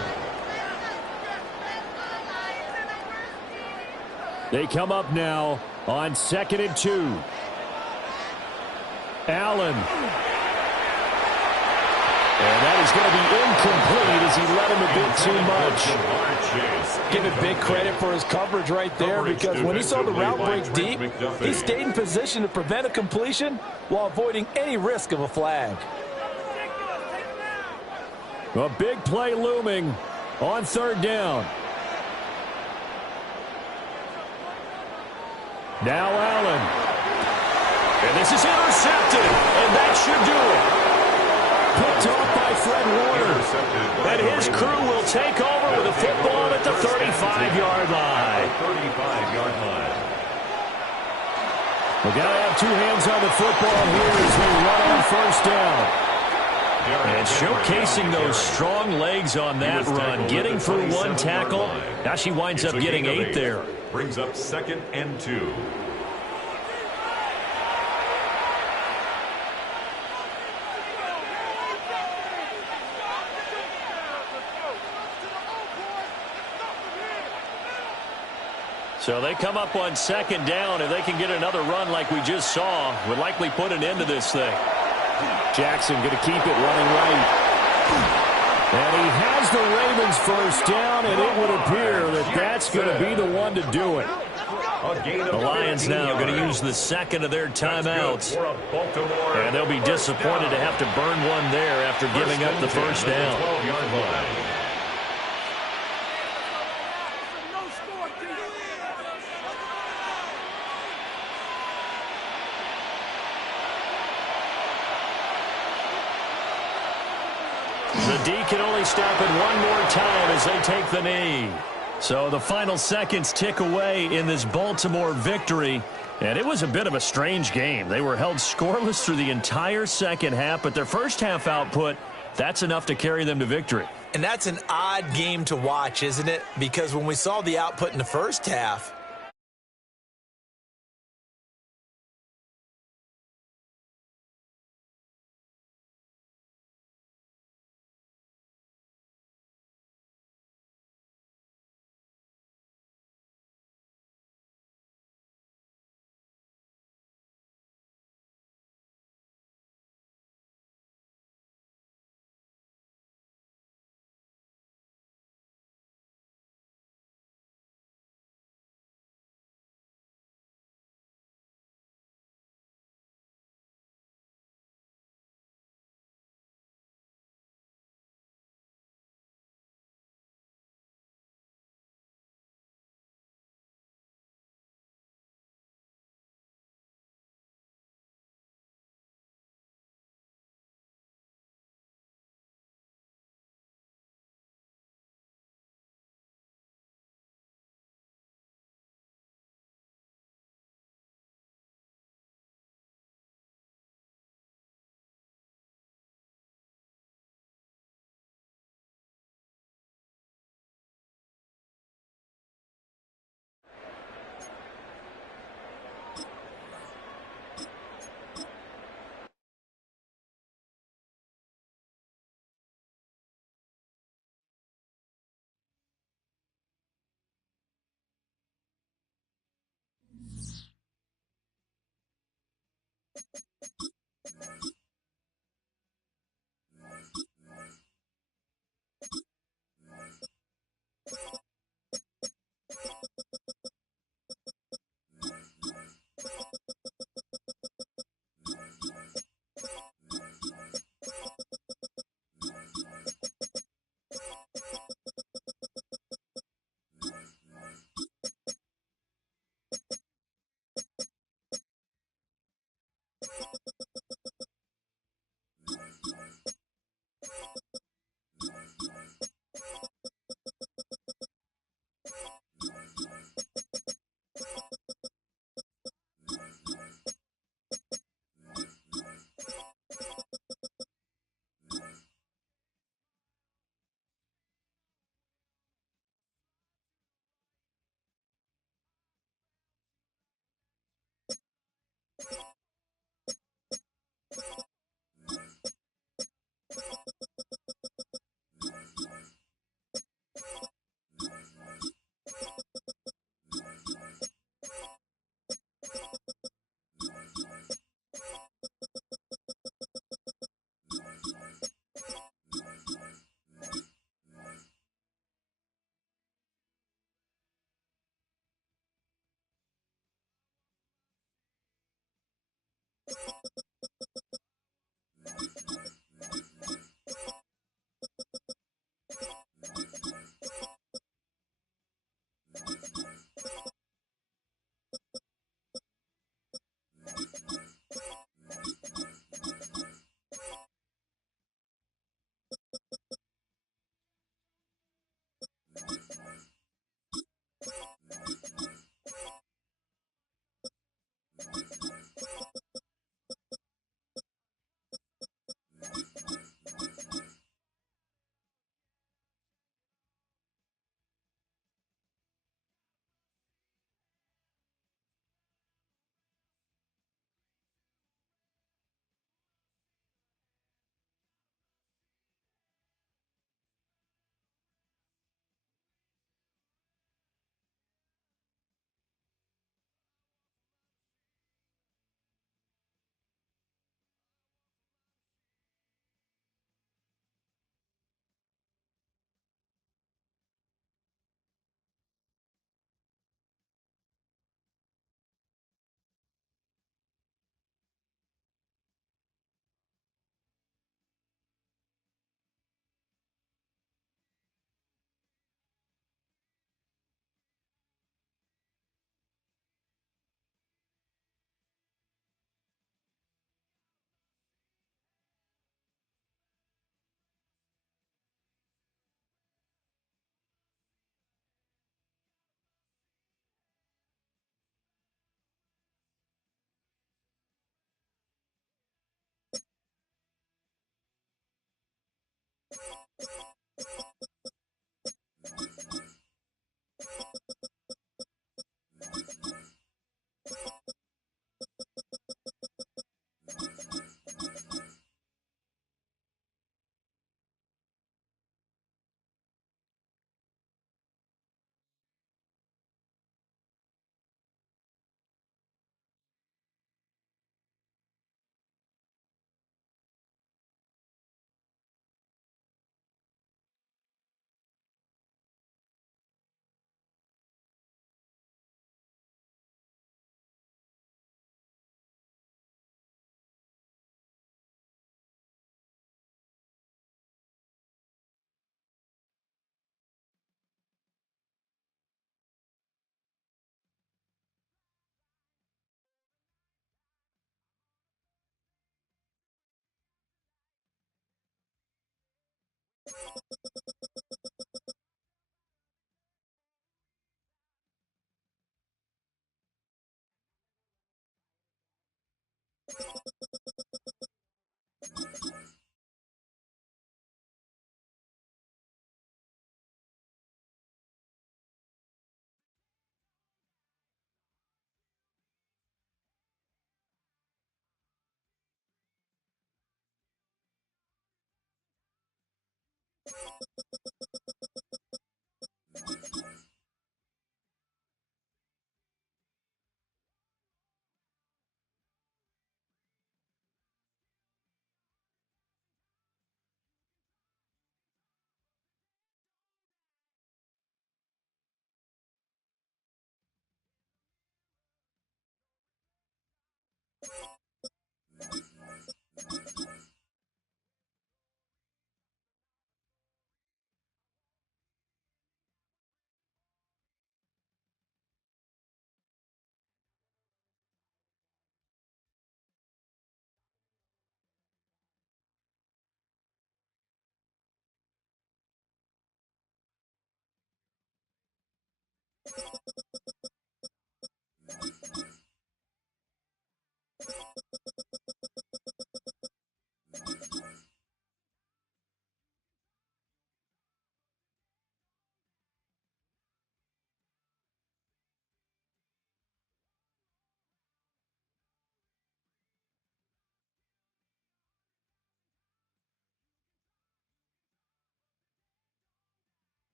They come up now on 2nd and 2. Allen. And that is going to be incomplete as he let him a bit too much. Give it big credit for his coverage right there because when he saw the route break deep, he stayed in position to prevent a completion while avoiding any risk of a flag. A big play looming on 3rd down. Now Allen. And this is intercepted, and that should do it. Picked off by Fred Warner. And his crew will take over with a football at the 35-yard line. We've got to have two hands on the football here as they run on first down. And showcasing those strong legs on that run, getting through one tackle. Now she winds up getting 8 there. Brings up 2nd and 2. So they come up on 2nd down. If they can get another run like we just saw, would likely put an end to this thing. Jackson going to keep it running right. And he has the Ravens first down, and it would appear that that's going to be the one to do it. The Lions now going to use the 2nd of their timeouts. And they'll be disappointed to have to burn one there after giving up the first down. The D can only stop it one more time as they take the knee. So the final seconds tick away in this Baltimore victory. And it was a bit of a strange game. They were held scoreless through the entire second half, but their first half output, that's enough to carry them to victory. And that's an odd game to watch, isn't it? Because when we saw the output in the first half,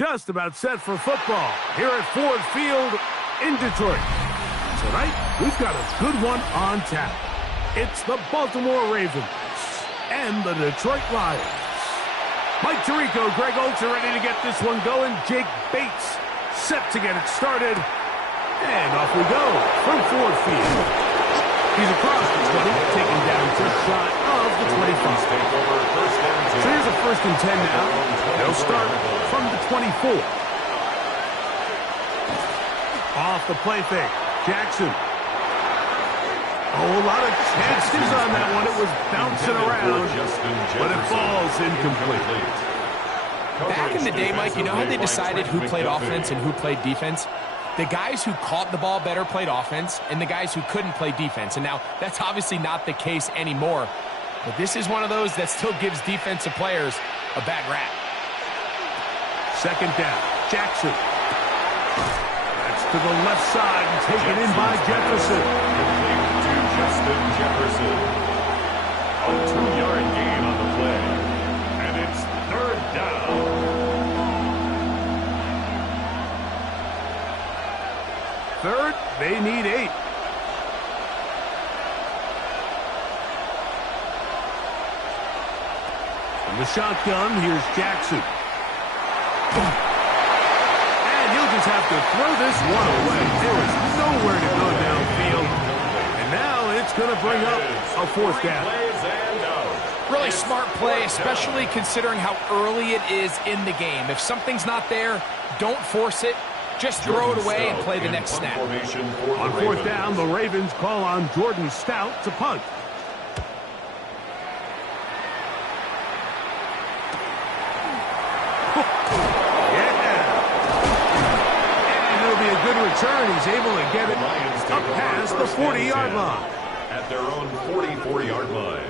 Just about set for football here at Ford Field in Detroit. Tonight, we've got a good one on tap. It's the Baltimore Ravens and the Detroit Lions. Mike Tirico, Greg Olsen ready to get this one going. Jake Bates set to get it started. And off we go from Ford Field. He's across the 20, taken down just shy of the 25. So here's a 1st and 10 now. They'll start from the 24. Off the play fake. Jackson. Oh, a lot of chances on that one. It was bouncing around, but it falls incomplete. Back in the day, Mike, you know how they decided who played offense and who played defense? The guys who caught the ball better played offense, and the guys who couldn't play defense. And now, that's obviously not the case anymore. But this is one of those that still gives defensive players a bad rap. 2nd down. Jackson. That's to the left side and taken in by Jefferson. Complete to Justin Jefferson. A 2-yard gain on the play. And it's 3rd down. 3rd, they need 8. From the shotgun, here's Jackson. And he'll just have to throw this one away. There is nowhere to go downfield. And now it's going to bring up a 4th down. Really smart play, especially considering how early it is in the game. If something's not there, don't force it. Just throw it away and play the next snap. On 4th down, the Ravens call on Jordan Stout to punt. Good return. He's able to get it up past the 40-yard line. At their own 44-yard line.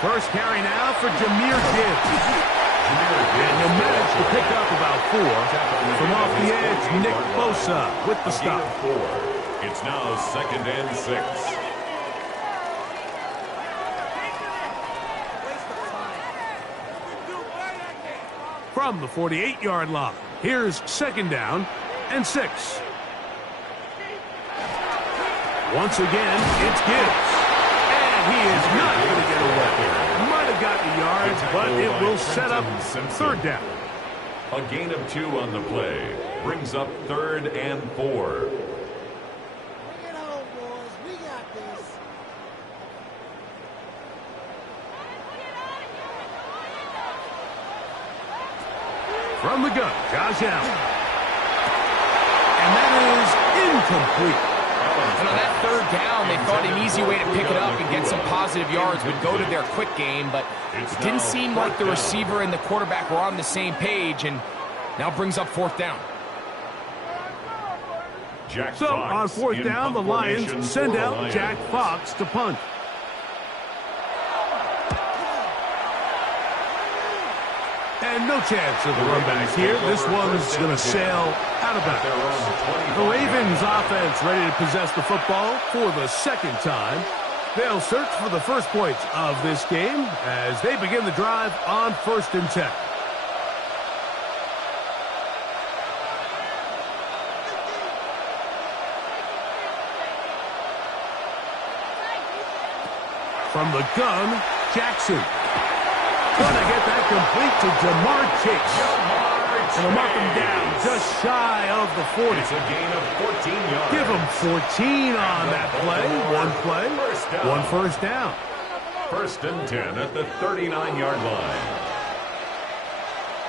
First carry now for Jahmyr Gibbs. And he'll manage to pick up about 4. From off the edge, Nick Bosa with the stop. It's now 2nd and 6. From the 48-yard line, here's 2nd down and 6. Once again, it's Gibbs. And he is not going to get away. Might have gotten the yards, but it will set up 3rd down. A gain of 2 on the play brings up 3rd and 4. Bring it home, boys. We got this. From the gun, Josh Allen. And that is incomplete. And on that 3rd down, they thought an easy way to pick it up and get some positive yards would go to their quick game, but it didn't seem like the receiver and the quarterback were on the same page, and now brings up 4th down. So on 4th down, the Lions send out Jack Fox to punt. And no chance of the run back here. This one's going to sail out of bounds. The Ravens offense ready to possess the football for the 2nd time. They'll search for the first points of this game as they begin the drive on 1st and 10. From the gun, Jackson. Gonna get that complete to Jamar Chase. And he'll mark him down just shy of the 40. It's a gain of 14 yards. Give him 14 on that play. One play, one 1st down. 1st and 10 at the 39-yard line.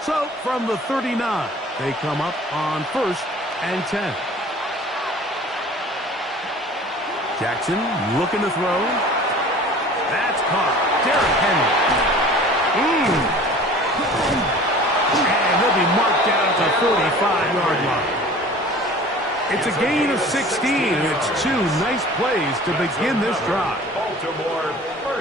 So from the 39, they come up on 1st and 10. Jackson looking to throw. That's caught. Derrick Henry. And he'll be marked down at the 45-yard line. It's a gain of 16. It's 2 nice plays to begin this drive.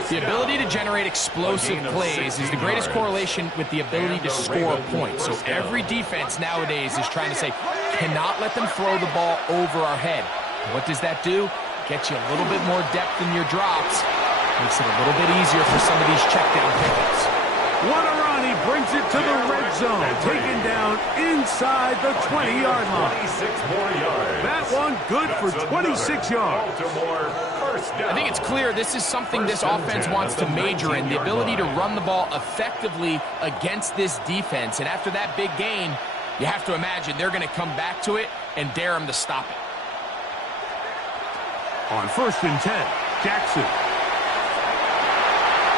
The ability to generate explosive plays is the greatest correlation with the ability to score points. So every defense nowadays is trying to say, cannot let them throw the ball over our head. What does that do? Gets you a little bit more depth in your drops. Makes it a little bit easier for some of these check down pickups. What a run. He brings it to the red zone. Taken down inside the 20-yard line. 26 more yards. That one good for 26 yards. I think it's clear this is something this offense wants to major in, the ability to run the ball effectively against this defense. And after that big gain, you have to imagine they're going to come back to it and dare them to stop it. On 1st and 10, Jackson.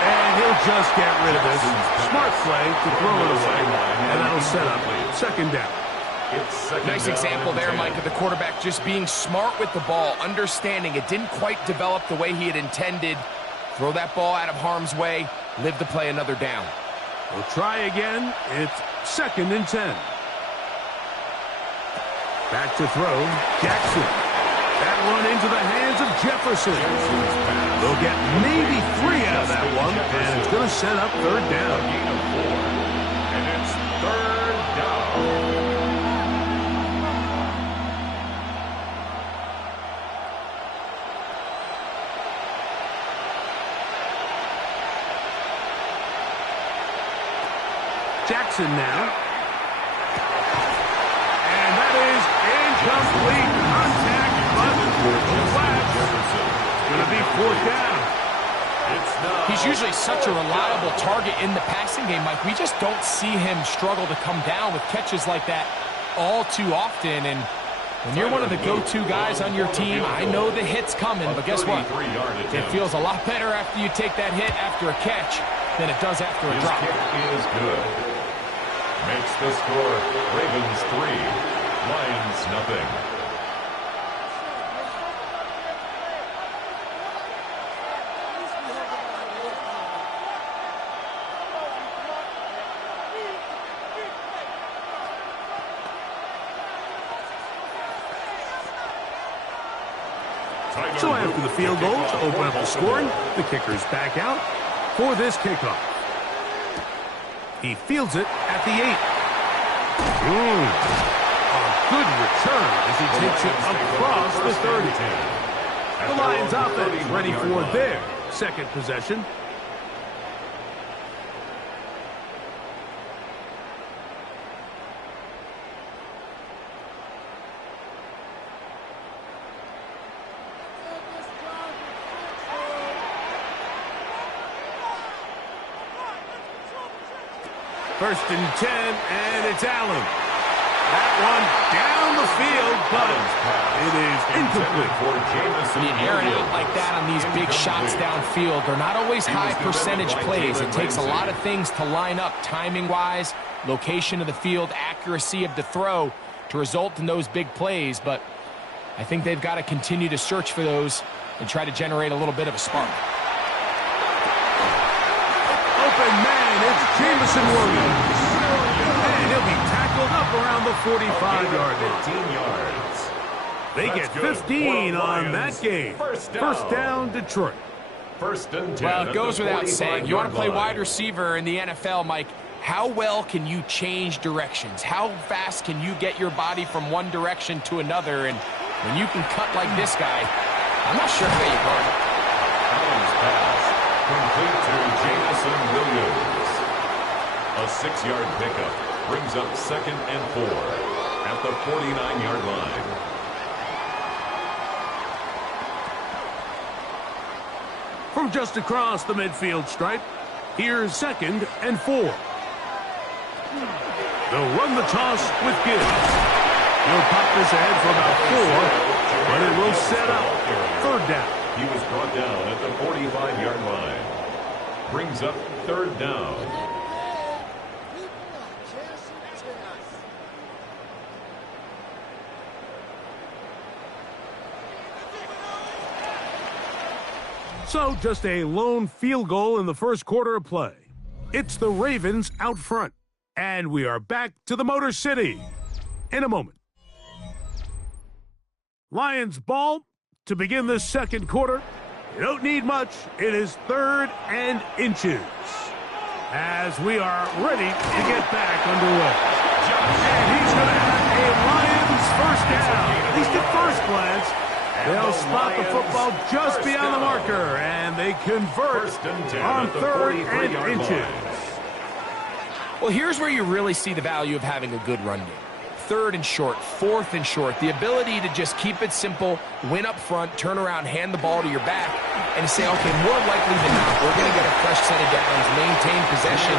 And he'll just get rid of this. Smart play to throw it away. And that'll set up 2nd down. Nice example there, Mike, of the quarterback just being smart with the ball, understanding it didn't quite develop the way he had intended. Throw that ball out of harm's way, live to play another down. We'll try again. It's 2nd and 10. Back to throw, Jackson. That one into the hands of Jefferson. They'll get maybe 3 out of that one, and it's going to set up 3rd down. And it's 3rd down. Jackson now. And that is incomplete. Contact, but the flag. It's going to be 4th down. He's usually such a reliable target in the passing game, Mike. We just don't see him struggle to come down with catches like that all too often. And when you're one of the go-to guys on your team, I know the hit's coming, but guess what? It feels a lot better after you take that hit after a catch than it does after a drop. His kick is good. Makes the score Ravens 3, Lions nothing. So after the field goal to open up the scoring, the kicker's back out for this kickoff. He fields it at the 8. A good return as he takes it across the 30. The Lions offense ready for their 2nd possession. First and 10, and it's Allen. That one down the field, but it is incomplete. When you air it out like that on these big shots downfield, they're not always high percentage plays. It takes a lot of things to line up timing-wise, location of the field, accuracy of the throw to result in those big plays. But I think they've got to continue to search for those and try to generate a little bit of a spark. Open man, it's Jameson Williams. And he'll be tackled up around the 45-yard line. They get 15 on that game. First down, Detroit. 1st and 10. Well, it goes without saying. You want to play wide receiver in the NFL, Mike, how well can you change directions? How fast can you get your body from one direction to another? And when you can cut like this guy, I'm not sure how you guard it. Allen's pass complete to Jameson Williams. A 6-yard pickup brings up 2nd and 4 at the 49-yard line. From just across the midfield stripe, here's 2nd and 4. They'll run the toss with Gibbs. He'll pop this ahead for about 4, but it will set up 3rd down. He was brought down at the 45-yard line. Brings up 3rd down. So just a lone field goal in the first quarter of play. It's the Ravens out front. And we are back to the Motor City in a moment. Lions ball to begin this second quarter. You don't need much. It is 3rd and inches. As we are ready to get back underway. And he's going to have a Lions first down. At least at first glance. They'll spot the football just beyond the marker. And they convert on 3rd and inches. Well, here's where you really see the value of having a good run game. 3rd and short, 4th and short. The ability to just keep it simple, win up front, turn around, hand the ball to your back, and say, okay, more likely than not, we're going to get a fresh set of downs, maintain possession,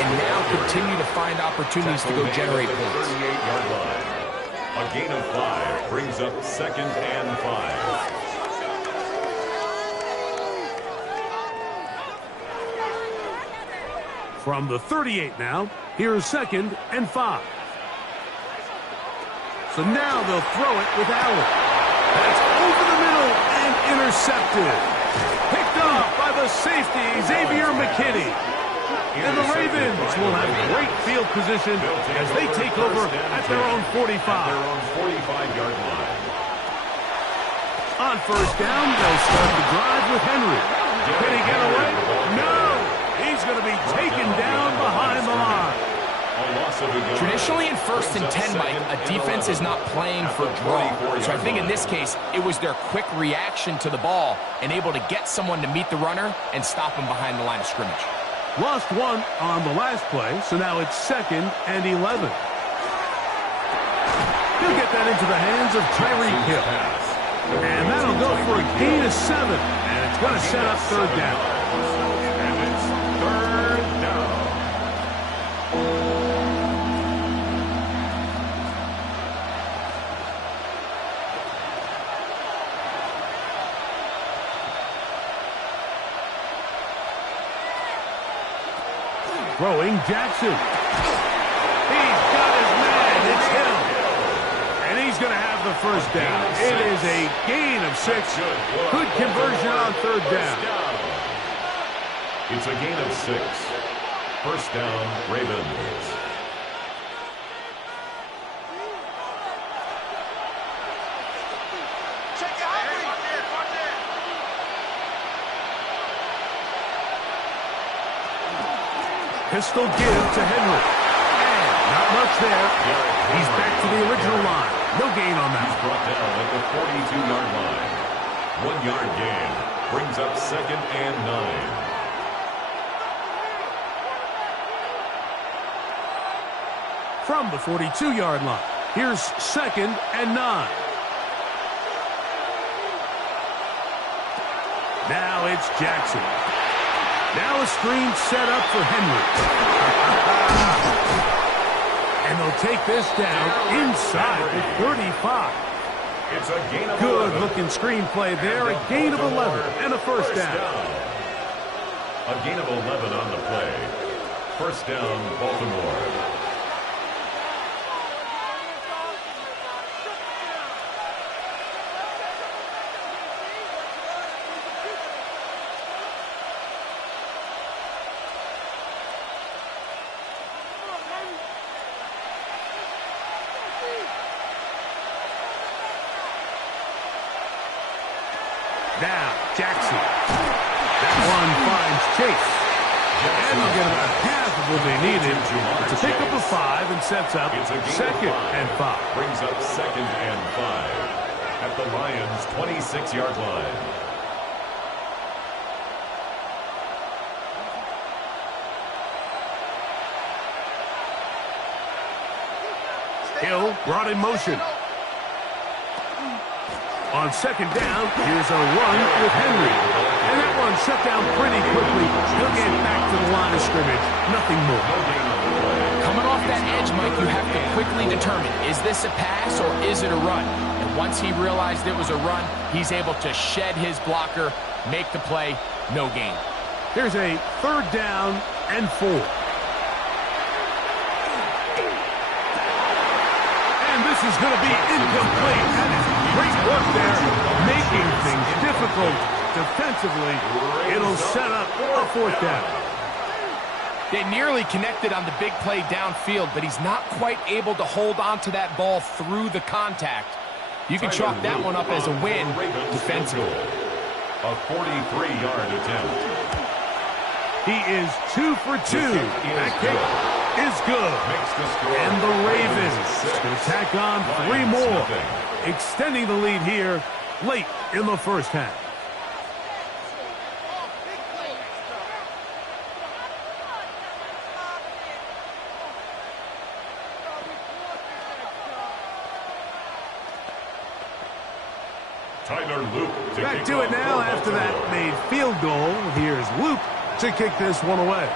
and now continue to find opportunities to go generate points. A gain of 5 brings up 2nd and 5. From the 38 now, here's 2nd and 5. So now they'll throw it with Allen. That's over the middle and intercepted. Picked off by the safety, Xavier McKinney. And the Ravens will have great field position as they take over at their own 45. Their own 45-yard line. On first down, they'll start the drive with Henry. Can he get away? No! He's going to be taken down behind the line. Traditionally in 1st and 10, Mike, a defense is not playing for draw. So I think in this case, it was their quick reaction to the ball and able to get someone to meet the runner and stop him behind the line of scrimmage. Lost 1 on the last play, so now it's 2nd and 11. He'll get that into the hands of Tyreek Hill. And that'll go for a gain of 7, and it's going to set up 3rd down. And it's 3rd down. Throwing Jackson. He's got his man. It's Hill. And he's going to have the first down. It is a gain of 6. Good conversion on 3rd down. It's a gain of 6. First down, Ravens. Pistol give to Henry. And not much there. He's back to the original line. No gain on that. He's brought down at the 42-yard line. 1-yard gain brings up 2nd and 9. From the 42-yard line, here's 2nd and 9. Now it's Jackson. Now a screen set up for Henry. And they'll take this down inside the 35. It's a gain of 11. Good-looking screenplay there. A gain of 11 and a first down. A gain of 11 on the play. First down, Baltimore. Now, Jackson. That one finds Chase. And they'll get about half of what they needed. It's a pickup of 5 and sets up 2nd and 5. Brings up 2nd and 5 at the Lions' 26-yard line. Hill brought in motion. On 2nd down, here's a run with Henry. And that one shut down pretty quickly. He'll get back to the line of scrimmage. Nothing more. Coming off that edge, Mike, you have to quickly determine, is this a pass or is it a run? And once he realized it was a run, he's able to shed his blocker, make the play, no gain. Here's a 3rd down and 4. And this is going to be incomplete. That is great work there, making things difficult defensively, it'll set up a fourth down. They nearly connected on the big play downfield, but he's not quite able to hold on to that ball through the contact. You can chalk that one up as a win defensively. A 43-yard attempt. He is 2 for 2. That kick is good. And the Ravens will tack on 3 more, extending the lead here late in the first half. Tyler Luke back to it now after that made field goal. Here's Luke to kick this one away.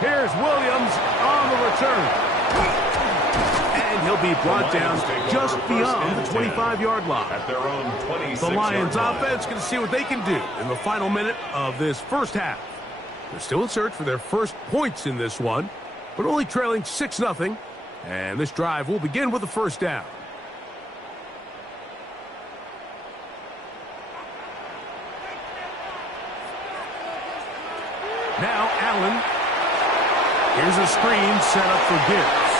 Here's Williams on the return. And he'll be brought down just beyond the 25-yard line. At their own 26-yard the Lions line. Offense going to see what they can do in the final minute of this first half. They're still in search for their first points in this one, but only trailing 6-0. And this drive will begin with the first down. Now Allen. Here's a screen set up for Gibbs.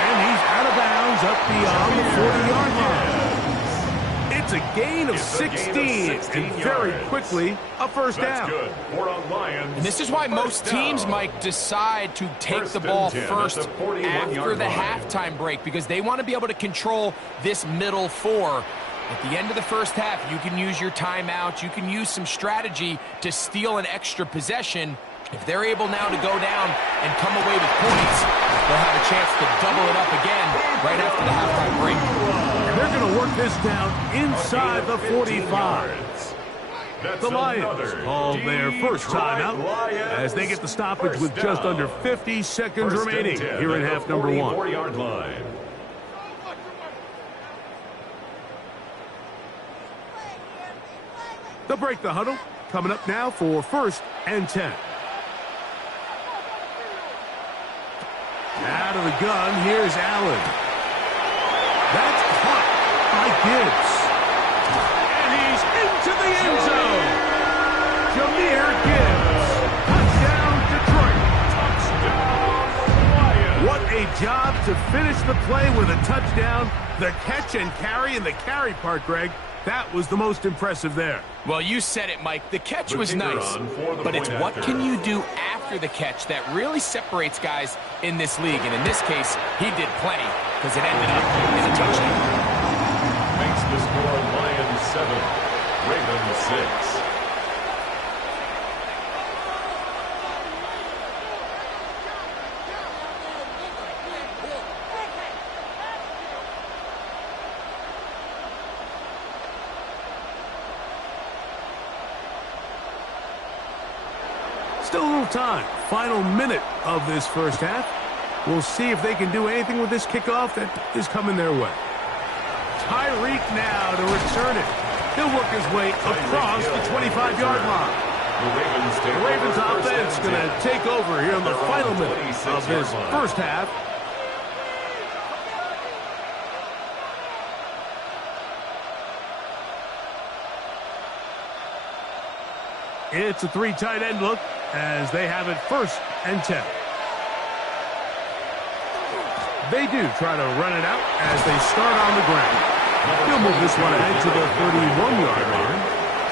And he's out of bounds up beyond the 40-yard line. It's a gain of 16, and very quickly a first down. Good for a Lions. And this is why most teams, Mike, decide to take the ball first after the halftime break, because they want to be able to control this middle 4. At the end of the first half, you can use your timeout. You can use some strategy to steal an extra possession. If they're able now to go down and come away with points, they'll have a chance to double it up again right after the halftime break. And they're going to work this down inside the 45. The Lions call their first timeout as they get the stoppage with just under 50 seconds remaining here in half number 1. 44-yard line. They'll break the huddle. Coming up now for 1st and 10. Out of the gun, here's Allen. That's caught by Gibbs. And he's into the end zone. Jahmyr Gibbs. Touchdown, Detroit. Touchdown, Lions. What a job to finish the play with a touchdown. The catch and carry, and the carry part, Greg, that was the most impressive there. Well, you said it, Mike. The catch was nice, but it's what can you do after the catch that really separates guys in this league. And in this case, he did plenty because it ended up in a touchdown. Makes the score Lions 7, Ravens 6. Still a little time. Final minute of this first half. We'll see if they can do anything with this kickoff that is coming their way. Tyreek now to return it. He'll work his way across the 25-yard line. The Ravens offense going to take over here in the final minute of this first half. It's a 3 tight end look as they have it 1st and 10. They do try to run it out as they start on the ground. He'll move this one ahead to the 31-yard line.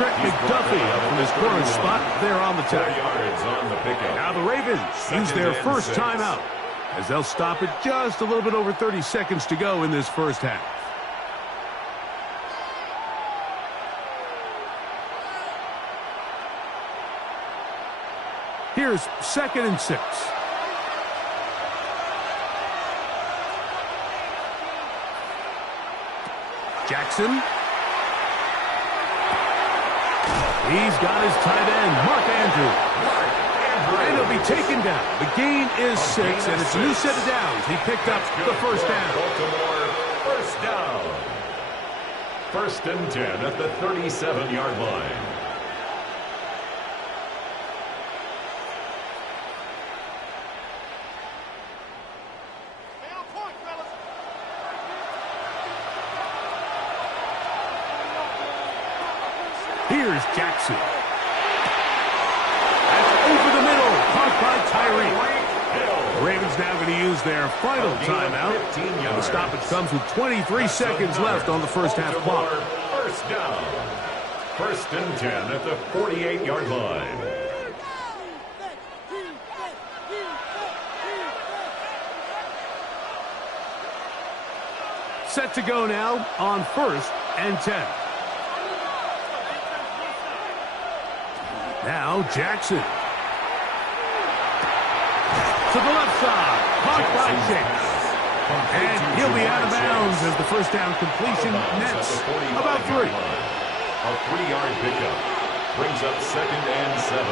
Trent McDuffie up from his corner spot there on the tackle. Now the Ravens use their first timeout as they'll stop it just a little bit over 30 seconds to go in this first half. Here's 2nd and 6. Jackson. He's got his tight end, Mark Andrews. And he'll be taken down. The gain is 6, and it's a new set of downs. He picked up the first down. First down. 1st and 10 at the 37-yard line. Here's Jackson. That's over the middle. Caught by Tyree. The Ravens now going to use their final timeout. The stoppage comes with 23 seconds left on the first half clock. First down. First and 10 at the 48-yard line. Set to go now on first and 10. Now Jackson. To the left side. Caught by Chase. And he'll be out of bounds as the first down completion nets about 3. A 3-yard pickup brings up second and 7.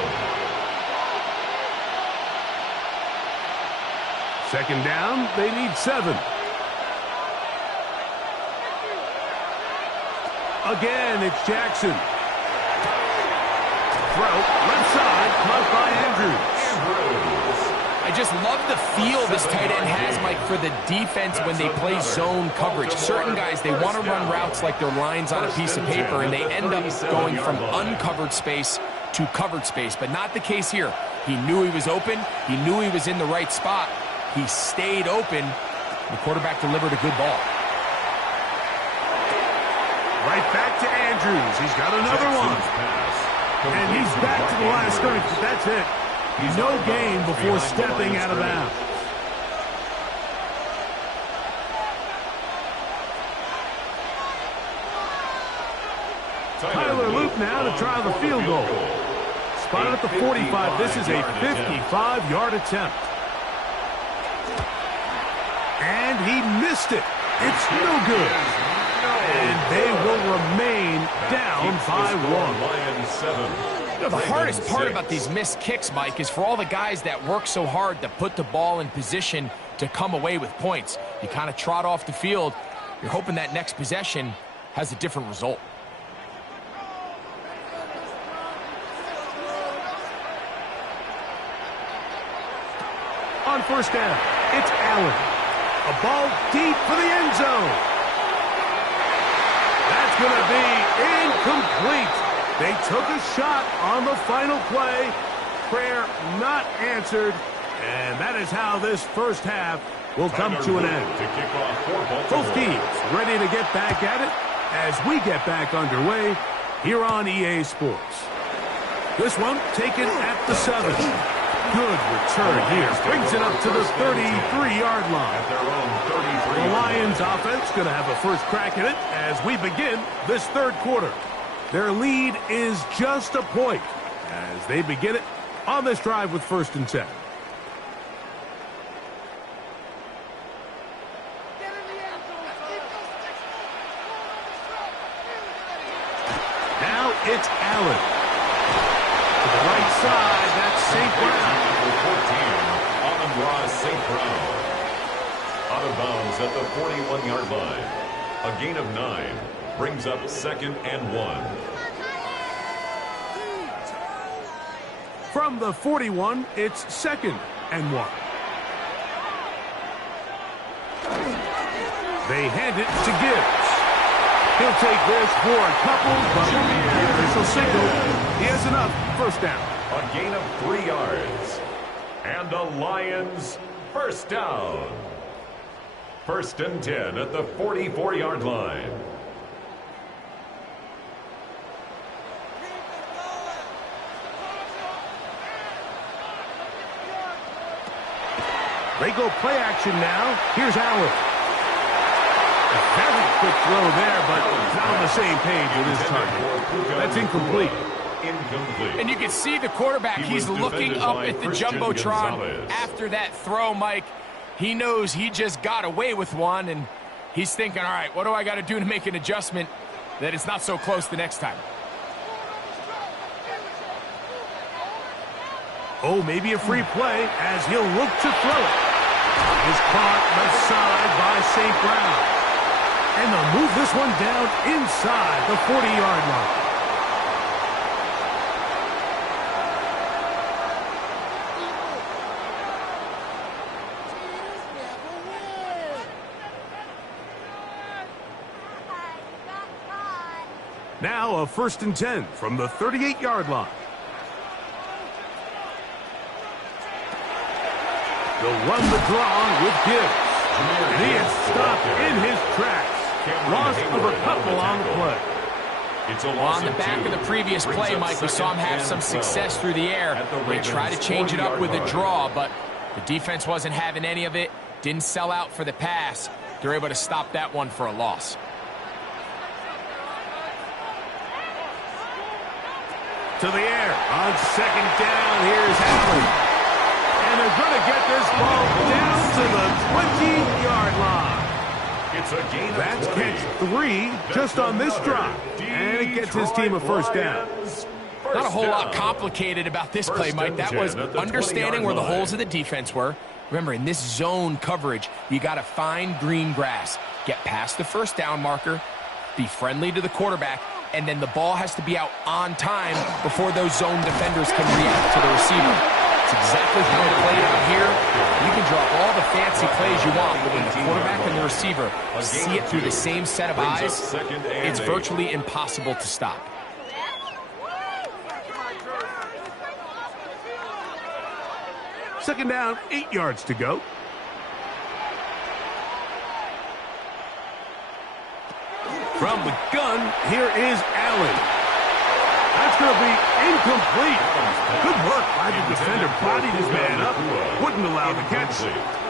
Second down, they need 7. Again, it's Jackson. Throw, left side, caught by Andrews. I just love the feel this tight end has, Mike, for the defense when they play zone coverage. Certain guys, they want to run routes like they're lines on a piece of paper, and they end up going from uncovered space to covered space, but not the case here. He knew he was open. He knew he was in the right spot. He stayed open. The quarterback delivered a good ball. Right back to Andrews. He's got another one. And he's back to the line of scrimmage, but that's it. No gain before stepping out of bounds. Tyler Luke now to try the field goal. Spotted at the 45. This is a 55-yard attempt. And he missed it. It's no good. And they will remain down by 1. You know, the hardest part about these missed kicks, Mike, is for all the guys that work so hard to put the ball in position to come away with points. You kind of trot off the field. You're hoping that next possession has a different result. On first down, it's Allen. A ball deep for the end zone. That's going to be incomplete. They took a shot on the final play. Prayer not answered. And that is how this first half will come to an end. Both teams ready to get back at it as we get back underway here on EA Sports. This one taken at the 7. Good return here. Brings it up to the 33-yard line. The Lions offense going to have a first crack at it as we begin this third quarter. Their lead is just a point as they begin it on this drive with first and 10. Now it's Allen. To the right side, that's St. Brown. Amon-Ra St. Brown. Out of bounds at the 41-yard line. A gain of 9. Brings up second and 1. From the 41, it's second and 1. They hand it to Gibbs. He'll take this for a couple, but the official signal, he has enough. First down. A gain of 3 yards. And the Lions first down. First and 10 at the 44-yard line. They go play action now. Here's Allen. A very quick throw there, but not on the same page with his target. That's incomplete. And you can see the quarterback, he's looking up at the Jumbotron after that throw, Mike. He knows he just got away with one, and he's thinking, all right, what do I got to do to make an adjustment that it's not so close the next time? Oh, maybe a free play as he'll look to throw it. Is caught left side by St. Brown. And they'll move this one down inside the 40-yard line. Now a 1st and 10 from the 38-yard line. They'll run the draw with Gibbs. And he is stopped in his tracks. Loss of a couple on the play. On the back of the previous play, Mike, we saw him have some success through the air. They tried to change it up with a draw, but the defense wasn't having any of it. Didn't sell out for the pass. They're able to stop that one for a loss. To the air on 2nd down. Here's Allen. And they're going to get this ball down to the 20-yard line. It's a gain of That's 20. catch 3 just on this drive. And it gets his team a 1st down. Not a whole lot complicated about this play, Mike. That was understanding where the holes of the defense were. Remember, in this zone coverage, you got to find green grass. Get past the 1st down marker, be friendly to the quarterback, and then the ball has to be out on time before those zone defenders can react to the receiver. It's exactly how it played out here. You can draw all the fancy plays you want, but when the quarterback and the receiver see it through the same set of eyes, it's virtually impossible to stop. Second down, 8 yards to go. From the gun, here is Allen. That's going to be incomplete. Good work by the defender. Bodied his man up. Wouldn't allow the catch.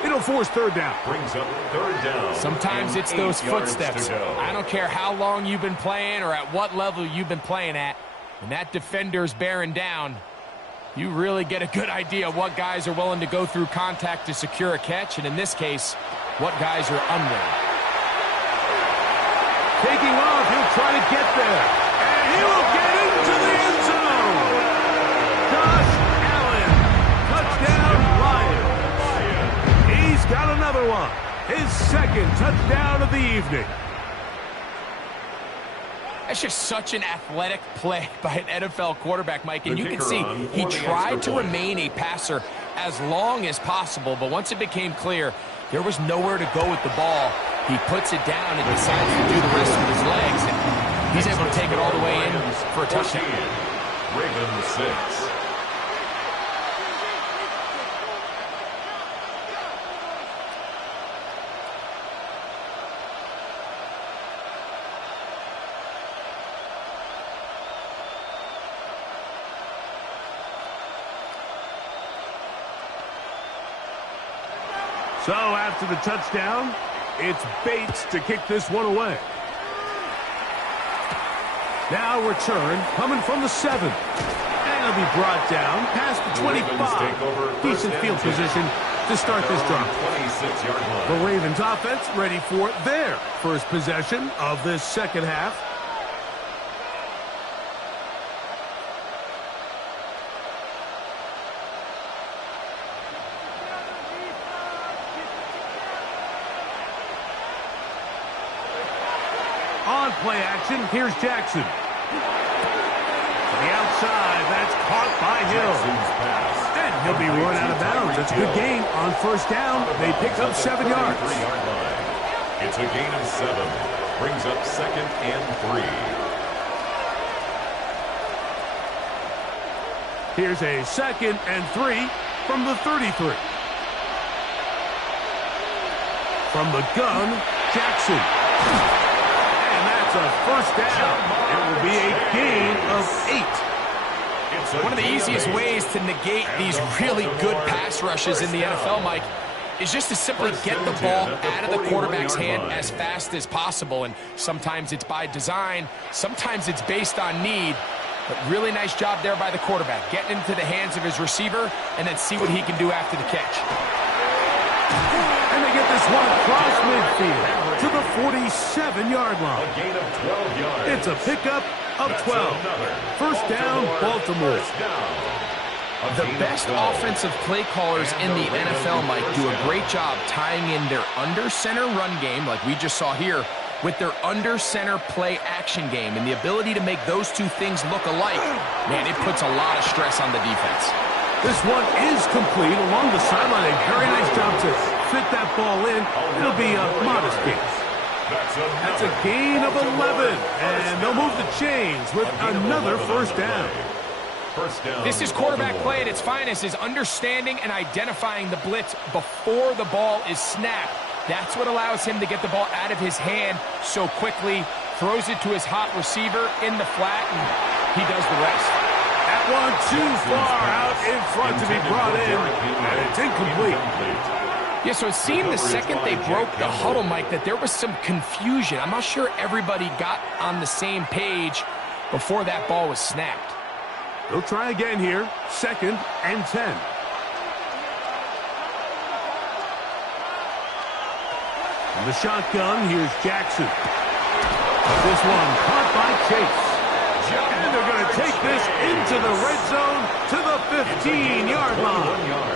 It'll force 3rd down. Brings up 3rd down. Sometimes it's those footsteps. I don't care how long you've been playing or at what level you've been playing at. When that defender's bearing down, you really get a good idea of what guys are willing to go through contact to secure a catch, and in this case, what guys are unwilling. Taking off, he'll try to get there. And he will get into the end zone. Josh Allen, touchdown Lions. He's got another one. His 2nd touchdown of the evening. That's just such an athletic play by an NFL quarterback, Mike. And you can see he tried to remain a passer as long as possible, but once it became clear there was nowhere to go with the ball, he puts it down and decides to do the rest with his legs. And he's able to take it all the way in for a touchdown. Ravens 6. So after the touchdown, it's Bates to kick this one away. Now return coming from the 7. And he'll be brought down past the 25. Decent field position to start this drive. The Ravens offense ready for their first possession of this 2nd half. On play action, here's Jackson. To the outside, that's caught by Hill. And he'll be run out of bounds. That's a good gain on 1st down. They pick up 7 yards. It's a gain of 7. Brings up 2nd and 3. Here's a 2nd and 3 from the 33. From the gun, Jackson. It's a 1st down. It will be a gain of 8. One of the easiest ways to negate these really good pass rushes in the NFL, Mike, is just to simply get the ball out of the quarterback's hand as fast as possible. And sometimes it's by design, sometimes it's based on need. But really nice job there by the quarterback, getting into the hands of his receiver and then see what he can do after the catch. And they get this one across midfield to the 47-yard line. A gain of 12 yards. It's a pickup of 12. 1st down, Baltimore. The best offensive play callers in the NFL, Mike, do a great job tying in their under-center run game, like we just saw here, with their under-center play action game. And the ability to make those two things look alike, man, it puts a lot of stress on the defense. This one is complete along the sideline. A very nice job to fit that ball in. It'll be a modest gain. That's a gain of 11, and they'll move the chains with another first down. This is quarterback play at its finest, is understanding and identifying the blitz before the ball is snapped. That's what allows him to get the ball out of his hand so quickly, throws it to his hot receiver in the flat, and he does the rest. That one too far out in front to be brought in, and it's incomplete. Yeah, so it seemed the second they broke the huddle, Mike, that there was some confusion. I'm not sure everybody got on the same page before that ball was snapped. They'll try again here, 2nd and 10. In the shotgun, here's Jackson. This one caught by Chase. And they're going to take this into the red zone to the 15-yard line.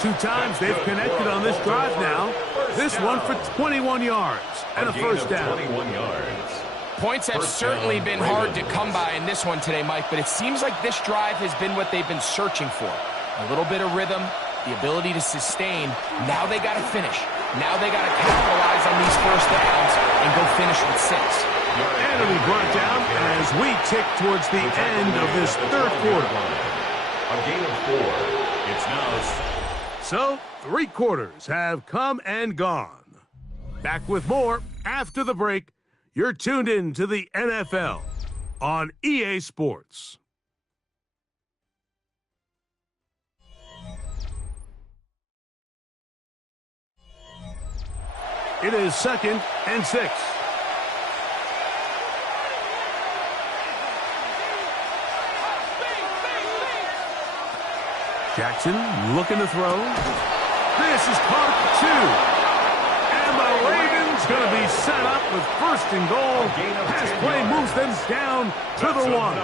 2 times they've connected on this drive now. This one for 21 yards and a first down. 21 yards. Points have certainly been hard to come by in this one today, Mike, but it seems like this drive has been what they've been searching for. A little bit of rhythm, the ability to sustain. Now they got to finish. Now they got to capitalize on these first downs and go finish with 6. And it'll be brought down as we tick towards the end of this third quarter. A gain of 4. It's now. So, 3 quarters have come and gone. Back with more after the break. You're tuned in to the NFL on EA Sports. It is 2nd and 6. Jackson looking to throw. This is caught 2. And the Ravens going to be set up with 1st and goal. Pass play moves them down to the 1.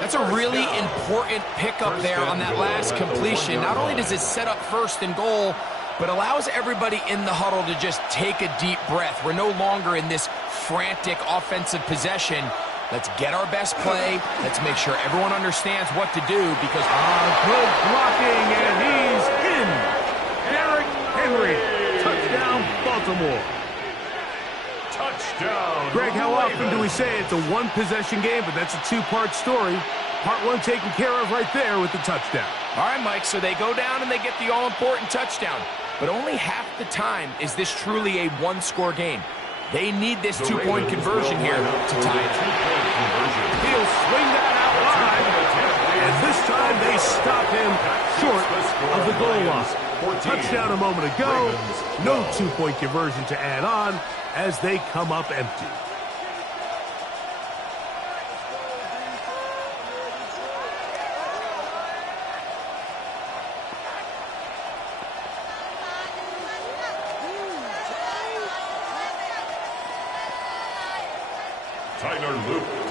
That's a really important pickup there on that last completion. Not only does it set up 1st and goal, but allows everybody in the huddle to just take a deep breath. We're no longer in this frantic offensive possession. Let's get our best play. Let's make sure everyone understands what to do because good blocking, and he's in. Derrick Henry. Touchdown, Baltimore. Touchdown. Greg, how often do we say it's a 1-possession game, but that's a 2-part story? Part 1 taken care of right there with the touchdown. All right, Mike, so they go down and they get the all-important touchdown. But only half the time is this truly a 1-score game. They need this 2-point conversion here to tie it. He'll swing that out wide, and this time they stop him short of the goal line. Touchdown a moment ago, no 2-point conversion to add on as they come up empty.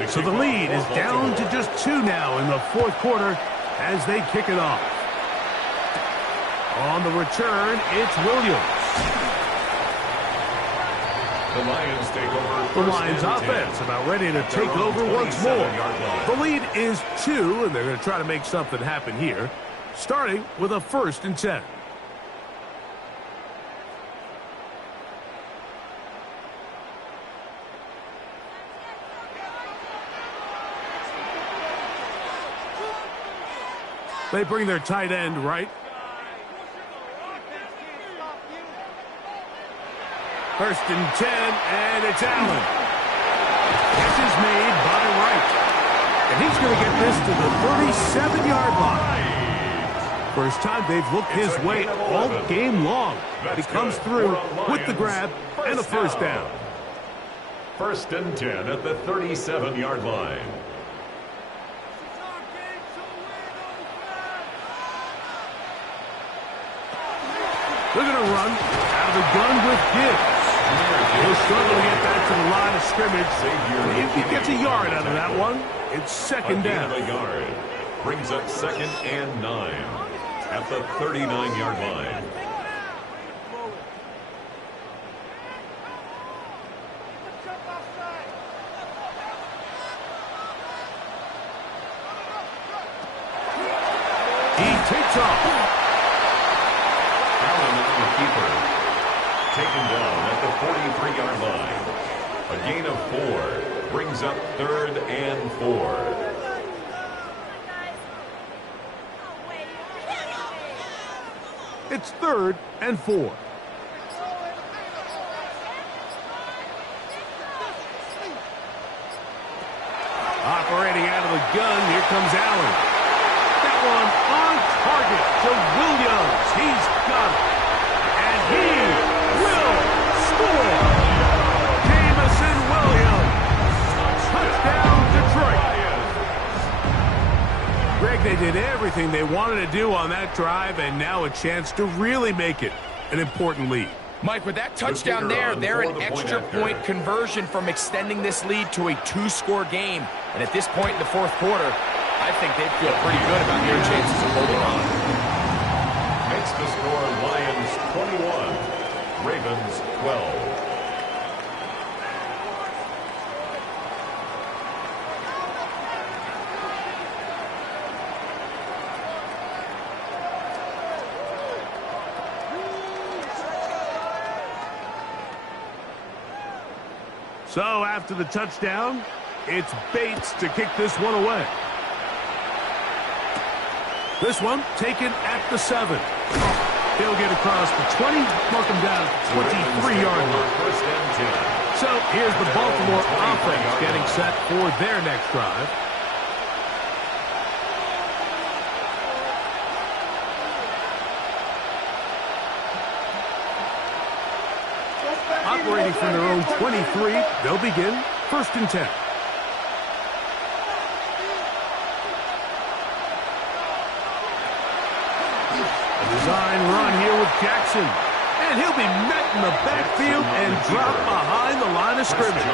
So the lead is down to just 2 now in the 4th quarter as they kick it off. On the return, it's Williams. The Lions take over. The Lions offense about ready to take over once more. The lead is 2, and they're going to try to make something happen here, starting with a 1st and 10. They bring their tight end right. 1st and 10, and it's Allen. Catch is made by Wright. And he's going to get this to the 37-yard line. First time they've looked his way all game long. But he comes through with the grab and a first down. 1st and 10 at the 37-yard line. They're going to run out of the gun with Gibbs. He'll struggle to get back to the line of scrimmage. If he gets a yard out of that one, it's 2nd down. A yard brings up 2nd and 9 at the 39-yard line. He takes off. Allen on the keeper. Taken down at the 43-yard line. A gain of 4 brings up 3rd and 4. It's 3rd and 4. Operating out of the gun, here comes Allen. That one on target to Williams. He's got it. And he will score. Jamison Williams. Touchdown, Detroit. Greg, they did everything they wanted to do on that drive, and now a chance to really make it an important lead. Mike, with that touchdown there, they're an extra point conversion from extending this lead to a 2-score game. And at this point in the 4th quarter, I think they feel pretty good about their chances of holding on. Makes the score Lions 21, Ravens 12. So after the touchdown, it's Bates to kick this one away. This one taken at the 7. He'll get across the 20, mark him down at the 23-yard line. So here's the Baltimore offense getting set for their next drive. Operating from their own 23, they'll begin 1st and 10. A design run here with Jackson. And he'll be met in the backfield and dropped behind the line of scrimmage.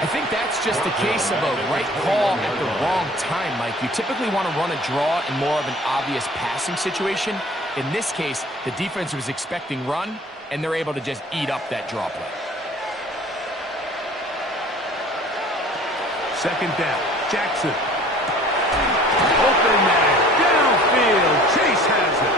I think that's just a case of a right call at the wrong time, Mike. You typically want to run a draw in more of an obvious passing situation. In this case, the defense was expecting run, and they're able to just eat up that draw play. 2nd down, Jackson. Open man, downfield, Chase has it.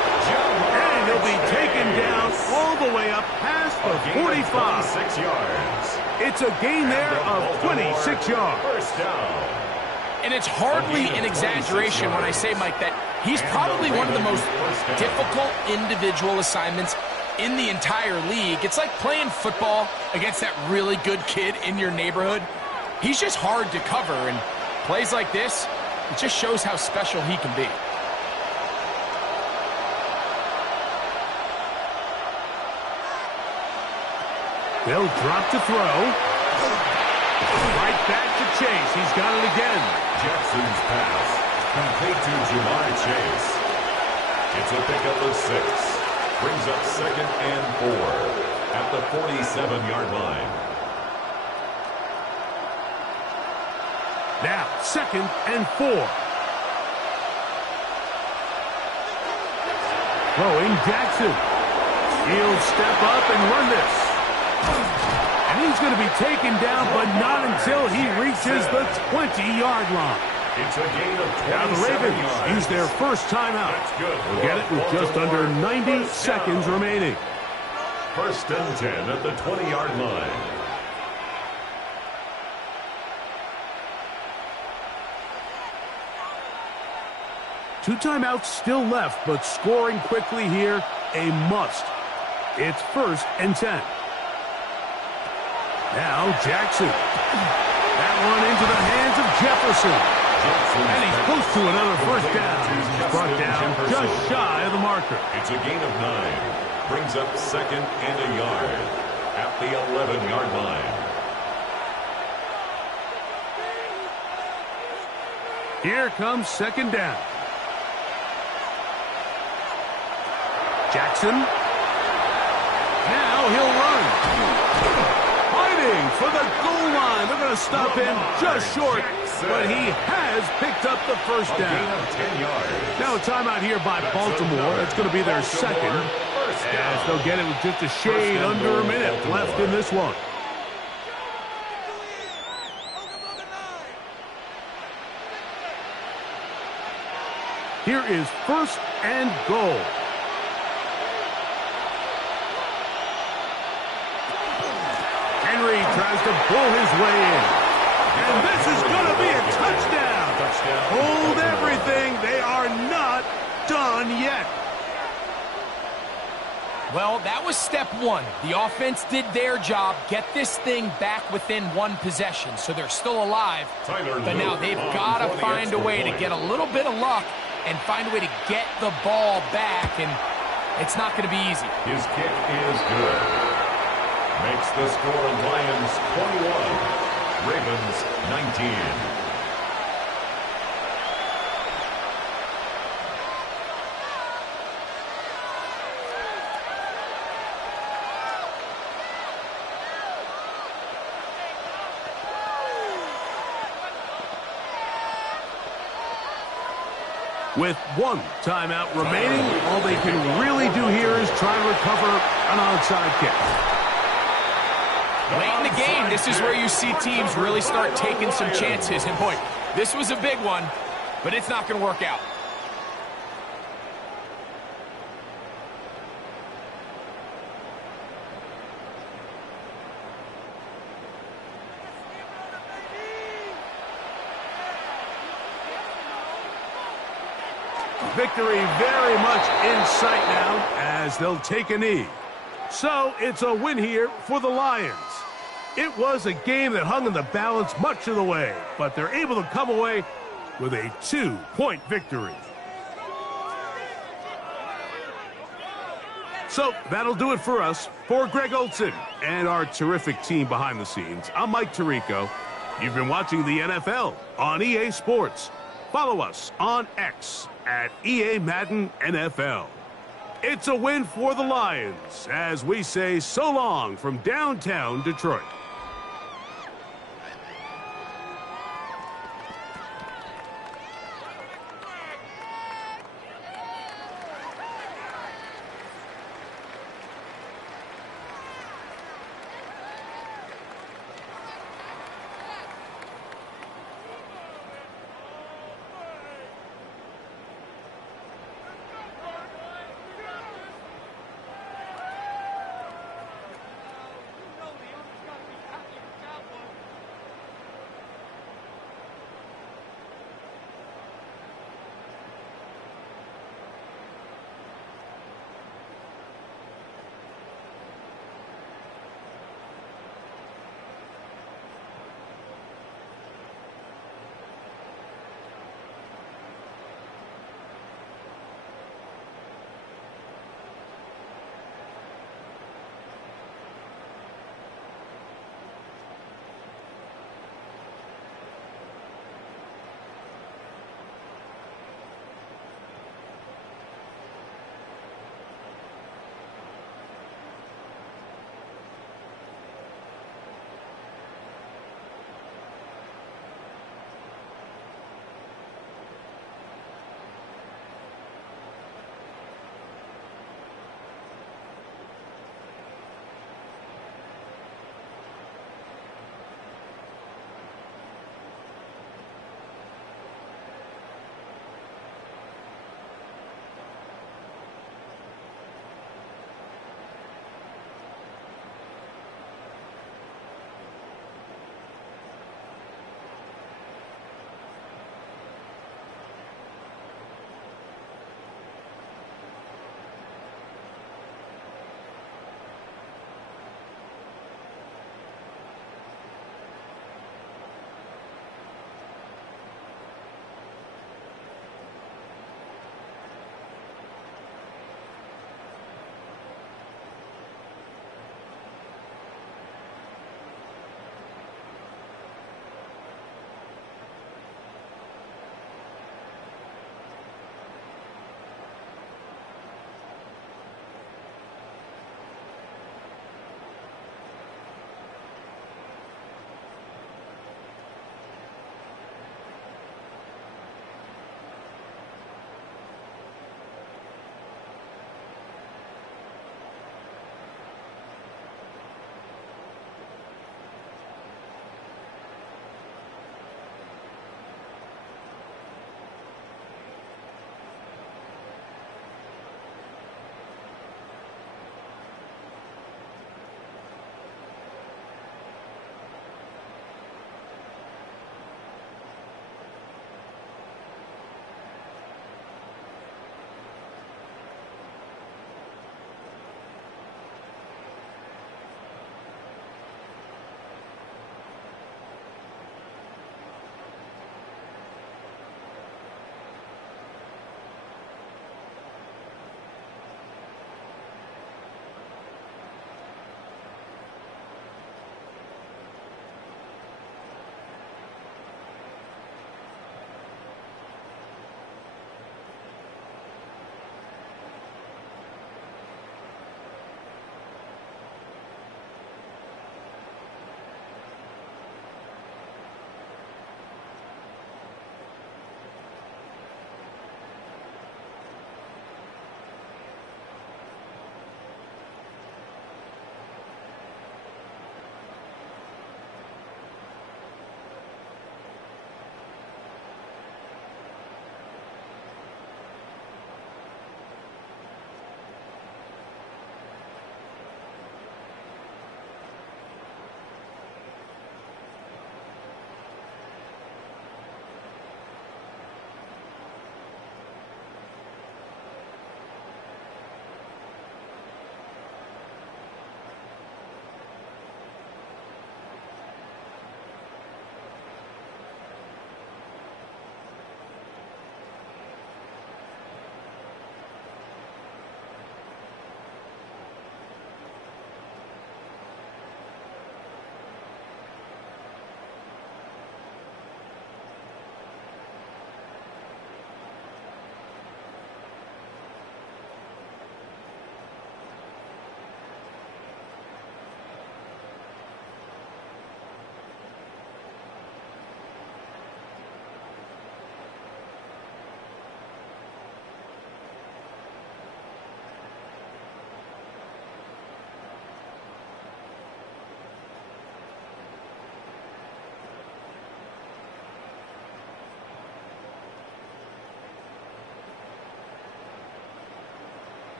And he'll be taken down all the way up past the 45. 6 yards. It's a gain there of 26 yards. First down. And it's hardly an exaggeration when I say, Mike, that he's probably one of the most difficult individual assignments in the entire league. It's like playing football against that really good kid in your neighborhood. He's just hard to cover, and plays like this, it just shows how special he can be. They'll drop to throw. Right back to Chase. He's got it again. Jackson's pass complete to Jamar Chase. It's a pickup of 6. Brings up 2nd and 4 at the 47-yard line. Now, 2nd and 4. Throwing Jackson. He'll step up and run this. And he's going to be taken down, but not until he reaches the 20-yard line. It's a gain of 27 Now the Ravens yards. use their first timeout. We'll get it with just under 90 seconds remaining. 1st and 10 at the 20-yard line. Two timeouts still left, but scoring quickly here, a must. It's 1st and 10. Now Jackson. That one into the hands of Jefferson. And he's close to another first down. He's brought down just shy of the marker. It's a gain of 9. Brings up 2nd and a yard at the 11-yard line. Here comes 2nd down. Jackson. Now he'll run. Fighting for the goal line. They're going to stop him just short, but he has picked up the first down. Now a timeout here by Baltimore. It's going to be their 2nd. As they'll get it with just a shade under a minute left in this one. Here is 1st and goal. to pull his way in. And this is going to be a touchdown. Hold everything. They are not done yet. Well, that was step one. The offense did their job, get this thing back within one possession, so they're still alive. But now they've got to find a way to get a little bit of luck and find a way to get the ball back, and it's not going to be easy. His kick is good. Makes the score Lions 21, Ravens 19. With one timeout remaining, all they can really do here is try to recover an onside kick. Late in the game, this is where you see teams really start taking some chances. And boy, this was a big one, but it's not going to work out. Victory very much in sight now as they'll take a knee. So it's a win here for the Lions. It was a game that hung in the balance much of the way, but they're able to come away with a 2-point victory. So that'll do it for us. For Greg Olson and our terrific team behind the scenes, I'm Mike Tirico. You've been watching the NFL on EA Sports. Follow us on X at EA Madden NFL. It's a win for the Lions as we say so long from downtown Detroit.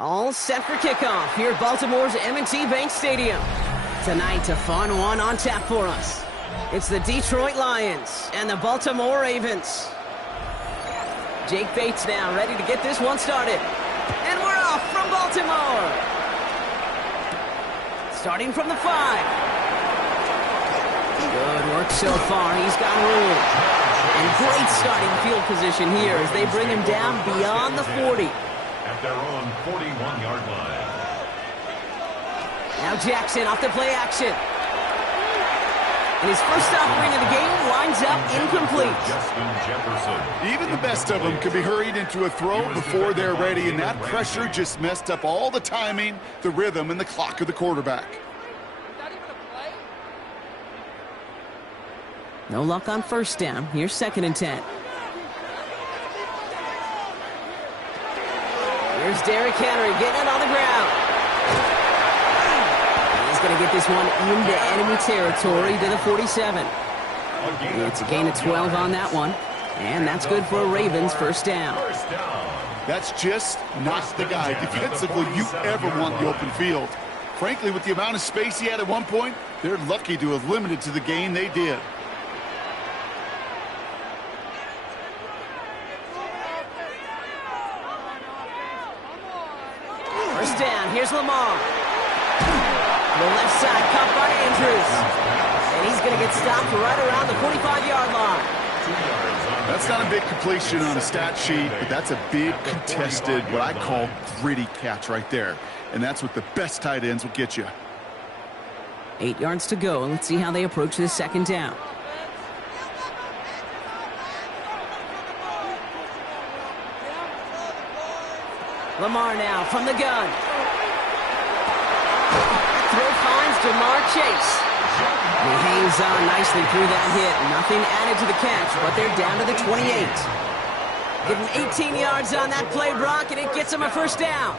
All set for kickoff here at Baltimore's M&T Bank Stadium. Tonight, a fun one on tap for us. It's the Detroit Lions and the Baltimore Ravens. Jake Bates now ready to get this one started. And we're off from Baltimore. Starting from the 5. Good work so far. He's got room. And great starting field position here as they bring him down beyond the 40. At their own 41-yard line. Now Jackson off the play action. And his first offering of the game winds up incomplete. Justin Jefferson. Even the best of them could be hurried into a throw before they're ready, and that pressure just messed up all the timing, the rhythm, and the clock of the quarterback. No luck on first down. Here's 2nd and 10. Here's Derrick Henry getting it on the ground. He's going to get this one into enemy territory to the 47. It's a gain of 12 on that one. And that's good for a Ravens first down. That's just not the guy defensively you ever want the open field. Frankly, with the amount of space he had at one point, they're lucky to have limited to the gain they did. First down, here's Lamar. The left side, caught by Andrews. And he's going to get stopped right around the 45-yard line. That's not a big completion on a stat sheet, but that's a big contested, what I call gritty catch right there. And that's what the best tight ends will get you. 8 yards to go, and let's see how they approach this second down. Lamar now from the gun. Throw finds Jamar Chase. He hangs on nicely through that hit. Nothing added to the catch, but they're down to the 28. Give him 18 yards on that play, Brock, and it gets him a first down.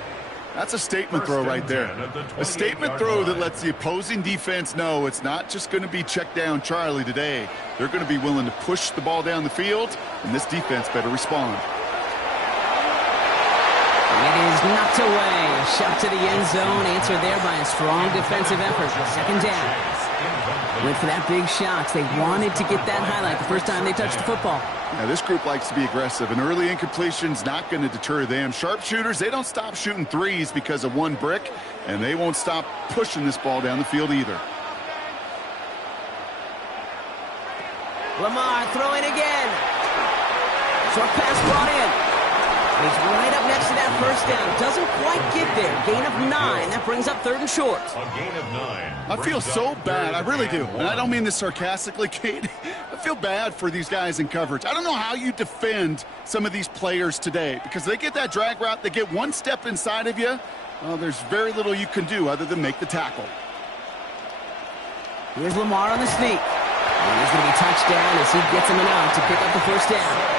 That's a statement throw right there. A statement throw that lets the opposing defense know it's not just going to be check down Charlie today. They're going to be willing to push the ball down the field, and this defense better respond. It is knocked away. A shot to the end zone, answered there by a strong defensive effort. Second down. Went for that big shot. They wanted to get that highlight the first time they touched the football. Now, this group likes to be aggressive, and early incompletion's not going to deter them. Sharpshooters, they don't stop shooting threes because of one brick, and they won't stop pushing this ball down the field either. Lamar throwing again. Short pass brought in. He's right up next to that first down. Doesn't quite get there. Gain of 9. That brings up 3rd and short. A gain of 9. I feel so bad. I really do. And I don't mean this sarcastically, Kate. I feel bad for these guys in coverage. I don't know how you defend some of these players today because they get that drag route. They get one step inside of you, Well, there's very little you can do other than make the tackle. Here's Lamar on the sneak. And he's going to be touchdown as he gets him enough to pick up the first down.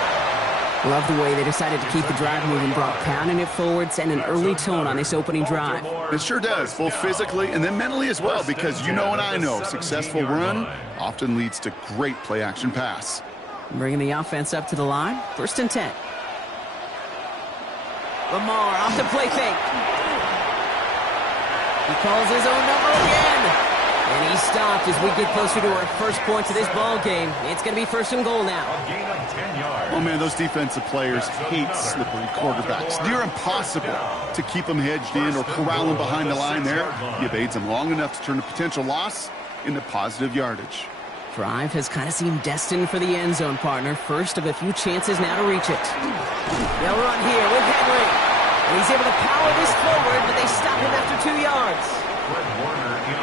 Love the way they decided to keep the drive moving, brought pounding it forward, and an early tone on this opening drive. It sure does, both physically and then mentally as well, because you know and I know, successful run often leads to great play-action pass. Bringing the offense up to the line, 1st and 10. Lamar off the play fake. He calls his own number again. And he stopped as we get closer to our first points of this ball game. It's going to be 1st and goal now. A gain of 10 yards. Oh, man, those defensive players hate slippery quarterbacks. Near impossible to keep them hedged in or corral them behind the line there. He evades them long enough to turn a potential loss into positive yardage. Drive has kind of seemed destined for the end zone, partner. First of a few chances now to reach it. They'll run here with Henry. And he's able to power this forward, but they stop him after 2 yards.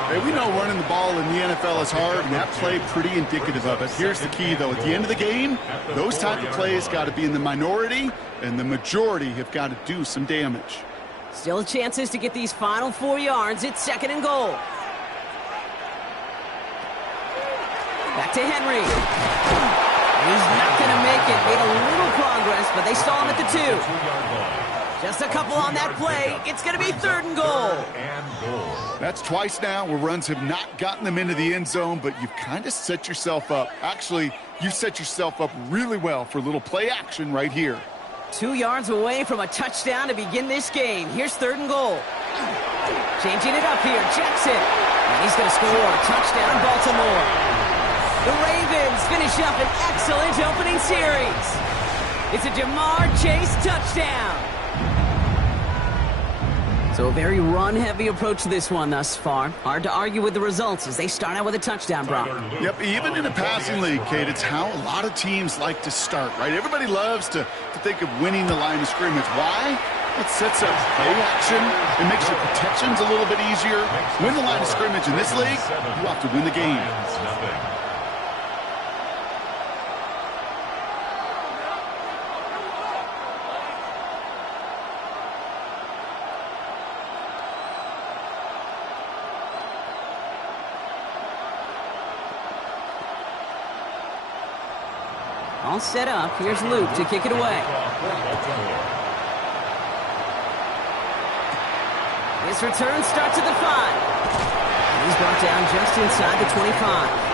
Hey, we know running the ball in the NFL is hard, and that play pretty indicative of it. Here's the key, though. At the end of the game, those type of plays got to be in the minority, and the majority have got to do some damage. Still chances to get these final 4 yards. It's 2nd and goal. Back to Henry. He's not going to make it. Made a little progress, but they stall him at the 2. Just a couple on that play. It's going to be 3rd and goal. That's twice now where runs have not gotten them into the end zone, but you've kind of set yourself up. Actually, you've set yourself up really well for a little play action right here. 2 yards away from a touchdown to begin this game. Here's 3rd and goal. Changing it up here, Jackson. And he's going to score. Touchdown, Baltimore. The Ravens finish up an excellent opening series. It's a Jamar Chase touchdown. So a very run-heavy approach to this one thus far. Hard to argue with the results as they start out with a touchdown, Brock. Yep, even in a passing league, Kate, it's how a lot of teams like to start, right? Everybody loves to think of winning the line of scrimmage. Why? It sets up play action. It makes your protections a little bit easier. Win the line of scrimmage in this league, you have to win the game. All set up. Here's Luke to kick it away. His return starts at the 5. He's brought down just inside the 25.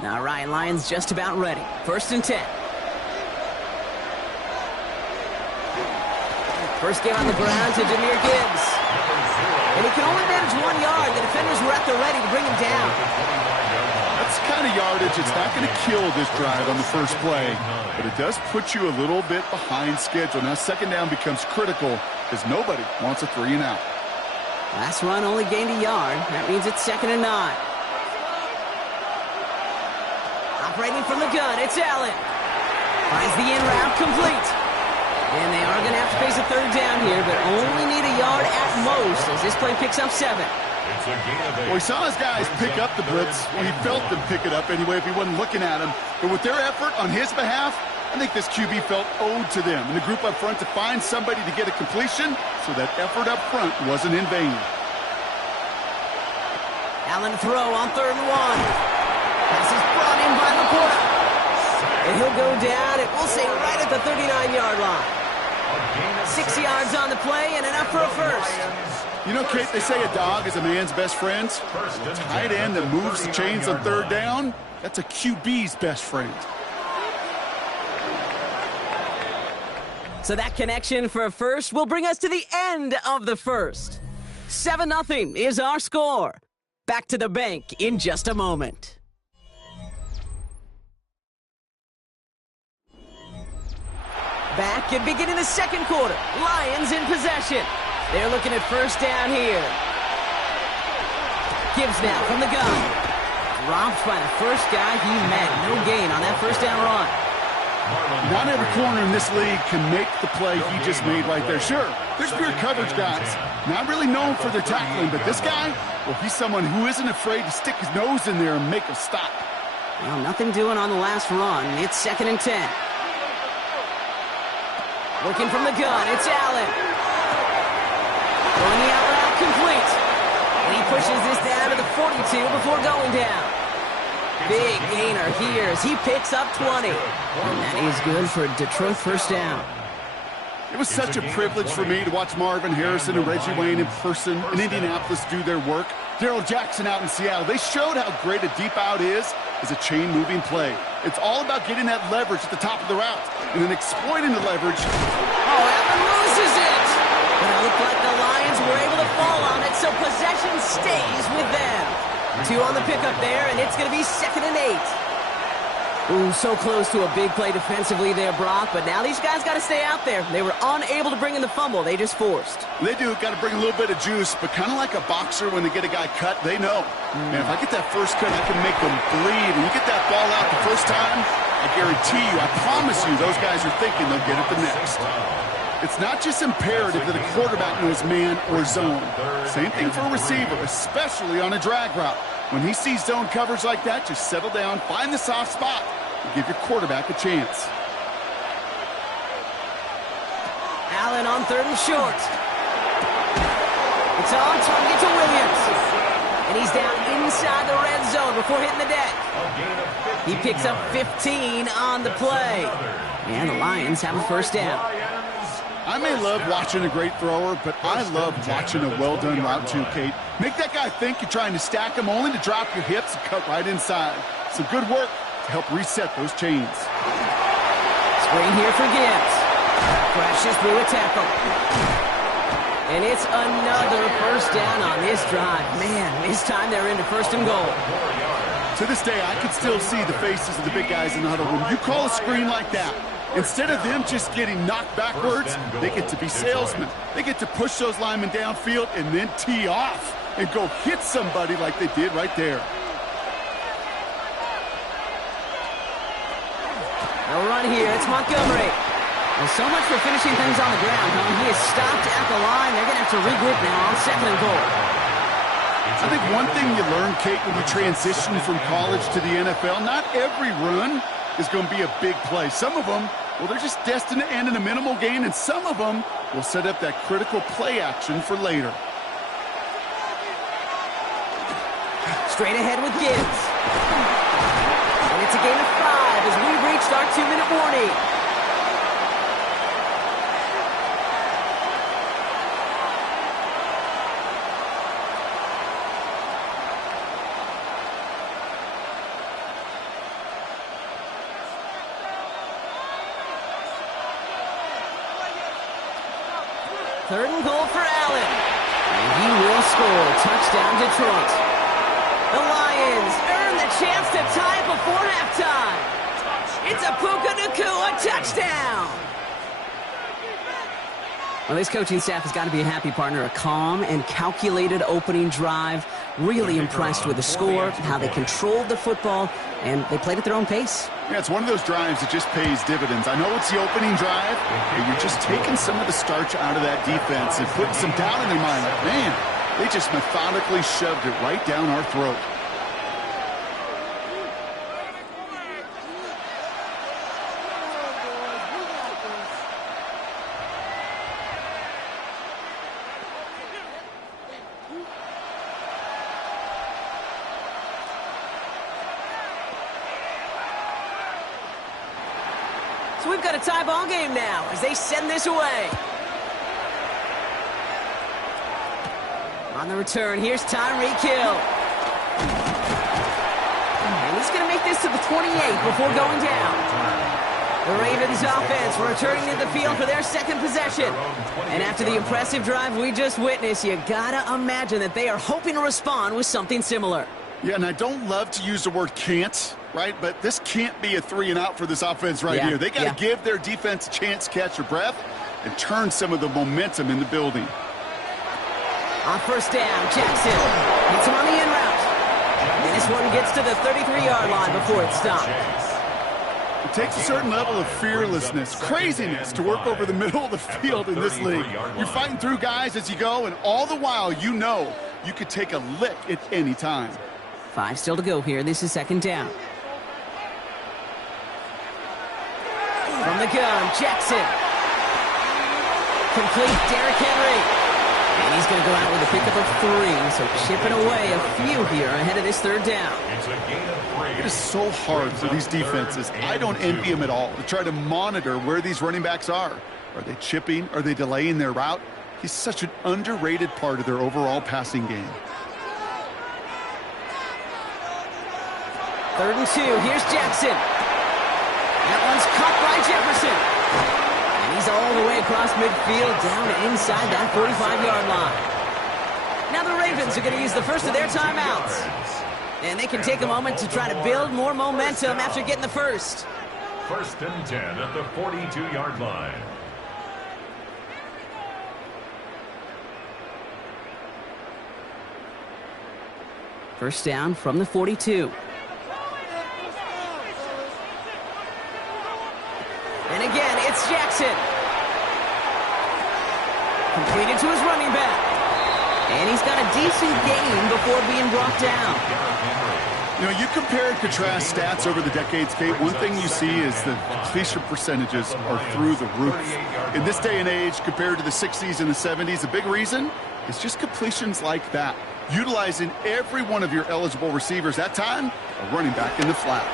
Now Ryan Lyons just about ready. 1st and 10. First game on the ground to Jahmyr Gibbs. And he can only manage 1 yard. The defenders were at the ready to bring him down. That's the kind of yardage. It's not going to kill this drive on the first play, but it does put you a little bit behind schedule. Now 2nd down becomes critical because nobody wants a 3 and out. Last run only gained a yard. That means it's 2nd and 9. Operating from the gun, it's Allen. Finds the in route complete. And they are going to have to face a 3rd down here, but only need a yard at most as this play picks up 7. Well, he saw his guys pick up the blitz. Well, he felt them pick it up anyway if he wasn't looking at him. But with their effort on his behalf, I think this QB felt owed to them and the group up front to find somebody to get a completion, so that effort up front wasn't in vain. Allen throw on 3rd and 1. Pass is brought in by Laporta. And he'll go down, and we'll say right at the 39-yard line. 6 yards on the play and enough for a first. You know, Kate, they say a dog is a man's best friend. A tight end that moves the chains on 3rd down, that's a QB's best friend. So that connection for a first will bring us to the end of the first. 7-0 is our score. Back to the bank in just a moment. Back and beginning the 2nd quarter. Lions in possession. They're looking at 1st down here. Gibbs now from the gun. Dropped by the first guy he met. No gain on that 1st down run. Not every corner in this league can make the play he just made right there. Sure, there's pure coverage guys, not really known for their tackling, but this guy, well, he's someone who isn't afraid to stick his nose in there and make a stop. Well, nothing doing on the last run. It's 2nd and 10. Looking from the gun, it's Allen. Going the out route complete. And he pushes this down to the 42 before going down. Big gainer here as he picks up 20. And that is good for a Detroit first down. It was such a privilege for me to watch Marvin Harrison and Reggie Wayne in person in Indianapolis do their work. Darrell Jackson out in Seattle. They showed how great a deep out is as a chain-moving play. It's all about getting that leverage at the top of the route and then exploiting the leverage. Oh, Allen loses it! But it looked like the Lions were able to fall on it, so possession stays with them. 2 on the pickup there, and it's going to be 2nd and 8. Ooh, so close to a big play defensively there, Brock, but now these guys got to stay out there. They were unable to bring in the fumble they just forced. They do, got to bring a little bit of juice, but kind of like a boxer when they get a guy cut, they know. Man, if I get that first cut, I can make them bleed. And you get that ball out the first time, I guarantee you, I promise you, those guys are thinking they'll get it the next. It's not just imperative that a quarterback knows man or zone. Same thing for a receiver, especially on a drag route. When he sees zone coverage like that, just settle down, find the soft spot, and give your quarterback a chance. Allen on 3rd and short. It's on target to Williams. And he's down inside the red zone before hitting the deck. He picks up 15 on the play. And the Lions have a first down. I may love watching a great thrower, but I love watching a well-done route too, Kate. Make that guy think you're trying to stack him only to drop your hips and cut right inside. Some good work to help reset those chains. Screen here for Gibbs. Crashes through a tackle. And it's another first down on this drive. Man, this time they're into 1st and goal. To this day, I can still see the faces of the big guys in the huddle. When you call a screen like that, instead of them just getting knocked backwards, they get to be salesmen. They get to push those linemen downfield and then tee off and go hit somebody like they did right there. They'll run here. It's Montgomery. Well, so much for finishing things on the ground, huh? He is stopped at the line. They're going to have to regroup now on 2nd and goal. I think one thing you learn, Kate, when you transition from college to the NFL, not every run is going to be a big play. Some of them, well, they're just destined to end in a minimal gain, and some of them will set up that critical play action for later. Straight ahead with Gibbs. And it's a gain of 5 as we've reached our 2-minute warning. Third and goal for Allen. And he will score. Touchdown, Detroit. The Lions earn the chance to tie before halftime. It's a Puka Nacua touchdown. Well, this coaching staff has got to be a happy partner. A calm and calculated opening drive. Really impressed with the score, how they controlled the football, and they played at their own pace. Yeah, it's one of those drives that just pays dividends. I know it's the opening drive, but you're just taking some of the starch out of that defense and putting some doubt in their mind. Like, man, they just methodically shoved it right down our throat. So we've got a tie ball game now as they send this away. On the return, here's Tyreek Hill. And he's going to make this to the 28 before going down. The Ravens offense returning to the field for their second possession. And after the impressive drive we just witnessed, you got to imagine that they are hoping to respond with something similar. Yeah, and I don't love to use the word can't, right? But this can't be a 3-and-out for this offense right here. They got to give their defense a chance to catch their breath and turn some of the momentum in the building. On first down, Jackson hits him on the in route. And this one gets to the 33-yard line before it's stopped. It takes a certain level of fearlessness, craziness to work over the middle of the field in this league. You're fighting through guys as you go, and all the while you know you could take a lick at any time. 5 still to go here. This is second down. From the gun, Jackson. Complete, Derrick Henry. And he's going to go out with a pickup of 3, so chipping away a few here ahead of this third down. It is so hard for these defenses. I don't envy them at all to try to monitor where these running backs are. Are they chipping? Are they delaying their route? He's such an underrated part of their overall passing game. 3rd and 2. Here's Jackson. That one's caught by Jefferson. And he's all the way across midfield down inside that 45-yard line. Now the Ravens are going to use the first of their timeouts. And they can take a moment to try to build more momentum after getting the first. 1st and 10 at the 42-yard line. First down from the 42. And again, it's Jackson. Completed to his running back. And he's got a decent gain before being brought down. You know, you compare and contrast stats over the decades, Kate. One thing you see is the completion percentages are through the roof. In this day and age, compared to the 60s and the 70s, a big reason is just completions like that. Utilizing every one of your eligible receivers. That time, a running back in the flat.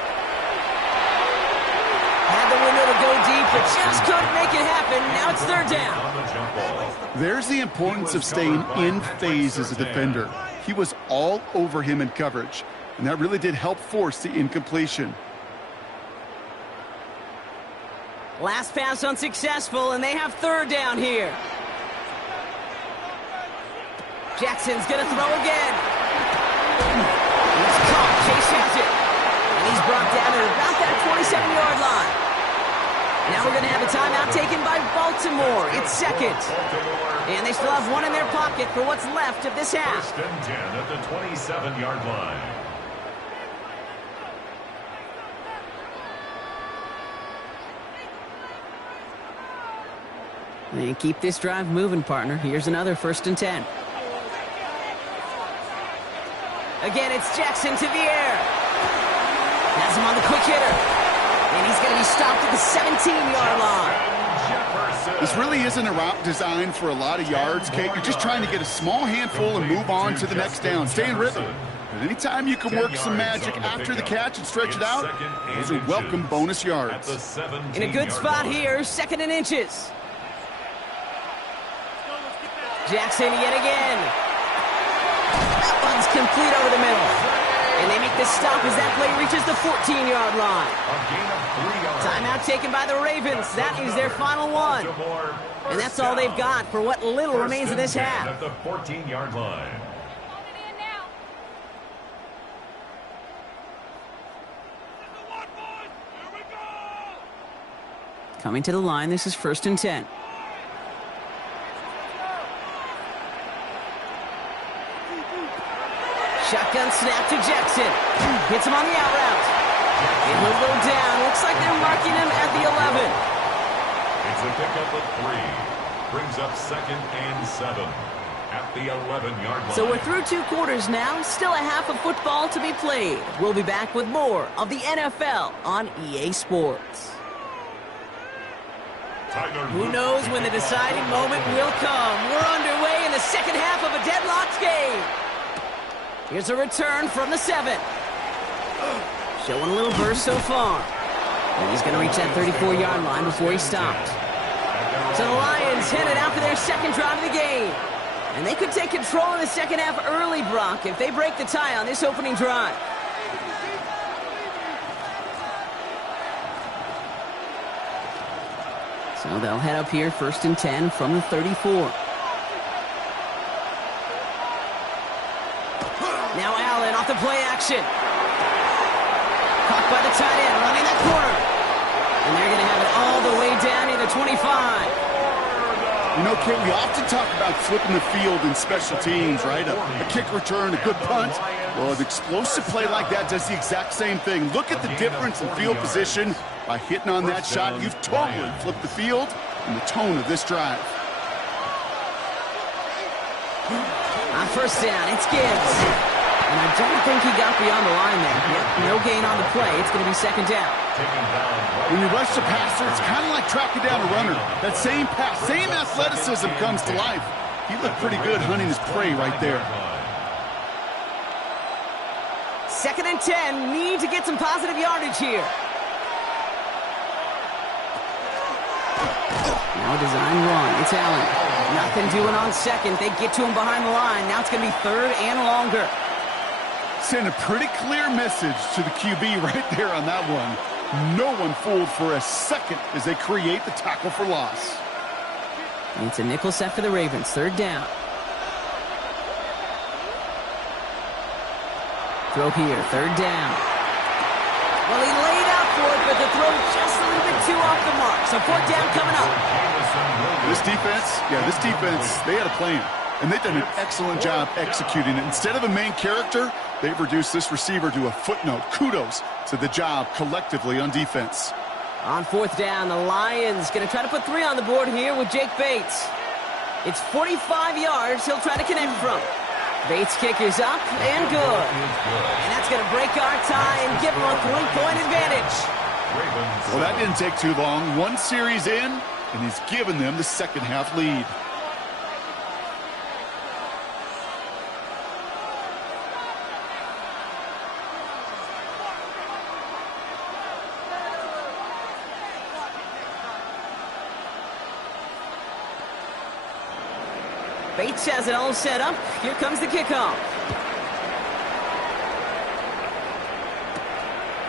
Had the window to go deep, but just couldn't make it happen. Now it's 3rd down. There's the importance of staying in phase as a defender. He was all over him in coverage, and that really did help force the incompletion. Last pass unsuccessful, and they have 3rd down here. Jackson's going to throw again. He's caught. Chase has it. And he's brought down at about that 27-yard line. Now we're going to have a timeout taken by Baltimore. It's 2nd. And they still have 1 in their pocket for what's left of this half. 1st and 10 at the 27-yard line. And keep this drive moving, partner. Here's another 1st and 10. Again, it's Jackson to the air. Has him on the quick hitter. And he's going to be stopped at the 17-yard line. This really isn't a route designed for a lot of yards, Kate. You're just trying to get a small handful and move on to the next down. Stay in rhythm. But anytime you can work some magic after the catch and stretch it out, those are welcome bonus yards. In a good spot here, 2nd and inches. Jackson yet again. That one's complete over the middle. And they make this stop as that play reaches the 14-yard line. Timeout taken by the Ravens. That is their final one. And that's all they've got for what little remains of this half. At the 14-yard line. Coming to the line, this is 1st and 10. Shotgun snap to Jackson. Hits him on the out route. And he'll go down. Looks like they're marking him at the 11. It's a pickup of 3. Brings up 2nd and 7 at the 11-yard line. So we're through 2 quarters now. Still a half of football to be played. We'll be back with more of the NFL on EA Sports. Who knows when the deciding moment will come. We're underway in the second half of a deadlocked game. Here's a return from the 7. Showing a little burst so far. And he's going to reach that 34-yard line before he stopped. So the Lions headed out for their second drive of the game. And they could take control in the second half early, Brock, if they break the tie on this opening drive. So they'll head up here, 1st and 10 from the 34. Now Allen off the play action. Caught by the tight end, running that corner. And they're going to have it all the way down near the 25. You know, Kate, we often talk about flipping the field in special teams, right? A kick return, a good punt. Well, an explosive play like that does the exact same thing. Look at the difference in field position. By hitting on that shot, you've totally flipped the field and the tone of this drive. On first down, it's Gibbs. And I don't think he got beyond the line there. Yep, no gain on the play. It's going to be second down. When you rush the passer, it's kind of like tracking down a runner. That same pass, same athleticism comes to life. He looked pretty good hunting his prey right there. 2nd and 10. Need to get some positive yardage here. Now design run. It's Allen. Nothing doing on second. They get to him behind the line. Now it's going to be 3rd and longer. Send a pretty clear message to the QB right there on that one. No one fooled for a second as they create the tackle for loss. And it's a nickel set for the Ravens. 3rd down. Throw here. 3rd down. Well, he laid out for it, but the throw just a little bit too off the mark. So 4th down coming up. This defense, they had a plan. And they've done an excellent job executing it. Instead of a main character, they've reduced this receiver to a footnote. Kudos to the job collectively on defense. On 4th down, the Lions going to try to put 3 on the board here with Jake Bates. It's 45 yards he'll try to connect from. Bates' kick is up and good. And that's going to break our tie and give them a 3-point advantage. Well, that didn't take too long. 1 series in, and he's given them the second half lead. Bates has it all set up. Here comes the kickoff.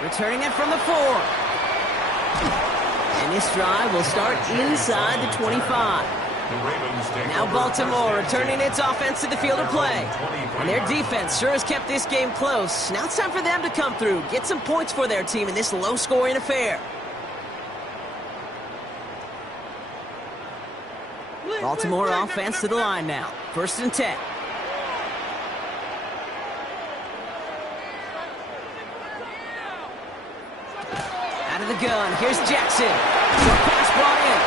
Returning it from the 4. And this drive will start inside the 25. Now Baltimore returning its offense to the field of play. And their defense sure has kept this game close. Now it's time for them to come through, get some points for their team in this low-scoring affair. Baltimore offense to the line now. 1st and 10. Out of the gun. Here's Jackson. Short pass brought in.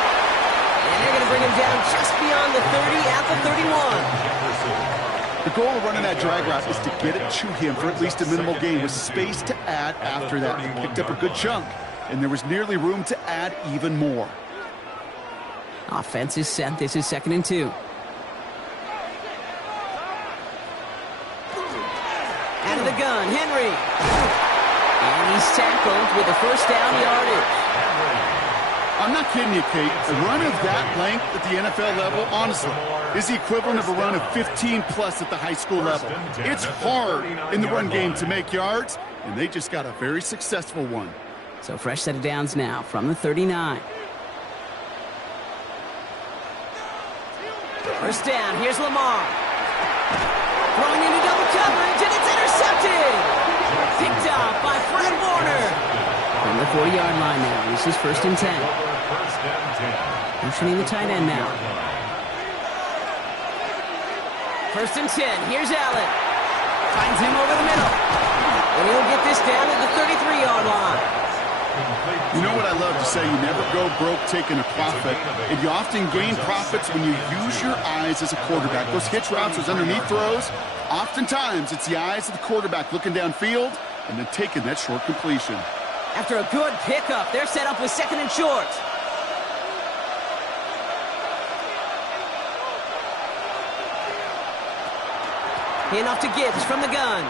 And they're going to bring him down just beyond the 30 at the 31. The goal of running that drag route is to get it to him for at least a minimal gain with space to add after that. He picked up a good chunk, and there was nearly room to add even more. Offense is set. This is 2nd and 2. Out of the gun, Henry. And he's tackled with a 1st down yardage. I'm not kidding you, Kate. A run of that length at the NFL level, honestly, is the equivalent of a run of 15-plus at the high school level. It's hard in the run game to make yards, and they just got a very successful one. So fresh set of downs now from the 39. 1st down, here's Lamar. Throwing into double coverage, and it's intercepted! Picked off by Fred Warner. From the 40-yard line now, this is 1st and 10. Motioning the tight end now. 1st and 10, here's Allen. Finds him over the middle. And he'll get this down at the 33-yard line. You know what I love to say? You never go broke taking a profit. And you often gain profits when you use your eyes as a quarterback. Those hitch routes, those underneath throws, oftentimes it's the eyes of the quarterback looking downfield and then taking that short completion. After a good pickup, they're set up with 2nd and short. Handoff to Gibbs from the gun.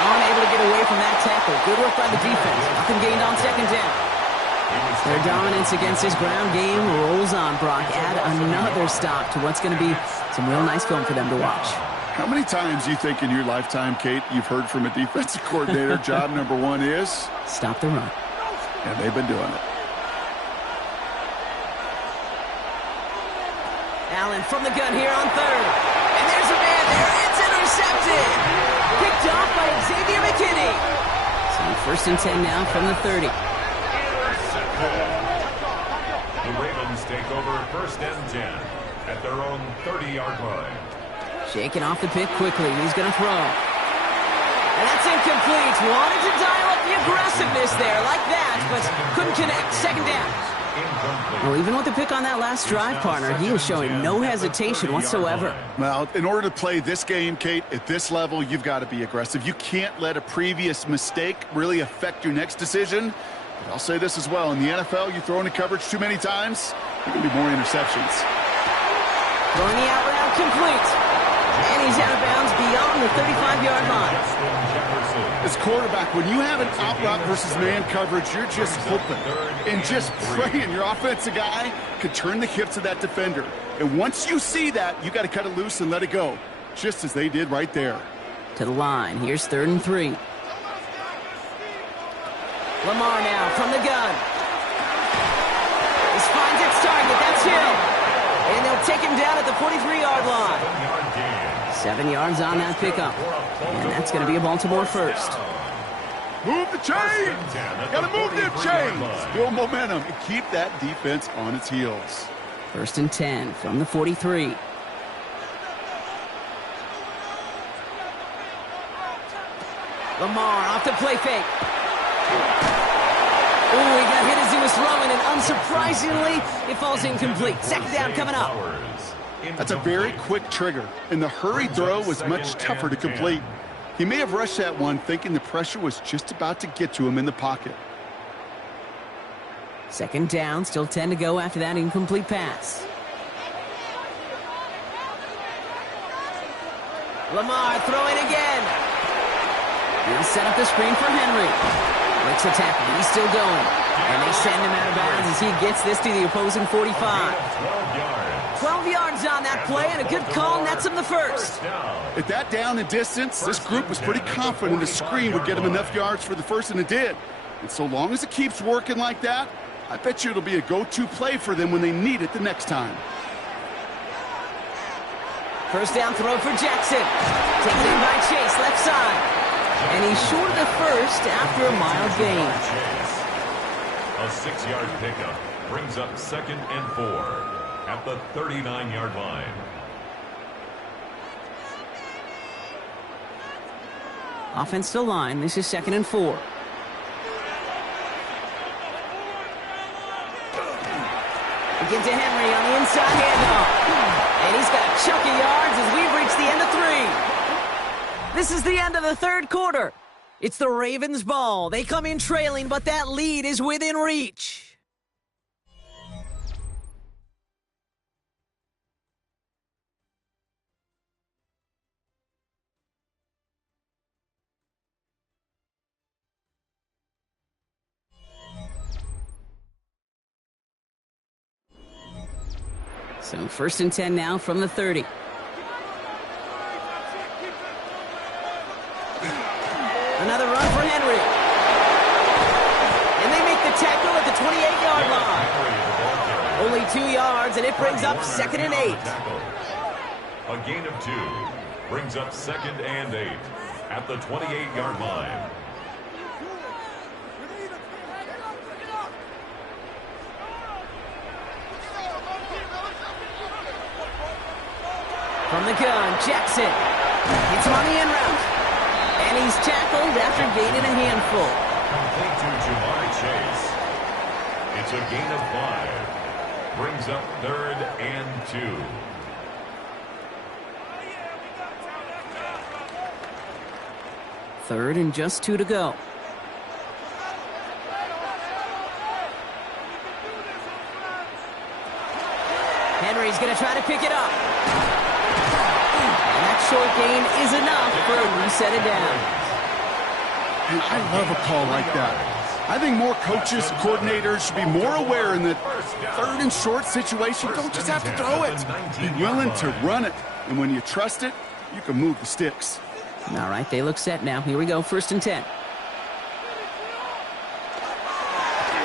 Unable to get away from that tackle. Good work by the defense. Nothing gained on 2nd down. Their dominance against this ground game rolls on, Brock. Add another stop to what's going to be some real nice film for them to watch. How many times do you think in your lifetime, Kate, you've heard from a defensive coordinator, job number 1 is? Stop the run. And they've been doing it. Allen from the gun here on 3rd. And there's a man there. It's intercepted. Picked off by Xavier McKinney. So 1st and 10 now from the 30. The Ravens take over 1st and 10 at their own 30-yard line. Shaking off the pick quickly. He's going to throw. And that's incomplete. Wanted to dial up the aggressiveness there like that, but couldn't connect. 2nd down. Well, even with the pick on that last drive, partner, he was showing no hesitation whatsoever. Well, in order to play this game, Kate, at this level, you've got to be aggressive. You can't let a previous mistake really affect your next decision. But I'll say this as well. In the NFL, you throw into coverage too many times, there can be more interceptions. Throwing the out route complete. And he's out of bounds beyond the 35-yard line. As quarterback, when you have an out route versus man coverage, you're just hoping and just praying your offensive guy could turn the hips of that defender. And once you see that, you got to cut it loose and let it go, just as they did right there. To the line. Here's 3rd and 3. Lamar now from the gun. This finds its target. That's Hill. And they'll take him down at the 43-yard line. 7 yards on that pickup. And that's going to be a Baltimore first. Move the chains! Got to move them chains! Build momentum and keep that defense on its heels. 1st and 10 from the 43. Lamar off the play fake. Oh, he got hit as he was throwing, and unsurprisingly, it falls incomplete. 2nd down coming up. That's a very quick trigger, and the hurried throw was much tougher to complete. He may have rushed that one thinking the pressure was just about to get to him in the pocket. 2nd down, still 10 to go after that incomplete pass. Lamar throwing again. He'll set up the screen for Henry. Licks a tackle. He's still going. And they send him out of bounds as he gets this to the opposing 45. 12 yards on that play, and a good call nets him the first. At that down and distance, this group was pretty confident the screen would get him enough yards for the first, and it did. And so long as it keeps working like that, I bet you it'll be a go-to play for them when they need it the next time. 1st down throw for Jackson. Taken in by Chase, left side. And he's short of the first after a mild gain. A 6-yard pickup brings up 2nd and 4 at the 39-yard line. Offensive line, this is 2nd and 4. Again to Henry on the inside handoff. And he's got a chunk of yards as we've reached the end of 3. This is the end of the 3rd quarter. It's the Ravens' ball. They come in trailing, but that lead is within reach. So 1st and 10 now from the 30. Another run for Henry. And they make the tackle at the 28-yard line. Only 2 yards, and it brings up 2nd and 8. A gain of 2 brings up 2nd and 8 at the 28-yard line. From the gun, Jackson. Hits him on the end route. And he's tackled after gaining a handful. Complete to Jamar Chase. It's a gain of 5. Brings up 3rd and 2. Third and just 2 to go. Henry's going to try to pick it up. And that short gain is enough for a new set of downs. And I love a call like that. I think more coaches, coordinators should be more aware in that 3rd and short situation. Don't just have to throw it. Be willing to run it. And when you trust it, you can move the sticks. All right, they look set now. Here we go, 1st and 10.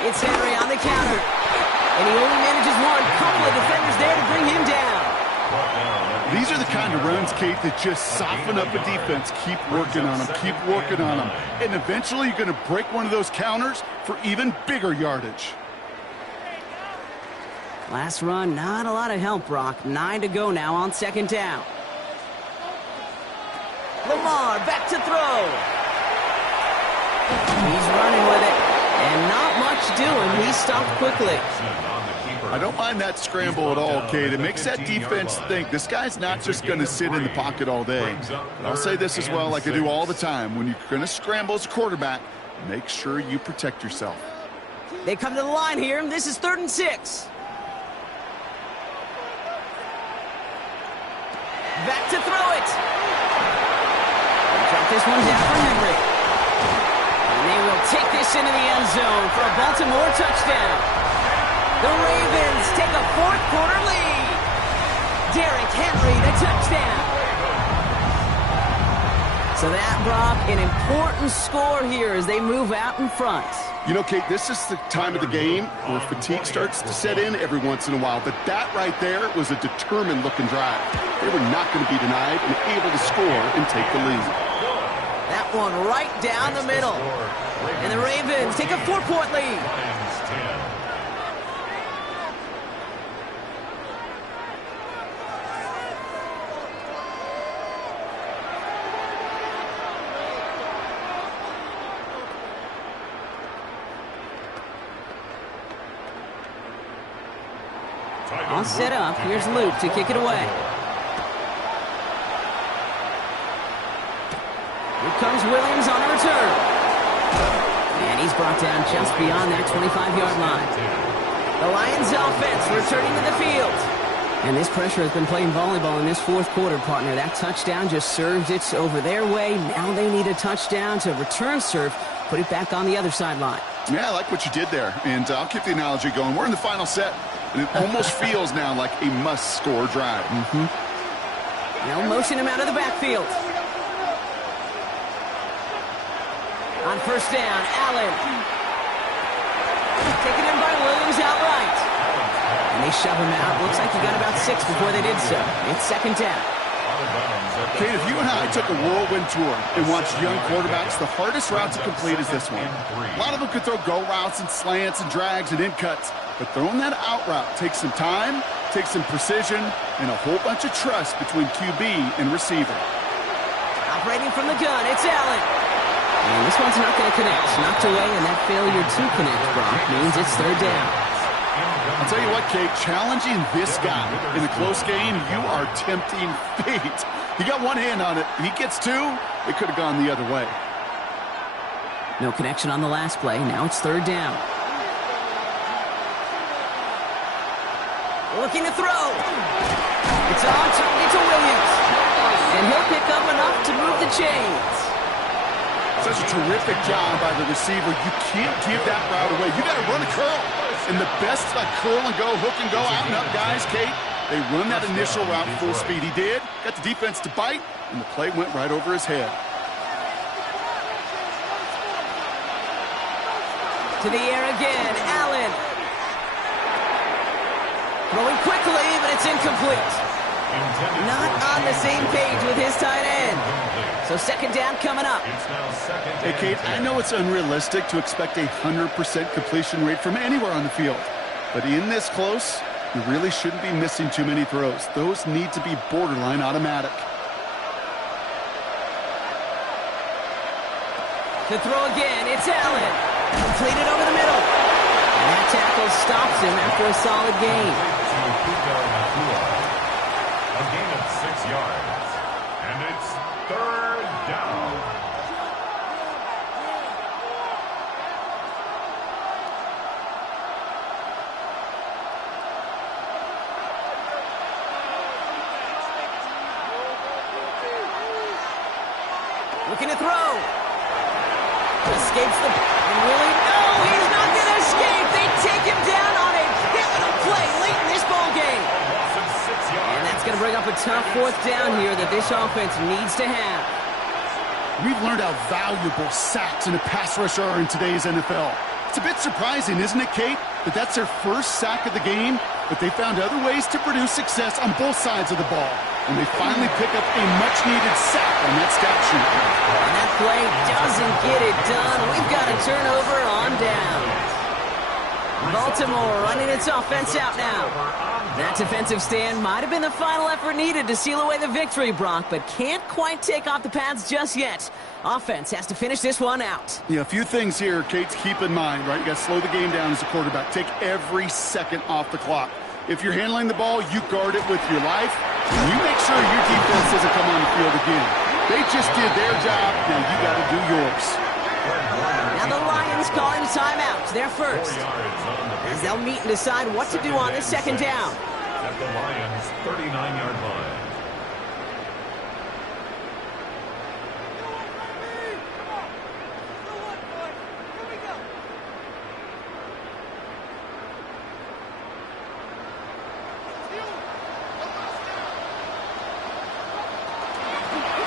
It's Henry on the counter. And he only manages one. Couple of defenders there to bring him down. These are the kind of runs, Kate, that just soften up a defense. Keep working on them. Keep working on them. And eventually you're going to break one of those counters for even bigger yardage. Last run, not a lot of help, Brock. 9 to go now on second down. Lamar back to throw. He's running with it, and not much doing. He stopped quickly. I don't mind that scramble at all, Kate. It makes that defense think this guy's not just going to sit in the pocket all day. But I'll say this as well, like I do all the time. When you're going to scramble as a quarterback, make sure you protect yourself. They come to the line here, and this is 3rd and 6. Back to throw it. Drop this one down for Henry. And they will take this into the end zone for a Baltimore touchdown. The Ravens take a 4th quarter lead. Derrick Henry, the touchdown. So that, Brock, an important score here as they move out in front. You know, Kate, this is the time of the game where fatigue starts to set in every once in a while. But that right there was a determined-looking drive. They were not going to be denied and able to score and take the lead. That one right down the middle. And the Ravens take a 4-point lead. All set up. Here's Luke to kick it away. Here comes Williams on a return. And he's brought down just beyond that 25-yard line. The Lions offense returning to the field. And this pressure has been playing volleyball in this 4th quarter, partner. That touchdown just serves it over their way. Now they need a touchdown to return serve, put it back on the other sideline. Yeah, I like what you did there. And I'll keep the analogy going. We're in the final set. And it almost feels now like a must-score drive. Now motion him out of the backfield. On 1st down, Allen. Taken in by Williams outright. And they shove him out. Looks like he got about 6 before they did so. It's 2nd down. Kate, if you and I took a whirlwind tour and watched young quarterbacks, the hardest route to complete is this one. A lot of them could throw go routes and slants and drags and in cuts. But throwing that out route takes some time, takes some precision, and a whole bunch of trust between QB and receiver. Operating from the gun, it's Allen. And this one's not going to connect. Knocked away, and that failure to connect, Brock, means it's 3rd down. I'll tell you what, Kate, challenging this guy in a close game, you are tempting fate. He got one hand on it. He gets 2. It could have gone the other way. No connection on the last play. Now it's 3rd down. Looking to throw. It's on target to Williams. And he'll pick up enough to move the chains. Such a terrific job by the receiver. You can't give that route away. You got to run a curl. And the best curl and go, hook and go, out and up guys, Kate, they run that initial route full speed. He did. Got the defense to bite, and the play went right over his head. To the air again, Allen. Throwing quickly, but it's incomplete. Not on the same page with his tight end. So 2nd down coming up. Hey, Kate, I know it's unrealistic to expect a 100% completion rate from anywhere on the field. But in this close, you really shouldn't be missing too many throws. Those need to be borderline automatic. To throw again, it's Allen. Completed over the middle. And that tackle stops him after a solid gain. A gain of 6 yards. And it's 3rd down. Looking to throw. Escapes the... And really... No, he's not going to escape. They take him down on a pivotal play late in this ball game. And that's going to bring up a tough 4th down here that this offense needs to have. We've learned how valuable sacks and a pass rush are in today's NFL. It's a bit surprising, isn't it, Kate, that that's their first sack of the game, but they found other ways to produce success on both sides of the ball. And they finally pick up a much-needed sack on that stat sheet. And that play doesn't get it done. We've got a turnover on down. Baltimore running its offense out now. That defensive stand might have been the final effort needed to seal away the victory, Brock, but can't quite take off the pads just yet. Offense has to finish this one out. Yeah, a few things here, Kate, to keep in mind, right? You got to slow the game down as a quarterback. Take every second off the clock. If you're handling the ball, you guard it with your life. And you make sure your defense doesn't come on the field again. They just did their job. Now you got to do yours. Now the Lions calling a timeout. They're first. As they'll meet and decide what to do on this second down. At the Lions' 39-yard line.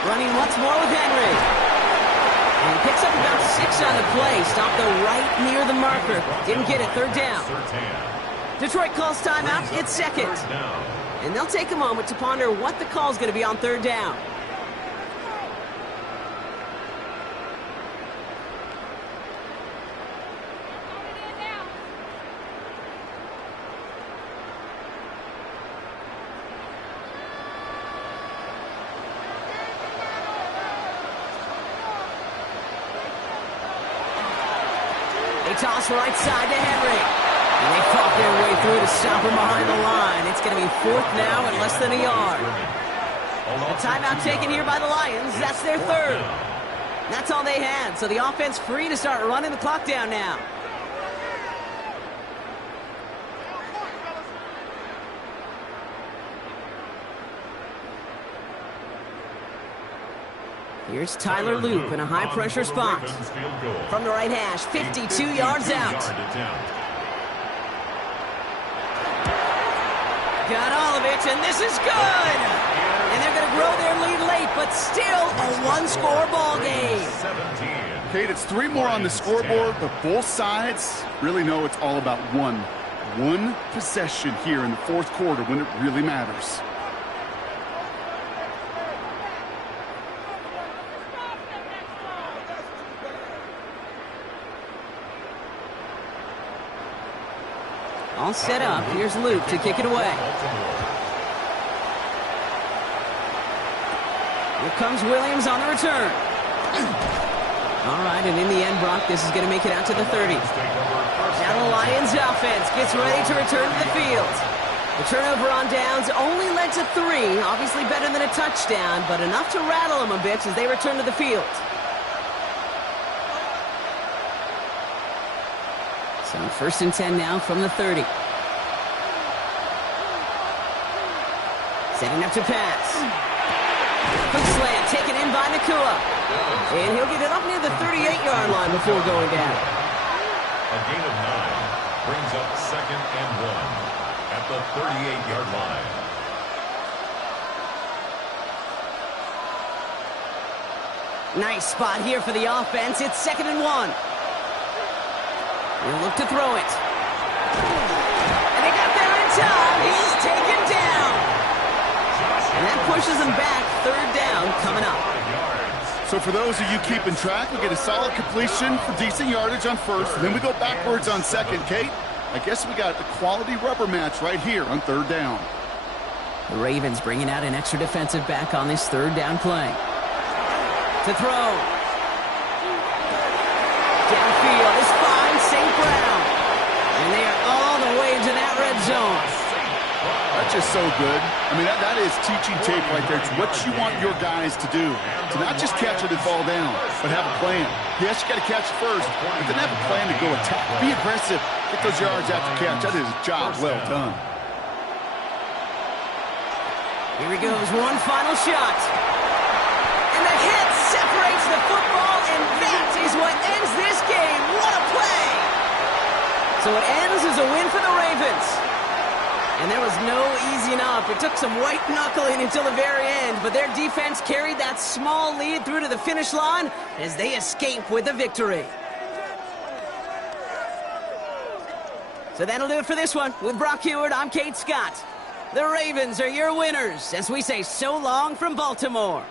Running once more with Henry. And he picks up about 6 on the play. Stopped though right near the marker. Didn't get it. Third down. Detroit calls timeout. It's second. And they'll take a moment to ponder what the call is going to be on third down. Toss right side to Henry. And they fought their way through to stop him behind the line. It's going to be fourth now at less than a yard. A timeout taken here by the Lions. That's their third. That's all they had. So the offense free to start running the clock down now. Here's Tyler Loop in a high-pressure spot. From the right hash, 52 yards out. Got Olovich, and this is good! And they're going to grow their lead late, but still a one-score ball game. Kate, it's 3 more on the scoreboard, but both sides really know it's all about one possession here in the fourth quarter when it really matters. All set up. Here's Luke to kick it away. Here comes Williams on the return. All right, and in the end, Brock, this is going to make it out to the 30. Now the Lions offense gets ready to return to the field. The turnover on downs only led to 3. Obviously better than a touchdown, but enough to rattle them a bit as they return to the field. So first and 10 now from the 30. Setting up to pass. Quick slant taken in by Nacua. And he'll get it up near the 38-yard line before going down. A gain of 9 brings up second and 1 at the 38-yard line. Nice spot here for the offense. It's second and 1. He'll look to throw it. And they got there in time. He's taken down. And that pushes him back. Third down coming up. So for those of you keeping track, we get a solid completion for decent yardage on first, and then we go backwards on second. Kate, I guess we got a quality rubber match right here on third down. The Ravens bringing out an extra defensive back on this third down play. To throw. Downfield is fine, St. Brown. And they are all the way into that red zone. That's just so good. I mean, that is teaching tape right there. It's what you want your guys to do. To not just catch it and fall down, but have a plan. Yes, you got to catch it first, but then have a plan to go attack. Be aggressive. Get those yards after catch. That is a job well done. Here he goes, one final shot. And the hit separates the football, and that is what ends this game. What a play! So it ends as a win for the Ravens. And there was no easing up. It took some white knuckling until the very end, but their defense carried that small lead through to the finish line as they escape with a victory. So that'll do it for this one. With Brock Huard, I'm Kate Scott. The Ravens are your winners as we say so long from Baltimore.